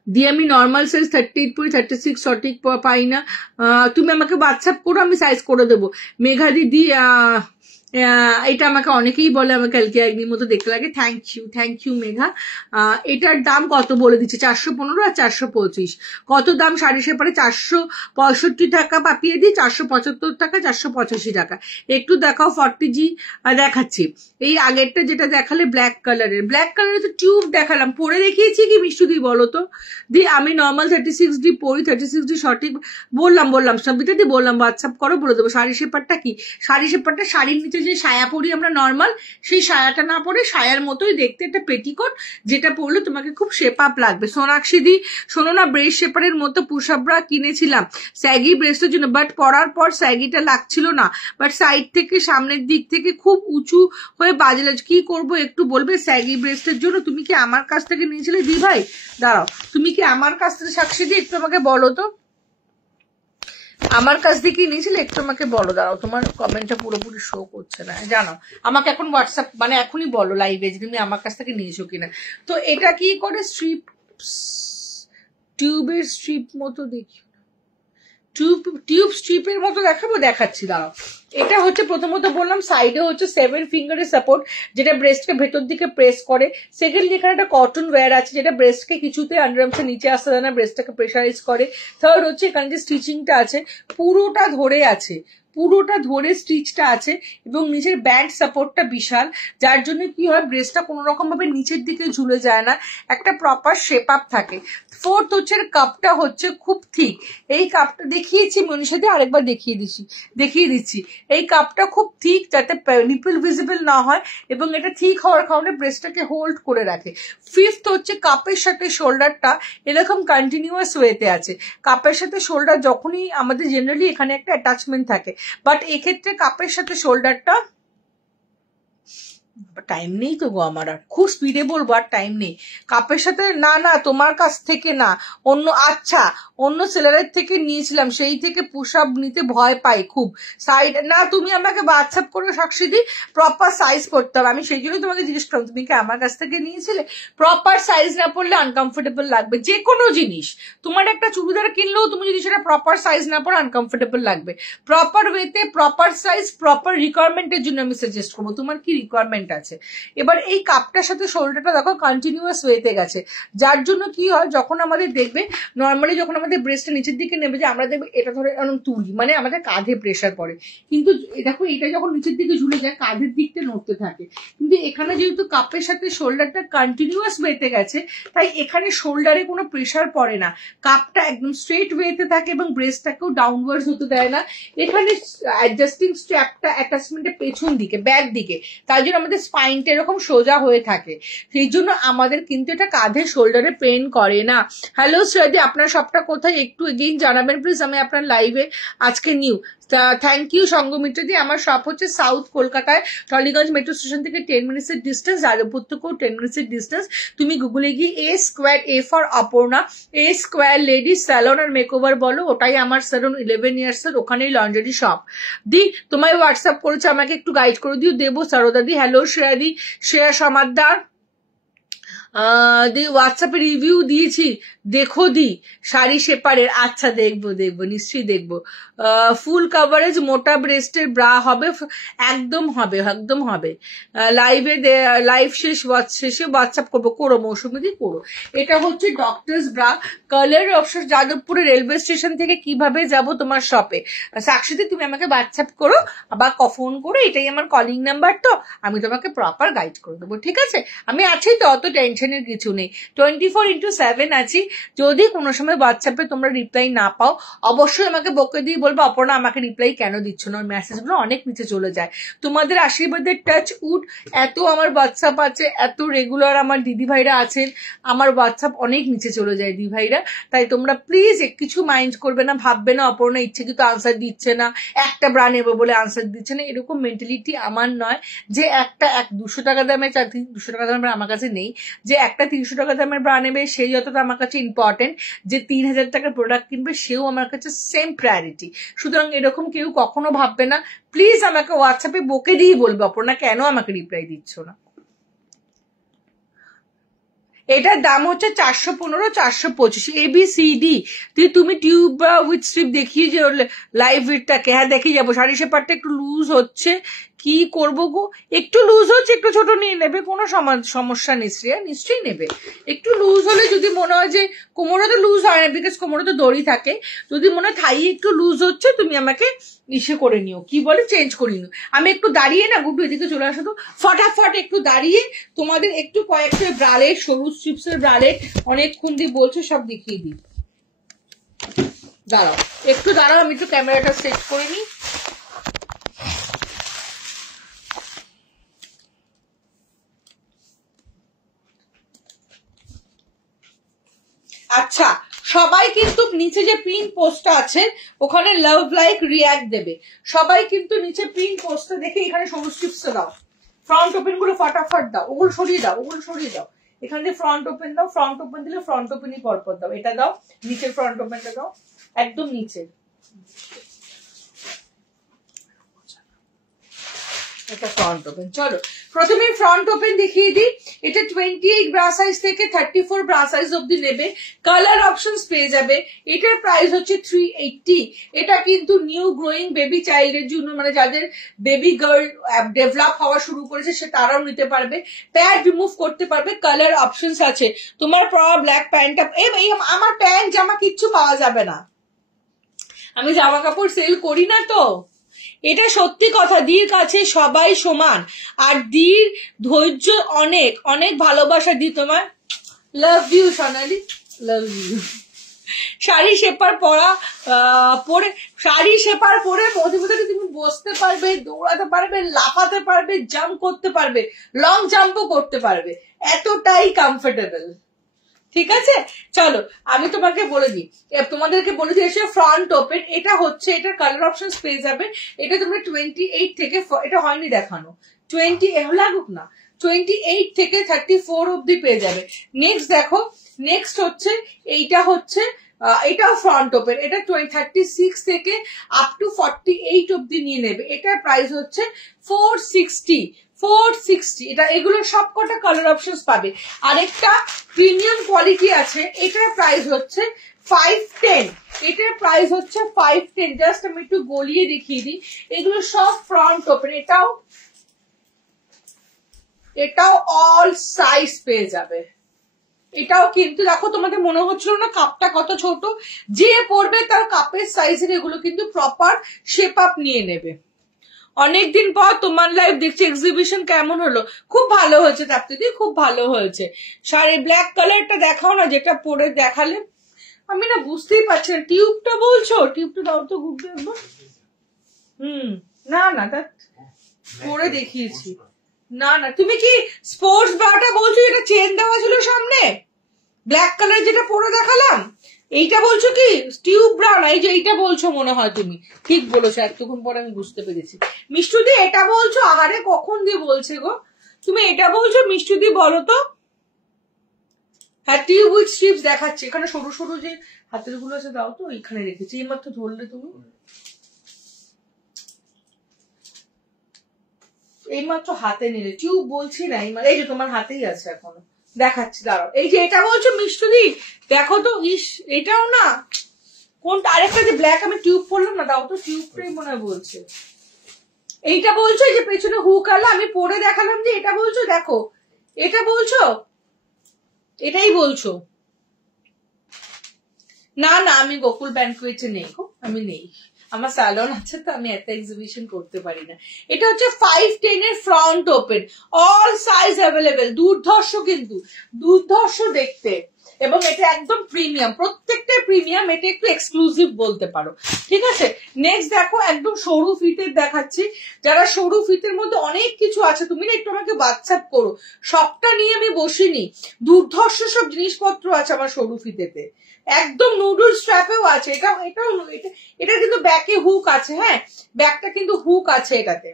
দিয়ে আমি নর্মাল সাইজ 38 পরি, 36 সঠিক পাই না। তুমি আমাকে হোয়াটসঅ্যাপ করো, আমি সাইজ করে দেবো। মেঘা দিদি এটা আমাকে অনেকেই বলে আমাকে ক্যালকিয়াগনির মতো দেখতে লাগে। Thank you Megha. এটার দাম কত বলে দিচ্ছে, 415 আর 425। কত দাম শাড়ি সেপারে? 465 টাকা পাপিয়ে দিই, 475 টাকা, 485 টাকা। একটু দেখাও 40G দেখাচ্ছি। এই আগেরটা যেটা দেখালে ব্ল্যাক কালারের, ব্ল্যাক কালারের তো টিউব দেখালাম, পরে দেখিয়েছি কি মিষ্টি দি বলো তো? দি আমি নর্মাল 36D পরি, 36D সঠিক বললাম সবিতা দি বললাম, হোয়াটসঅ্যাপ করো বলে দেবো। শাড়ি সেপারটা কি? শাড়ি সেপারটা শাড়ির নিচে যে সায়া পরি আমরা নর্মাল, সেই সায়াটা না পরে সায়ার মতোই দেখতে একটা পেটিকোট, যেটা পরলে তোমাকে খুব শেপ আপ লাগবে। সোনাক্ষী দি শোনো না, ব্রেস্ট শেপারের মতো পুশ-আপ ব্রা কিনেছিলাম স্যাগি ব্রেস্টের জন্য, বাট পরার পর স্যাগিটা লাগছিল না, বাট সাইড থেকে সামনের দিক থেকে খুব উঁচু হয়ে বাজে লাগছে, কি করবো একটু বলবে? স্যাগি ব্রেস্টের জন্য তুমি কি আমার কাছ থেকে নিয়েছিলে দি ভাই? দাঁড়াও, তুমি কি আমার কাছ থেকে, সাক্ষী দি একটু আমাকে বলো তো, আমার কাছ থেকে নিয়েছিলে একটু আমাকে বলো। দাঁড়াও, তোমার কমেন্টটা পুরোপুরি শো করছে না, জানো আমাকে এখন হোয়াটসঅ্যাপ মানে এখনই বলো লাইভে যে তুমি আমার কাছ থেকে নিয়েছো কিনা। তো এটা কি করে স্ট্রিপ, টিউবের স্ট্রিপ মতো দেখি, টিউব স্ট্রিপের মতো দেখাবো, দেখাচ্ছি দাঁড়াও। এটা হচ্ছে প্রথমত বললাম সাইডে হচ্ছে 7 ফিঙ্গারের সাপোর্ট, যেটা ব্রেস্টকে ভেতর দিকে প্রেস করে। সেকেন্ড, যেখানে একটা কটন ওয়্যার আছে, যেটা ব্রেস্টকে কিছুতে আন্ডারআর্মসের নিচে আসতে দেয় না, ব্রেস্টটাকে প্রেসারাইজ করে। থার্ড হচ্ছে এখানে যে স্টিচিংটা আছে পুরোটা ধরে আছে, পুরোটা ধরে স্টিচটা আছে, এবং নিচের ব্যান্ড সাপোর্টটা বিশাল, যার জন্য কি হয় ব্রেস্টটা কোনো রকম ভাবে নিচের দিকে ঝুলে যায় না, একটা প্রপার শেপ আপ থাকে। ফোর্থ হচ্ছে কাপটা হচ্ছে খুব থিক। এই কাপটা দেখিয়েছি মনীষাদি, আরেকবার দেখিয়ে দিচ্ছি। এই কাপটা খুব থিক, যাতে নিপল ভিজিবল না হয়, এবং এটা থিক হওয়ার কারণে ব্রেস্টটাকে হোল্ড করে রাখে। ফিফথ হচ্ছে কাপের সাথে শোল্ডারটা এরকম কন্টিনিউয়াস ওয়েতে আছে। কাপের সাথে শোল্ডার যখনই আমাদের জেনারেলি এখানে একটা অ্যাটাচমেন্ট থাকে, বাট এক্ষেত্রে কাপের সাথে শোল্ডারটা, টাইম নেই তো গো আমার, আর খুব স্পিডে বলবো, আর টাইম নেই। কাপের সাথে না তোমার কাছ থেকে না, অন্য সেলারের থেকে নিয়েছিলাম, সেই থেকে পুশ আপ নিতে ভয় পাই খুব। সাইড না, তুমি আমাকে হোয়াটসঅ্যাপ করে সাক্ষী দি প্রপার সাইজ পড়তে হবে, আমি সেই জন্যই তোমাকে জিজ্ঞেস করলাম তুমি কি আমার কাছ থেকে নিয়েছিলে। প্রপার সাইজ না পড়লে আনকমফোর্টেবল লাগবে, যে কোনো জিনিস। তোমার একটা চুড়িদার কিনলেও তুমি যদি সেটা প্রপার সাইজ না পড়ো আনকমফোর্টেবল লাগবে। প্রপার ওয়েতে প্রপার সাইজ প্রপার রিকোয়ারমেন্টের জন্য আমি সাজেস্ট করবো, তোমার কি রিকোয়ারমেন্ট আছে। এবার এই কাপটার সাথে শোল্ডারটা দেখো কন্টিনিউয়াস ওয়েতে গেছে, যার জন্য কি হয় যখন আমাদের দেখবে নর্মালি যখন আমাদের ব্রেস্টটা নিচের দিকে নেবে, যে আমরা দেখবে এটা ধরে এরকম তুলি, মানে আমাদের কাঁধে প্রেসার পড়ে, কিন্তু দেখো এটা যখন নিচের দিকে ঝুলে যায় কাঁধের দিকটা নড়তে থাকে। কিন্তু এখানে যেহেতু কাপের সাথে শোল্ডারটা কন্টিনিউয়াস ওয়েতে গেছে, তাই এখানে শোল্ডারে কোনো প্রেসার পড়ে না, কাপটা একদম স্ট্রেট ওয়েতে থাকে এবং ব্রেস্টটাকেও ডাউনওয়ার্ডস হতে দেয় না। এখানে অ্যাডজাস্টিং স্ট্র্যাপটা অ্যাটাচমেন্টের পেছন দিকে, ব্যাক দিকে, তাই জন্য আমাদের স্পাইনটা এরকম সোজা হয়ে থাকে, সেই জন্য আমাদের কিন্তু এটা কাঁধে শোল্ডারে পেন করে না। হ্যালো শ্রেয়াদি, আপনার সবটা কোথায় একটু এগেইন জানাবেন প্লিজ, আমি আপনার লাইভে আজকে নিউ। থ্যাংক ইউ সঙ্গমিত্র দি। আমার শপ হচ্ছে সাউথ কলকাতায় টলিগঞ্জ মেট্রো স্টেশন থেকে 10 মিনিটসের ডিস্টেন্স, জাগরপুর থেকেও 10 মিনিটসের ডিস্টেন্স। তুমি গুগলে গিয়ে A² for Aparna, A² ladies salon আর মেকওভার বলো, ওটাই আমার স্যালন 11 ইয়ার্স এর, ওখানেই লন্ড্রি শপ। দি তোমায় হোয়াটসঅ্যাপ করেছে, আমাকে একটু গাইড করে দিও। দেবো সারদা দি, হ্যালো শ্রেয়া দি, শ্রেয়া সমাদ্দার, দি হোয়াটসঅ্যাপে রিভিউ দিয়েছি, দেখো দি শাড়ি শেপারের। আচ্ছা দেখবো দেখবো, নিশ্চয়ই দেখবো। ফুল কাভারেজ মোটা ব্রেস্টের ব্রা হবে, একদম হবে, একদম হবে। লাইভ শেষে হোয়াটসঅ্যাপ করবো, করো মৌসুমী করো। এটা হচ্ছে ডক্টরস ব্রা, কালার অপশন, যাদবপুরে রেলওয়ে স্টেশন থেকে কিভাবে যাব তোমার শপে। সাক্ষীতে তুমি আমাকে হোয়াটসঅ্যাপ করো বা ফোন করো, এটাই আমার কলিং নাম্বার, তো আমি তোমাকে প্রপার গাইড করে দেবো, ঠিক আছে? আমি আছি তো, অত টেনশনের কিছু নেই। 24/7 আছি। যদি কোনো সময় হোয়াটসঅ্যাপে তোমরা রিপ্লাই না পাও, অবশ্যই আমাকে বকে দিয়ে বলবো, অপর্ণা আমাকে রিপ্লাই কেন দিচ্ছ না, ওই মেসেজগুলো অনেক নিচে চলে যায়। তোমাদের আশীর্বাদের টাচ উড এত আমার হোয়াটসঅ্যাপ আছে, এত রেগুলার আমার দিদি ভাইরা আছেন, আমার হোয়াটসঅ্যাপ অনেক নিচে চলে যায় দিদি ভাইরা। তাই তোমরা প্লিজ কিছু মাইন্ড করবে না, ভাববে না অপর্ণা ইচ্ছে কিন্তু আনসার দিচ্ছে না, একটা ব্রা নেবো বলে আনসার দিচ্ছে না, এরকম মেন্টালিটি আমার নয়। যে একটা 200 টাকা দামের 200 টাকা দামের আমার কাছে নেই, যে একটা 300 টাকা দামের ব্রা নেবে সেই যতটা আমার কাছে ইম্পর্টেন্ট, যে 3000 টাকার প্রোডাক্ট কিনবে সেও আমার কাছে সেম প্রায়োরিটি। সুতরাং এরকম কেউ কখনো ভাববে না। প্লিজ আমাকে হোয়াটসঅ্যাপে বকে দিয়ে বলবে, অপর্ণা কেন আমাকে রিপ্লাই দিচ্ছ না। এটার দাম হচ্ছে 415, 425 ABCD। তুমি টিউব উইথ স্ট্রিপ দেখিয়ে যে লাইভ উইথটাকে, হ্যাঁ দেখিয়ে যাবো। শাড়ি শেপারটা একটু লুজ হচ্ছে, কি করবো গো, একটু লুজ হচ্ছে, একটু ছোট নিয়ে নেবে, কোনো সমস্যা নেই শ্রেয়া, নিশ্চয়ই নেবে। একটু লুজ হলে যদি মনে হয় যে, কোমরে তো লুজ হয় না বিকজ কোমরে তো দড়ি থাকে, যদি মনে হয় থাই একটু লুজ হচ্ছে, তুমি আমাকে ইসে করে নিও, কি বলে চেঞ্জ করে নিও। আমি একটু দাঁড়িয়ে না, গুড্ডু এদিকে চলে আসো তো, ফটাফট একটু দাঁড়িয়ে তোমাদের একটু কয়েকটা ব্রালেট, সরু স্ট্রিপসের ব্রালেট অনেকক্ষণ দিয়ে বলছো, সব দেখিয়ে দিই। দাঁড়াও একটু, দাঁড়াও আমি একটু ক্যামেরাটা সেট করে নিই। আচ্ছা, সবাই কিন্তু নিচে যে পিন পোস্টটা আছে ওখানে লাভ লাইক রিয়াক্ট দেবে, সবাই কিন্তু নিচে পিন পোস্টটা দেখে এখানে সরু স্ট্রিপসটা দাও, ফ্রন্ট ওপেন গুলো ফটাফট দাও, ওগুলো সরিয়ে দাও, ওগুলো সরিয়ে দাও। এখানে ফ্রন্ট ওপেন দাও, ফ্রন্ট ওপেন দিলে ফ্রন্ট ওপেনই পরপর দাও, এটা দাও, নিচের ফ্রন্ট ওপেনটা দাও, একদম নিচে, এটা ফ্রন্ট ওপেন। চলো প্রথমে ফ্রন্ট ওপেন দেখিয়ে দিই। এটা 28 ব্রা সাইজ থেকে 34 ব্রা সাইজ অব্দি নেবে, কালার অপশনস পেয়ে যাবে। এটার প্রাইস হচ্ছে 380। এটা কিন্তু নিউ গ্রোয়িং বেবি চাইল্ডের জন্য, মানে যাদের বেবি গার্ল ডেভেলপ হওয়া শুরু করেছে সে তারাও নিতে পারবে, প্যাড রিমুভ করতে পারবে, কালার অপশনস আছে। তোমার পরা ব্ল্যাক প্যান্টটা, আমার প্যান্ট জামা কিচ্ছু পাওয়া যাবে না, আমি জামা কাপড় সেল করি না তো। এটা সত্যি কথা, দির কাছে সবাই সমান, আর দির ধৈর্য অনেক, অনেক ভালোবাসা দি তোমার। Love you Sonali, love you. Sari shaper পরে, শাড়ি শেপার পরে মধ্যে তুমি বসতে পারবে, দৌড়াতে পারবে, লাফাতে পারবে, জাম্প করতে পারবে, লং জাম্পও করতে পারবে, এতটাই কমফোর্টেবল। ঠিক আছে, চলো আমি তোমাকে বলে দিই, তোমাদেরকে বলে দিই এসে ফ্রন্ট ওপেন। এটা হচ্ছে, এটার কালার অপশন পেয়ে যাবে। এটা তোমরা 28 থেকে, এটা হয়নি দেখানো, 20 লাগুক না, 28 থেকে 34 অব্দি পেয়ে যাবে। নেক্সট দেখো, নেক্সট হচ্ছে এইটা হচ্ছে, এটাও ফ্রন্ট ওপেন, এটা 36 থেকে আপ টু 48 অব্দি নিয়ে নেবে। এটার প্রাইস হচ্ছে 460। এটা এগুলোর সবকটা কালার অপশনস পাবে। আরেকটা প্রিমিয়াম কোয়ালিটি আছে, এটার প্রাইস হচ্ছে 510। এটার প্রাইস হচ্ছে 510। জাস্ট আমি একটু গলিয়ে দেখিয়ে দিই, এগুলো সব ফ্রন্ট ওপেন। এটাও অল সাইজ পেয়ে যাবে। এটাও কিন্তু দেখো, তোমাদের মনে হচ্ছিল না কাপটা কত ছোট, যে পড়বে তার কাপের সাইজের এগুলো কিন্তু প্রপার শেপ আপ নিয়ে নেবে। অনেকদিন পর তোমার লাইভ দেখছি, এক্সিবিশন কেমন হলো? খুব ভালো হয়েছে তাপ্তিদি, খুব ভালো হয়েছে। শাড়ি ব্ল্যাক কালারটা দেখাও না, যেটা পরে দেখালে আমি না বুঝতেই পারছি না। টিউবটা বলছো, টিউবটা দাও তো ঘুরতে একবার। না না, তা পরে দেখিয়েছি। না না, তুমি কি স্পোর্টস ব্রাটা বলছো, এটা চেন দেওয়া ছিল সামনে, ব্ল্যাক কালার যেটা পরে দেখালাম, এইটা বলছো কি টিউব ব্রা? না, এই যে এইটা বলছো মনে হয় তুমি, ঠিক বলেছো, এতক্ষণ পরে আমি বুঝতে পেরেছি। মিষ্টুদি এটা বলছো? আহারে কখন দিয়ে বলছে গো, তুমি এটা বলছো মিষ্টুদি, বলো তো। হ্যাঁ, টিউব উইথ স্ট্রিপস দেখাচ্ছে, এখানে সরু সরু যে হাতের গুলো আছে দাও তো, এইখানে রেখেছি, এই মাত্র ধরলে তুমি, এইমাত্র হাতে নিলে। টিউব বলছি না, এই যে তোমার হাতেই আছে এখনো, দেখাচ্ছি দাঁড়াও। এই যে এটা বলছো মিষ্টুদি, দেখো তো, ইস এটাও না, কোনটা আরেকটা যে ব্ল্যাক আমি টিউব পরলাম না, দাও তো টিউবটাই মনে হয় বলছে। এইটা বলছো, এই যে পেছনে হুক আলা, আমি পরে দেখালাম যে এটা বলছো, দেখো এটা বলছো, এটাই বলছো? না না, আমি গোকুল ব্যাংকুয়েটে নেই গো, আমি নেই, আমার স্যালন আছে তো আমি এত এক্সিবিশন করতে পারি না। এটা হচ্ছে 510 এর front open, all size available, দুর্ধর্ষ কিন্তু, দুর্ধর্ষ দেখতে, এবং এটা একদম প্রিমিয়াম, প্রত্যেকটা প্রিমিয়াম, এটা একটু এক্সক্লুসিভ বলতে পারো, ঠিক আছে। নেক্সট দেখো, একদম সরু ফিটের দেখাচ্ছি, যারা সরু ফিটের মধ্যে অনেক কিছু আছে, তুমি না একটু আমাকে হোয়াটসঅ্যাপ করো, সবটা নিয়ে আমি বসিনি, দুর্ধর্ষ সব জিনিসপত্র আছে আমার সরু ফিতেতে, একদম নুডল স্ট্র্যাপেও আছে, এটা কিন্তু ব্যাকে হুক আছে, হ্যাঁ ব্যাকটা কিন্তু হুক আছে এটাতে।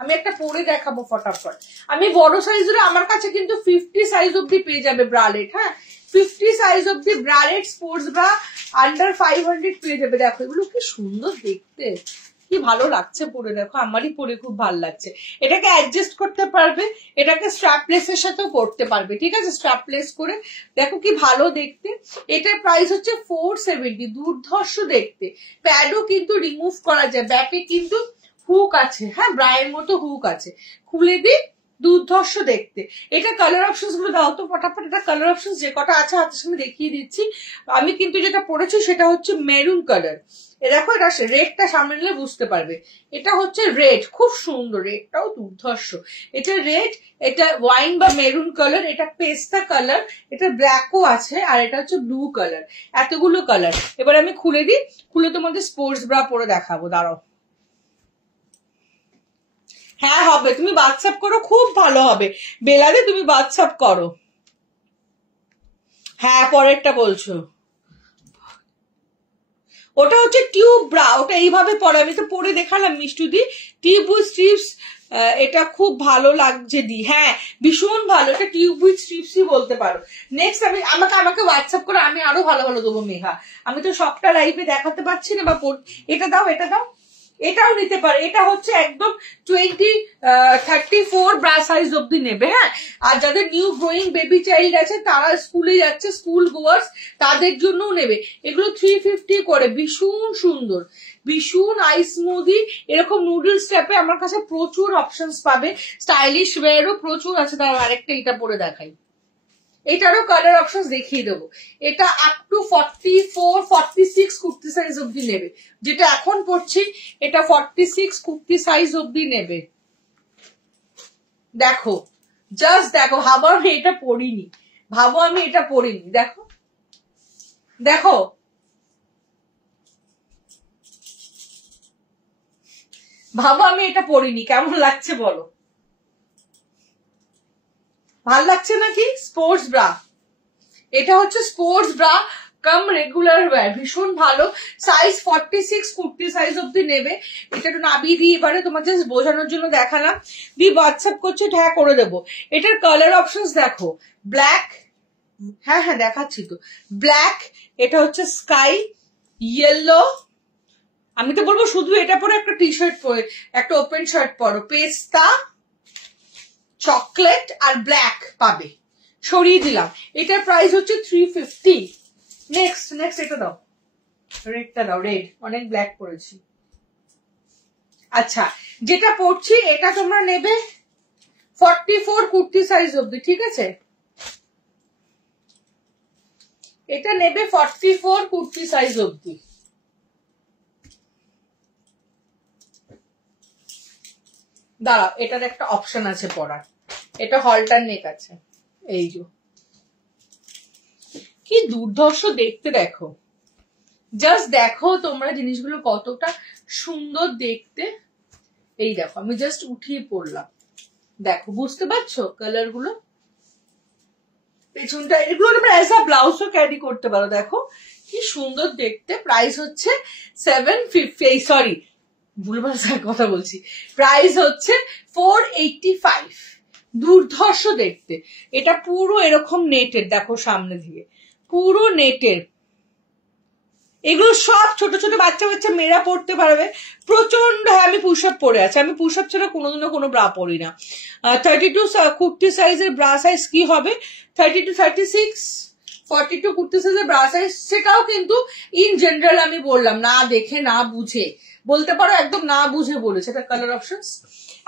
আমি একটা পরে দেখাবো ফটাফট, আমি বড় সাইজের, আমার কাছে কিন্তু 50 সাইজ অব্দি পেয়ে যাবে ব্রালেট, হ্যাঁ 50 সাইজ অব্দি ব্রালেট স্পোর্টস ব্রা আন্ডার 500 পেয়ে যাবে। দেখো এগুলো কি সুন্দর দেখতে, কি ভালো লাগছে পরে, দেখো আমারই পরে খুব ভালো লাগছে। এটাকে অ্যাডজাস্ট করতে পারবে, এটাকে স্ট্র্যাপলেস এর সাথেও পরতে পারবে, ঠিক আছে, স্ট্র্যাপলেস করে, দেখো কি ভালো দেখতে। এটার প্রাইস হচ্ছে 470, দুর্ধর্ষ দেখতে, প্যাডও কিন্তু রিমুভ করা যায়, ব্যাকে কিন্তু হুক আছে, হ্যাঁ ব্রায়ের মতো হুক আছে, খুলে দিই, দুর্ধর্ষ দেখতে। এটা কালার অপশনস গুলো দাও তো ফটাফট, এটা কালার অপশনস যে কটা আছে হাতের সামনে দেখিয়ে দিচ্ছি। আমি কিন্তু যেটা পরেছি সেটা হচ্ছে মেরুন কালার, এ দেখো এটা রেডটা সামনে নিলে বুঝতে পারবে, এটা হচ্ছে রেড, খুব সুন্দর, রেডটাও দুর্ধর্ষ, এটা রেড, এটা ওয়াইন বা মেরুন কালার, এটা পেস্তা কালার, এটা ব্ল্যাকও আছে, আর এটা হচ্ছে ব্লু কালার, এতগুলো কালার। এবার আমি খুলে দিই, খুলে তোমাদের স্পোর্টস ব্রা পরে দেখাবো, দাঁড়াও। হ্যাঁ হবে, তুমি হোয়াটসঅ্যাপ করো, খুব ভালো হবে বেলালে, তুমি হোয়াটসঅ্যাপ করো। হ্যাঁ পরেরটা বলছো, ওটা হচ্ছে টিউব ব্রা, ওটা এইভাবে পরে, আমি তো পরে দেখালাম মিষ্টুদি, টিউব উইথ স্ট্রিপস, এটা খুব ভালো লাগছে দি, হ্যাঁ ভীষণ ভালো, এটা টিউব উইথ স্ট্রিপসই বলতে পারো। নেক্সট আমি আমাকে হোয়াটসঅ্যাপ করে, আমি আরো ভালো ভালো দেবো মেঘা, আমি তো সবটা লাইভে দেখাতে পারছি না, বা এটা দাও, এটা দাও, এটাও নিতে পারে, এটা হচ্ছে একদম 34 ব্রা সাইজ অব্দি নেবে, হ্যাঁ। আর যাদের নিউ গ্রোয়িং বেবি চাইল্ড আছে, তারা স্কুলে যাচ্ছে, স্কুল গোয়ার্স, তাদের জন্যও নেবে। এগুলো 350 করে, ভীষণ সুন্দর, ভীষণ আইস স্মুদি, এরকম নুডলস টাইপে আমার কাছে প্রচুর অপশনস পাবে, স্টাইলিশ ওয়্যারও প্রচুর আছে। তার আরেকটা এটা পরে দেখাই, এটারও কালার অপশন দেখিয়ে দেবো। এটা আপ টু 44 46 কুর্তি সাইজ অব্দি নেবে, যেটা এখন পড়ছি এটা 46 কুর্তি সাইজ অব্দি নেবে। দেখো জাস্ট দেখো, ভাবো আমি এটা পরিনি, ভাবো আমি এটা পরিনি, দেখো দেখো, ভাবো আমি এটা পরিনি, কেমন লাগছে বলো, ভাল লাগছে নাকি? স্পোর্টস ব্রা, এটা হচ্ছে স্পোর্টস ব্রা কাম রেগুলার ওয়্যার, ভীষণ ভালো, সাইজ 46 কুর্তি সাইজ অব্দি নেবে। এটা একটু নাবিয়ে দিই, এবারে তোমার জাস্ট বোঝানোর জন্য দেখালাম, দিয়ে হোয়াটসঅ্যাপ করছে, হ্যাঁ করে দেবো। এটার কালার অপশনস দেখো, ব্ল্যাক, হ্যাঁ হ্যাঁ দেখাচ্ছি তো, ব্ল্যাক, এটা হচ্ছে স্কাই ইয়েলো, আমি তো বলবো শুধু এটা পরে একটা টি শার্ট পরে, একটা ওপেন শার্ট পরো, পেস্তা, চকলেট আর ব্ল্যাক পাবে, সরিয়ে দিলাম। এটার প্রাইস হচ্ছে 350। নেক্সট এটা দাও, রেডটা দাও, রেড, অনেক ব্ল্যাক পরেছি। আচ্ছা যেটা পড়ছি এটা তোমরা নেবে 44 কুর্তি সাইজ অব্দি, ঠিক আছে, এটা নেবে 44 কুর্তি সাইজ অব্দি। দাঁড়াও, এটার একটা অপশন আছে পরার, এটা হলটার নেক আছে, এই যে কি দুর্ধর্ষ দেখতে, দেখো জাস্ট দেখো তোমরা জিনিসগুলো কতটা সুন্দর দেখতে। এই দেখো আমি জাস্ট উঠিয়ে পড়লাম, দেখো বুঝতে পারছো কালার গুলো, পেছনটা এগুলো তোমরা অ্যাজ আ ব্লাউজও ক্যারি করতে পারো, দেখো কি সুন্দর দেখতে। প্রাইস হচ্ছে 750, সরি ভুলভাল কথা বলছি, প্রাইস হচ্ছে 485, দুর্ধর্ষ দেখতে। এটা পুরো এরকম নেটের, দেখো সামনে দিয়ে পুরো নেটের, এগুলো সব ছোট ছোট বাচ্চা বাচ্চা মেয়েরা পড়তে পারবে প্রচন্ড। আমি পুশ আপ পরে আছি, আমি পুশ আপ ছাড়া কোনোদিনও কোনো ব্রা পরি না। 32 কুর্তি সাইজের ব্রা সাইজ কি হবে, 32 36 42 কুর্তি সাইজের ব্রা সাইজ, সেটাও কিন্তু ইন জেনারেল আমি বললাম, না দেখে না বুঝে বলতে পারো, একদম না বুঝে বলেছে। এটা কালার অপশনস।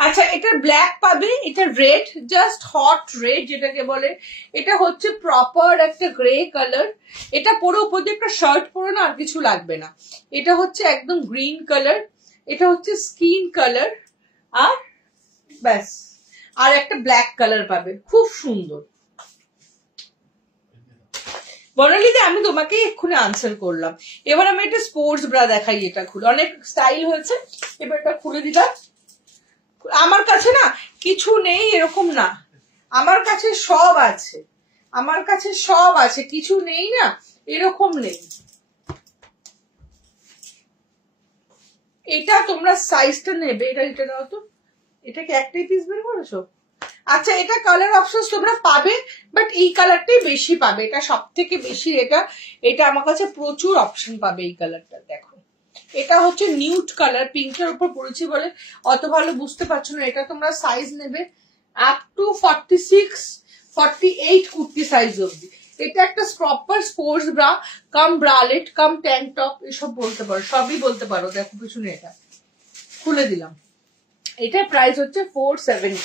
আচ্ছা, এটা ব্ল্যাক পাবে, এটা রেড, জাস্ট হট রেড যেটাকে বলে, এটা হচ্ছে প্রপার একটা গ্রে কালার। এটা পরে উপর দিয়ে একটা শার্ট পরে না আর কিছু লাগবে না। এটা হচ্ছে একদম গ্রিন কালার, এটা হচ্ছে স্কিন কালার, আর ব্যাস, আর একটা ব্ল্যাক কালার পাবে, খুব সুন্দর। বর্ণালীতে আমি তোমাকে এক্ষুনি আনসার করলাম। এবার আমি একটা স্পোর্টস ব্রা দেখাই, এটা খুলে অনেক স্টাইল হয়েছে, এবার এটা খুলে দিলাম। আমার কাছে না কিছু নেই এরকম না, আমার কাছে সব আছে, আমার কাছে সব আছে, কিছু নেই না এরকম নেই। এটা তোমরা সাইজটা নেবে, এটা দাও তো, এটা কি একটাই পিস বের করেছো? আচ্ছা, এটা কালার অপশন তোমরা পাবে, বাট এই কালারটাই বেশি পাবে, এটা সব থেকে বেশি। এটা আমার কাছে প্রচুর অপশন পাবে এই কালারটা। দেখো, এটা হচ্ছে নিউড কালার, পিঙ্কের উপর পড়েছি বলে অত ভালো বুঝতে পারছো না। এটা তোমরা সাইজ নেবে আপ টু 46 48 কুর্তি সাইজ অব্দি। এটা একটা প্রপার স্পোর্টস ব্রা কাম ব্রালেট কাম ট্যাঙ্ক টপ, এসব বলতে পারো, সবই বলতে পারো। দেখো পিছনে এটা খুলে দিলাম, এটার প্রাইস হচ্ছে 470।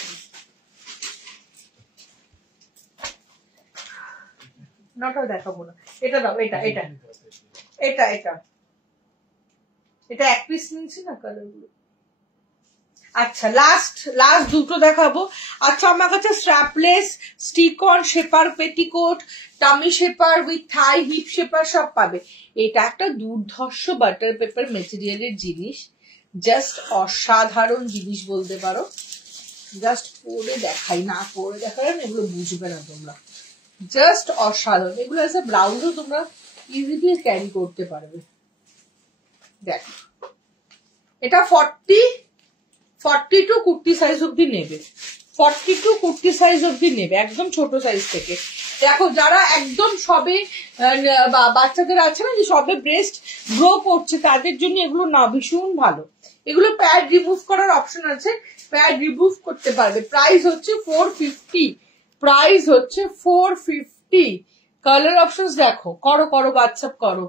নটাও দেখাবো না, এটা দাও, এটা এটা এটা এটা এটা এক পিস নিয়েছি না কালার গুলো। আচ্ছা, লাস্ট দুটো দেখাবো। আচ্ছা, আমার কাছে strapless, stick on shaper petticoat, tummy shaper with thigh hip shaper সব পাবে। এটা একটা দুর্ধর্ষ বাটার পেপার মেটেরিয়ালের জিনিস, জাস্ট অসাধারণ জিনিস বলতে পারো। জাস্ট পরে দেখাই, না পরে দেখালে না এগুলো বুঝবে না তোমরা, জাস্ট অসাধারণ। এগুলো এসে ব্লাউজও তোমরা ইজিলি ক্যারি করতে পারবে। দেখো, এটা 42 কুর্তি সাইজ অব্দি নেবে, 42 কুর্তি সাইজ অব্দি নেবে, একদম ছোট সাইজ থেকে। দেখো, যারা একদম সবে বাচ্চাদের আছে না, যে সবে ব্রেস্ট গ্রো করছে, তাদের জন্য এগুলো না ভীষণ ভালো। এগুলো প্যাড রিমুভ করার অপশন আছে, প্যাড রিমুভ করতে পারবে। প্রাইস হচ্ছে 450, প্রাইস হচ্ছে 450। কালার অপশন দেখো, করো হোয়াটসঅ্যাপ করো।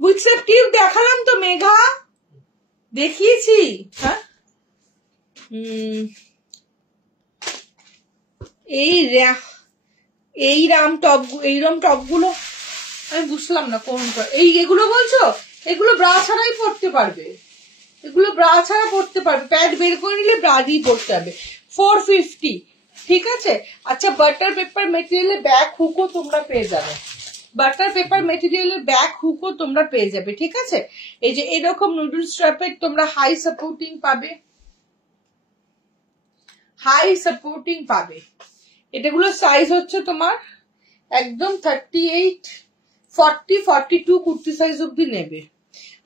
হোয়াটসঅ্যাপ ক্লিপ দেখালাম তো মেঘা, দেখিয়েছি। হ্যাঁ, এইরম টপ গুলো আমি বুঝলাম না কোনটা। এগুলো বলছো, এগুলো ব্রা ছাড়াই পড়তে পারবে, এগুলো ব্রা ছাড়া পড়তে পারবে, প্যাড বের করে নিলে ব্রা দিয়ে পড়তে হবে। 450, ঠিক আছে। আচ্ছা, বাটার পেপার মেটেরিয়ালের ব্যাক হুকও তোমরা পেয়ে যাবে, বাটার পেপার মেটেরিয়ালের ব্যাক হুকও তোমরা পেয়ে যাবে, ঠিক আছে। এই যে এরকম নুডল স্ট্র্যাপের তোমরা হাই সাপোর্টিং পাবে, হাই সাপোর্টিং পাবে। এটাগুলো সাইজ হচ্ছে তোমার একদম 38 40 42 কুর্তি সাইজ অব্দি নেবে।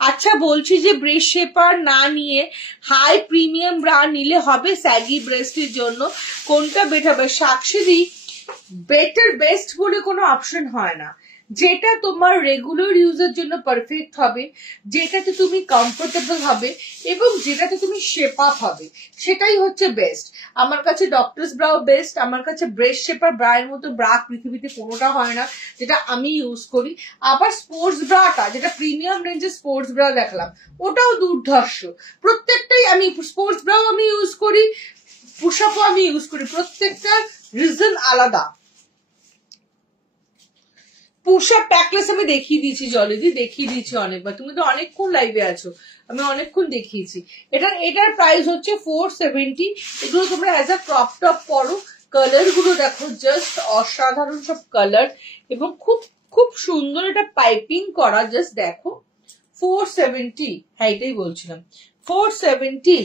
আচ্ছা, বলছি যে ব্রেস্ট শেপার না নিয়ে হাই প্রিমিয়াম ব্রা নিলে হবে স্যাগি ব্রেস্টের জন্য, কোনটা বেটার হবে? সাক্ষী, বেটার বেস্ট বলে কোনো অপশন হয় না, যেটা তোমার রেগুলার ইউজের জন্য পারফেক্ট হবে, যেটাতে তুমি কমফোর্টেবল হবে এবং যেটাতে তুমি শেপ আপ হবে, সেটাই হচ্ছে বেস্ট। আমার কাছে ডক্টরস ব্রাও বেস্ট, আমার কাছে ব্রেস্ট শেপার ব্রা এর মতো ব্রা পৃথিবীতে কোনোটা হয় না যেটা আমি ইউজ করি। আবার স্পোর্টস ব্রাটা, যেটা প্রিমিয়াম রেঞ্জের স্পোর্টস ব্রা দেখলাম, ওটাও দুর্ধর্ষ। প্রত্যেকটাই আমি স্পোর্টস ব্রাও আমি ইউজ করি, পুশ আপও আমি ইউজ করি, প্রত্যেকটার রিজন আলাদা। পুশ আপ প্যাকলেস আমি দেখিয়ে দিয়েছি, জলেদি দেখিয়ে দিয়েছি অনেকবার, তুমি তো অনেকক্ষণ লাইভে আছো, আমি অনেকক্ষণ দেখিয়েছি। এটার প্রাইস হচ্ছে 470। এগুলো তোমরা অ্যাজ আ ক্রপ টপ পরো। কালার গুলো দেখো, জাস্ট অসাধারণ সব কালার এবং খুব খুব সুন্দর। এটা পাইপিং করা, জাস্ট দেখো। 470, হ্যাঁ এটাই বলছিলাম, 470।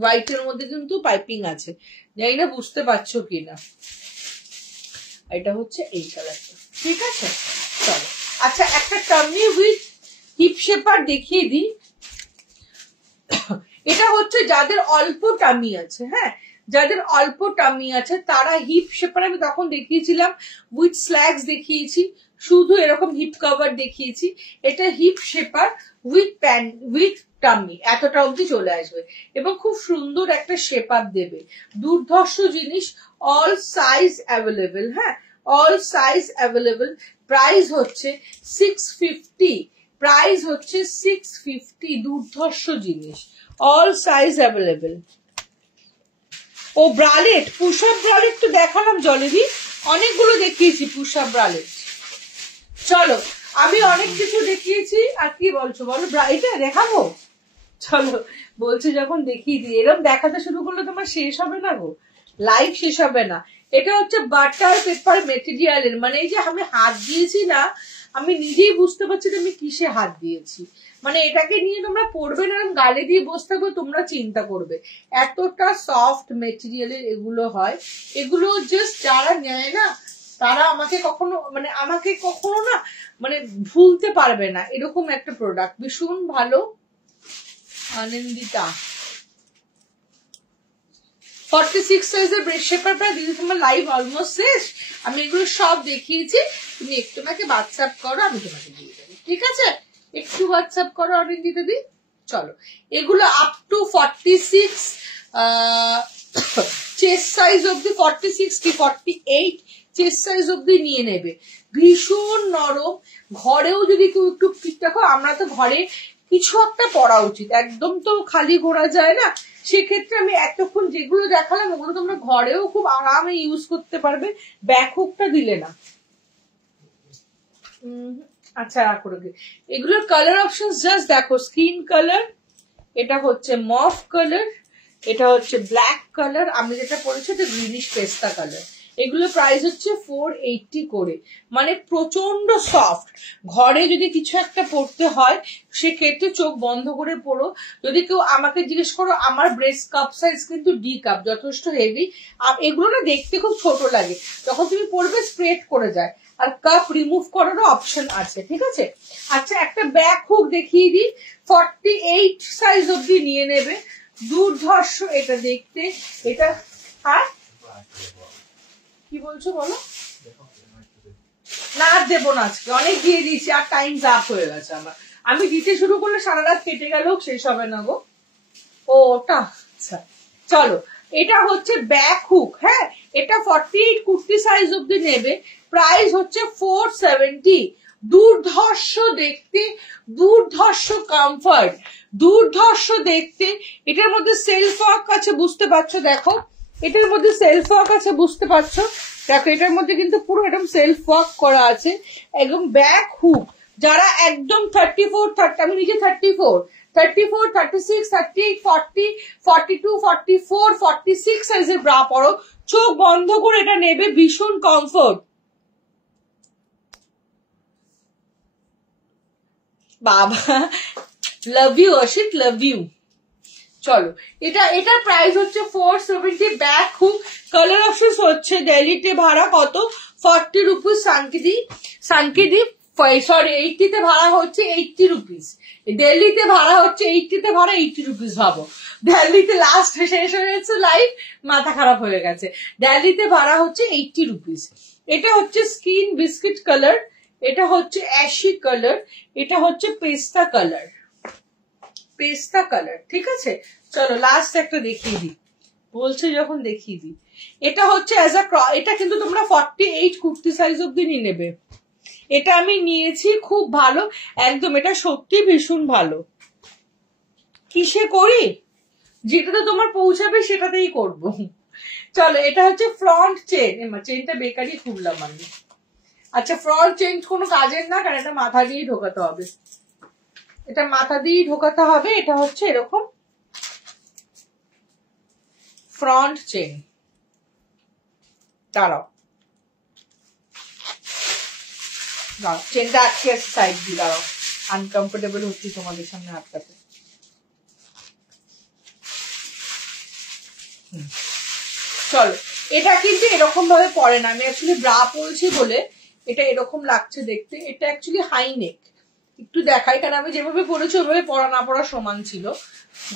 হোয়াইটের মধ্যে কিন্তু পাইপিং আছে, জানি না বুঝতে পারছো কিনা। এটা হচ্ছে এই কালারটা, ঠিক আছে। চলো, আচ্ছা, একটা টার্নি উইথ হিপ শেপার দেখিয়ে দিই। এটা হচ্ছে যাদের অল্প টামি আছে, হ্যাঁ, যাদের অল্প টামি আছে তারা হিপ শেপার আমি তখন দেখিয়েছিলাম, উইথ স্ল্যাক্স দেখিয়েছি, শুধু এরকম হিপ কভার দেখিয়েছি। এটা hip shaper with pant with tummy, এতটা অবধি চলে আসবে এবং খুব সুন্দর একটা শেপ আপ দেবে। দুর্ধর্ষ জিনিস, অল সাইজ অ্যাভেলেবেল। হ্যাঁ, অল সাইজ অ্যাভেলেবেল। প্রাইস হচ্ছে 650, প্রাইস হচ্ছে 650। দুর্ধর্ষ জিনিস, অল সাইজ অ্যাভেলেবেল। ও ব্রালেট, পুশ আপ ব্রালেট তো দেখালাম জলেরই, অনেকগুলো দেখিয়েছি পুশ আপ ব্রালেট। চলো আমি অনেক কিছু দেখিয়েছি, আর কি বলছো বলো? এটা দেখাবো? চলো বলছি যখন দেখিয়ে দিই। এরকম দেখাতে শুরু করলে তোমার শেষ হবে না গো, লাইভ শেষ হবে না। এটা হচ্ছে বাটার পেপার মেটেরিয়ালের, মানে এই যে আমি হাত দিয়েছি না, আমি নিজেই বুঝতে পারছি যে আমি কিসে হাত দিয়েছি। মানে এটাকে নিয়ে তোমরা পড়বে না, গালে দিয়ে বসে থাকবে, তোমরা চিন্তা করবে এতটা সফট মেটেরিয়ালের এগুলো হয়। এগুলো জাস্ট যারা নেয় না তারা আমাকে কখনো না মানে ভুলতে পারবে না, এরকম একটা প্রোডাক্ট, ভীষণ ভালো। আনন্দিতা 46 সাইজের ব্রেড শেপার। প্রায় দিদি তোমার লাইভ অলমোস্ট শেষ, আমি এগুলো সব দেখিয়েছি। তুমি একটু আমাকে হোয়াটসঅ্যাপ করো, আমি তোমাকে দিয়ে দেবো, ঠিক আছে? একটু হোয়াটসঅ্যাপ করো অনিন্দিতা দি। চলো এগুলো আপ টু 46 চেস্ট সাইজ অব্দি, 46 কি 48 চেস্ট সাইজ অব্দি নিয়ে নেবে। ভীষণ নরম, ঘরেও যদি কেউ একটু দেখো, আমরা তো ঘরে কিছু একটা পরা উচিত, একদম তো খালি ঘোরা যায় না। সেক্ষেত্রে আমি এতক্ষণ যেগুলো দেখালাম ওগুলো তোমরা ঘরেও খুব আরামে ইউজ করতে পারবে, ব্যাক হুকটা দিলে না। আচ্ছা করে এগুলোর কালার অপশন জাস্ট দেখো, স্কিন কালার, এটা হচ্ছে মফ কালার, এটা হচ্ছে ব্ল্যাক কালার, আমি যেটা পরেছি এটা গ্রিনিশ পেস্তা কালার। এগুলো প্রাইস হচ্ছে 480 করে, মানে প্রচন্ড সফট। ঘরে যদি কিছু একটা পরতে হয় সেক্ষেত্রে চোখ বন্ধ করে পরো। যদি কেউ আমাকে জিজ্ঞেস করো, আমার ব্রেস্ট কাপ সাইজ কিন্তু ডি কাপ, যথেষ্ট হেভি। আর এগুলো না দেখতে খুব ছোট লাগে, যখন তুমি পরবে স্প্রেড করে যায়, আর কাপ রিমুভ করারও অপশন আছে, ঠিক আছে? আচ্ছা একটা ব্যাক হুক দেখিয়ে দিই, 48 সাইজ অব্দি নিয়ে নেবে। দুর্ধর্ষ এটা দেখতে, এটা হ্যাঁ কি বলছো বলো? না আর দেবো না, আজকে অনেক দিয়ে দিয়েছি, আর টাইম আপ হয়ে গেছে আমার। আমি দিতে শুরু করলে সারা রাত কেটে গেলেও শেষ হবে না গো। ও ওটা আচ্ছা, চলো এটা হচ্ছে ব্যাক হুক। হ্যাঁ, এটা 48 কুর্তি সাইজ অব্দি নেবে, প্রাইস হচ্ছে 470। দুর্ধর্ষ দেখতে, দুর্ধর্ষ কমফর্ট, দুর্ধর্ষ দেখতে। এটার মধ্যে সেলফ ওয়ার্ক আছে, বুঝতে পারছো? দেখো এটার মধ্যে সেলফ ওয়ার্ক আছে, বুঝতে পারছো? দেখো এটার মধ্যে কিন্তু পুরো এরকম সেলফ ওয়ার্ক করা আছে, একদম ব্যাক হুক। যারা একদম 34, 30, আমি নিজে 34, 36, 38, 40, 42, 44, 46 সাইজের ব্রা পরো, চোখ বন্ধ করে এটা নেবে, ভীষণ কমফোর্ট। বাবা লাভ ইউ অশিত, লাভ ইউ। চলো এটার প্রাইস হচ্ছে 470, ব্যাক হুক। কালার অপশন হচ্ছে দিল্লিতে ভাড়া কত, 40 রুপিস। সানকিদি সরি 80 তে ভাড়া হচ্ছে 80 রুপিস। দিল্লিতে ভাড়া হচ্ছে 80 তে ভাড়া 80 রুপিস। ভাবো দিল্লিতে লাস্ট শেষ হয়ে গেছে লাইভ, মাথা খারাপ হয়ে গেছে। দিল্লিতে ভাড়া হচ্ছে 80 রুপিস। এটা হচ্ছে স্কিন বিস্কিট কালার, এটা হচ্ছে অ্যাশি কালার, এটা হচ্ছে পেস্তা কালার, পেস্তা কালার, ঠিক আছে? চলো লাস্ট একটা দেখিয়ে দিই, বলছে যখন দেখিয়ে দিই। এটা হচ্ছে এটা কিন্তু তোমরা 48 কুর্তি সাইজ অব্দি নিয়ে নেবে। এটা আমি নিয়েছি, খুব ভালো একদম, এটা সত্যি ভীষণ ভালো। কিসে করি, যেটাতে তোমার পৌঁছাবে সেটাতেই করব। চলো এটা হচ্ছে ফ্রন্ট চেন, চেনটা বেকারই খুললাম আমি। আচ্ছা ফ্রন্ট চেন কোনো কাজের না, কারণ এটা মাথা দিয়েই ঢোকাতে হবে, এটা মাথা দিয়েই ঢোকাতে হবে। এটা হচ্ছে এরকম ফ্রন্ট চেন। দাঁড়াও চেনটা আটকে আছে সাইড দিয়ে, দাঁড়াও আনকমফোর্টেবল হচ্ছি তোমাদের সামনে আটকাতে। চলো এটা কিন্তু এরকম ভাবে পরে না, আমি অ্যাকচুয়ালি ব্রা পরছি বলে এটা এরকম লাগছে দেখতে। এটা অ্যাকচুয়ালি হাই নেক, একটু দেখাই, কারণ আমি যেভাবে পরেছি ওইভাবে পরা না পরা সমান ছিল।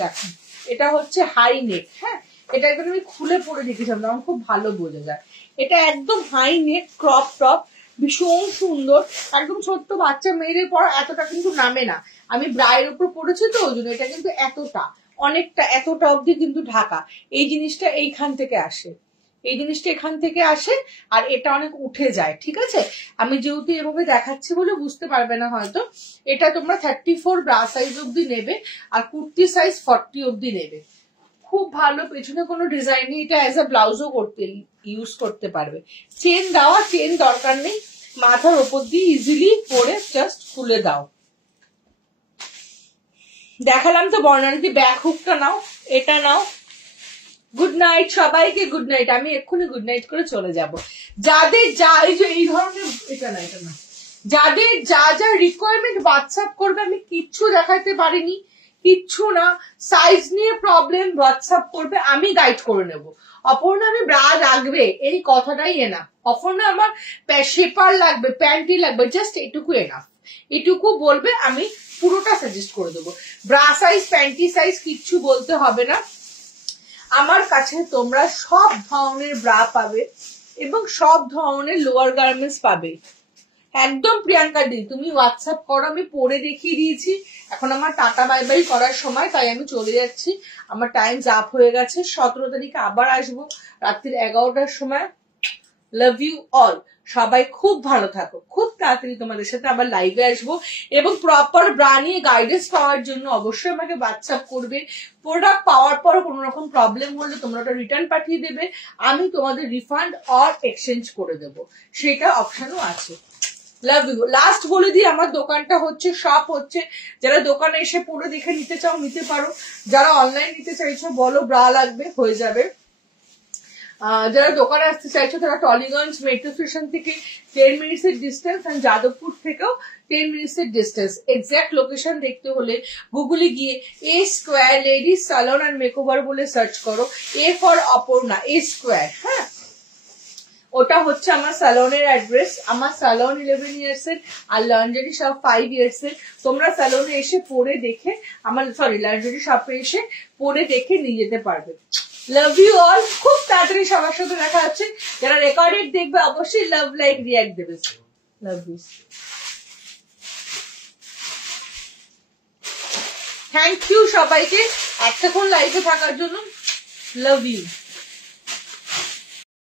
দেখো এটা হচ্ছে হাই নেক। হ্যাঁ, এটা একদম আমি খুলে পরে দেখেছিলাম, আমার খুব ভালো বোঝা যায়। এটা একদম হাই নেক ক্রপ টপ, ভীষণ সুন্দর, একদম ছোট্ট বাচ্চা মেয়েদের পরা এতটা কিন্তু নামে না। আমি ব্রায়ের উপর পড়েছি তো ওই জন্য এটা কিন্তু এতটা, অনেকটা এতটা অব্দি কিন্তু ঢাকা। এই জিনিসটা এইখান থেকে আসে, এই জিনিসটা এখান থেকে আসে, আর এটা অনেক উঠে যায়। ঠিক আছে, আমি যেহেতু এভাবে দেখাচ্ছি বলে বুঝতে পারবে না হয়তো। এটা তোমরা 34 ব্রা সাইজ অব্দি নেবে, আর কুর্তি সাইজ 40 অব্দি নেবে। খুব ভালো, পেছনে কোনো ডিজাইন নেই, এটা অ্যাজ আ ব্লাউজও করতে ইউজ করতে পারবে। চেন দেওয়া, চেন দরকার নেই, মাথার ওপর দিয়ে ইজিলি পরে জাস্ট খুলে দাও। দেখালাম তো বর্ণালী, ব্যাক হুকটা নাও, এটা নাও। গুড নাইট সবাইকে, গুড নাইট। আমি এক্ষুনি গুড নাইট করে চলে যাব। যাদের যা এই ধরনের, এটা না এটা না, যাদের যা যা রিকোয়ারমেন্ট হোয়াটসঅ্যাপ করবে, আমি কিচ্ছু দেখাতে পারিনি, কিচ্ছু না, সাইজ নিয়ে প্রবলেম হোয়াটসঅ্যাপ করবে, আমি গাইড করে নেব। অপর্ণা আমি ব্রা লাগবে এই কথাটাই এনাফ, অপর্ণা আমার শেপার লাগবে, প্যান্টি লাগবে, জাস্ট এটুকু এনাফ, এটুকু বলবে, আমি পুরোটা সাজেস্ট করে দেবো। ব্রা সাইজ প্যান্টি সাইজ কিচ্ছু বলতে হবে না। আমার কাছে তোমরা সব ধরনের ব্রা পাবে এবং সব ধরনের লোয়ার গার্মেন্টস পাবে। একদম প্রিয়াঙ্কা দি, তুমি হোয়াটসঅ্যাপ করো, আমি পরে দেখিয়ে দিয়েছি। এখন আমার টাটা বাই বাই করার সময়, তাই আমি চলে যাচ্ছি, আমার টাইম আপ হয়ে গেছে। 17 তারিখে আবার আসবো রাত্রির 11টার সময়। লাভ ইউ অল, সবাই খুব ভালো থাকো, খুব তাড়াতাড়ি তোমাদের সাথে আবার লাইভে আসবো। এবং প্রপার ব্রা নিয়ে গাইডেন্স পাওয়ার জন্য অবশ্যই আমাকে হোয়াটসঅ্যাপ করবে। প্রোডাক্ট পাওয়ার পর কোনো রকম প্রবলেম হলে তোমরা ওটা রিটার্ন পাঠিয়ে দেবে, আমি তোমাদের রিফান্ড অর এক্সচেঞ্জ করে দেবো, সেটা অপশনও আছে। Love you. লাস্ট বলে দিই, আমার দোকানটা হচ্ছে, শপ হচ্ছে, যারা দোকানে এসে পরে দেখে নিতে চাও নিতে পারো, যারা অনলাইন নিতে চাইছো বলো ব্রা লাগবে হয়ে যাবে। যারা দোকানে আসতে চাইছো তারা টলিগঞ্জ মেট্রো স্টেশন থেকে 10 মিনিটসের ডিস্টেন্স, আর যাদবপুর থেকেও 10 মিনিটসের ডিস্টেন্স। এক্সাক্ট লোকেশন দেখতে হলে গুগলে গিয়ে A square ladies salon and makeover বলে সার্চ করো, A for Aparna, A square, হ্যাঁ, ওটা হচ্ছে আমার স্যালনের অ্যাড্রেস। আমার স্যালন 11 ইয়ার্স এর, আর লন্ডারি শপ 5 ইয়ার্স এর। তোমরা স্যালনে এসে পরে দেখে, আমার লন্ডারি শপে এসে পরে দেখে নিয়ে যেতে পারবে। লাভ ইউ অল, খুব তাড়াতাড়ি সবার সাথে দেখা হচ্ছে। যারা রেকর্ডেড দেখবে অবশ্যই লাভ লাইক রিয়াক্ট দেবে। লাভ ইউ, থ্যাংক ইউ সবাইকে এতক্ষণ লাইভে থাকার জন্য। Love you.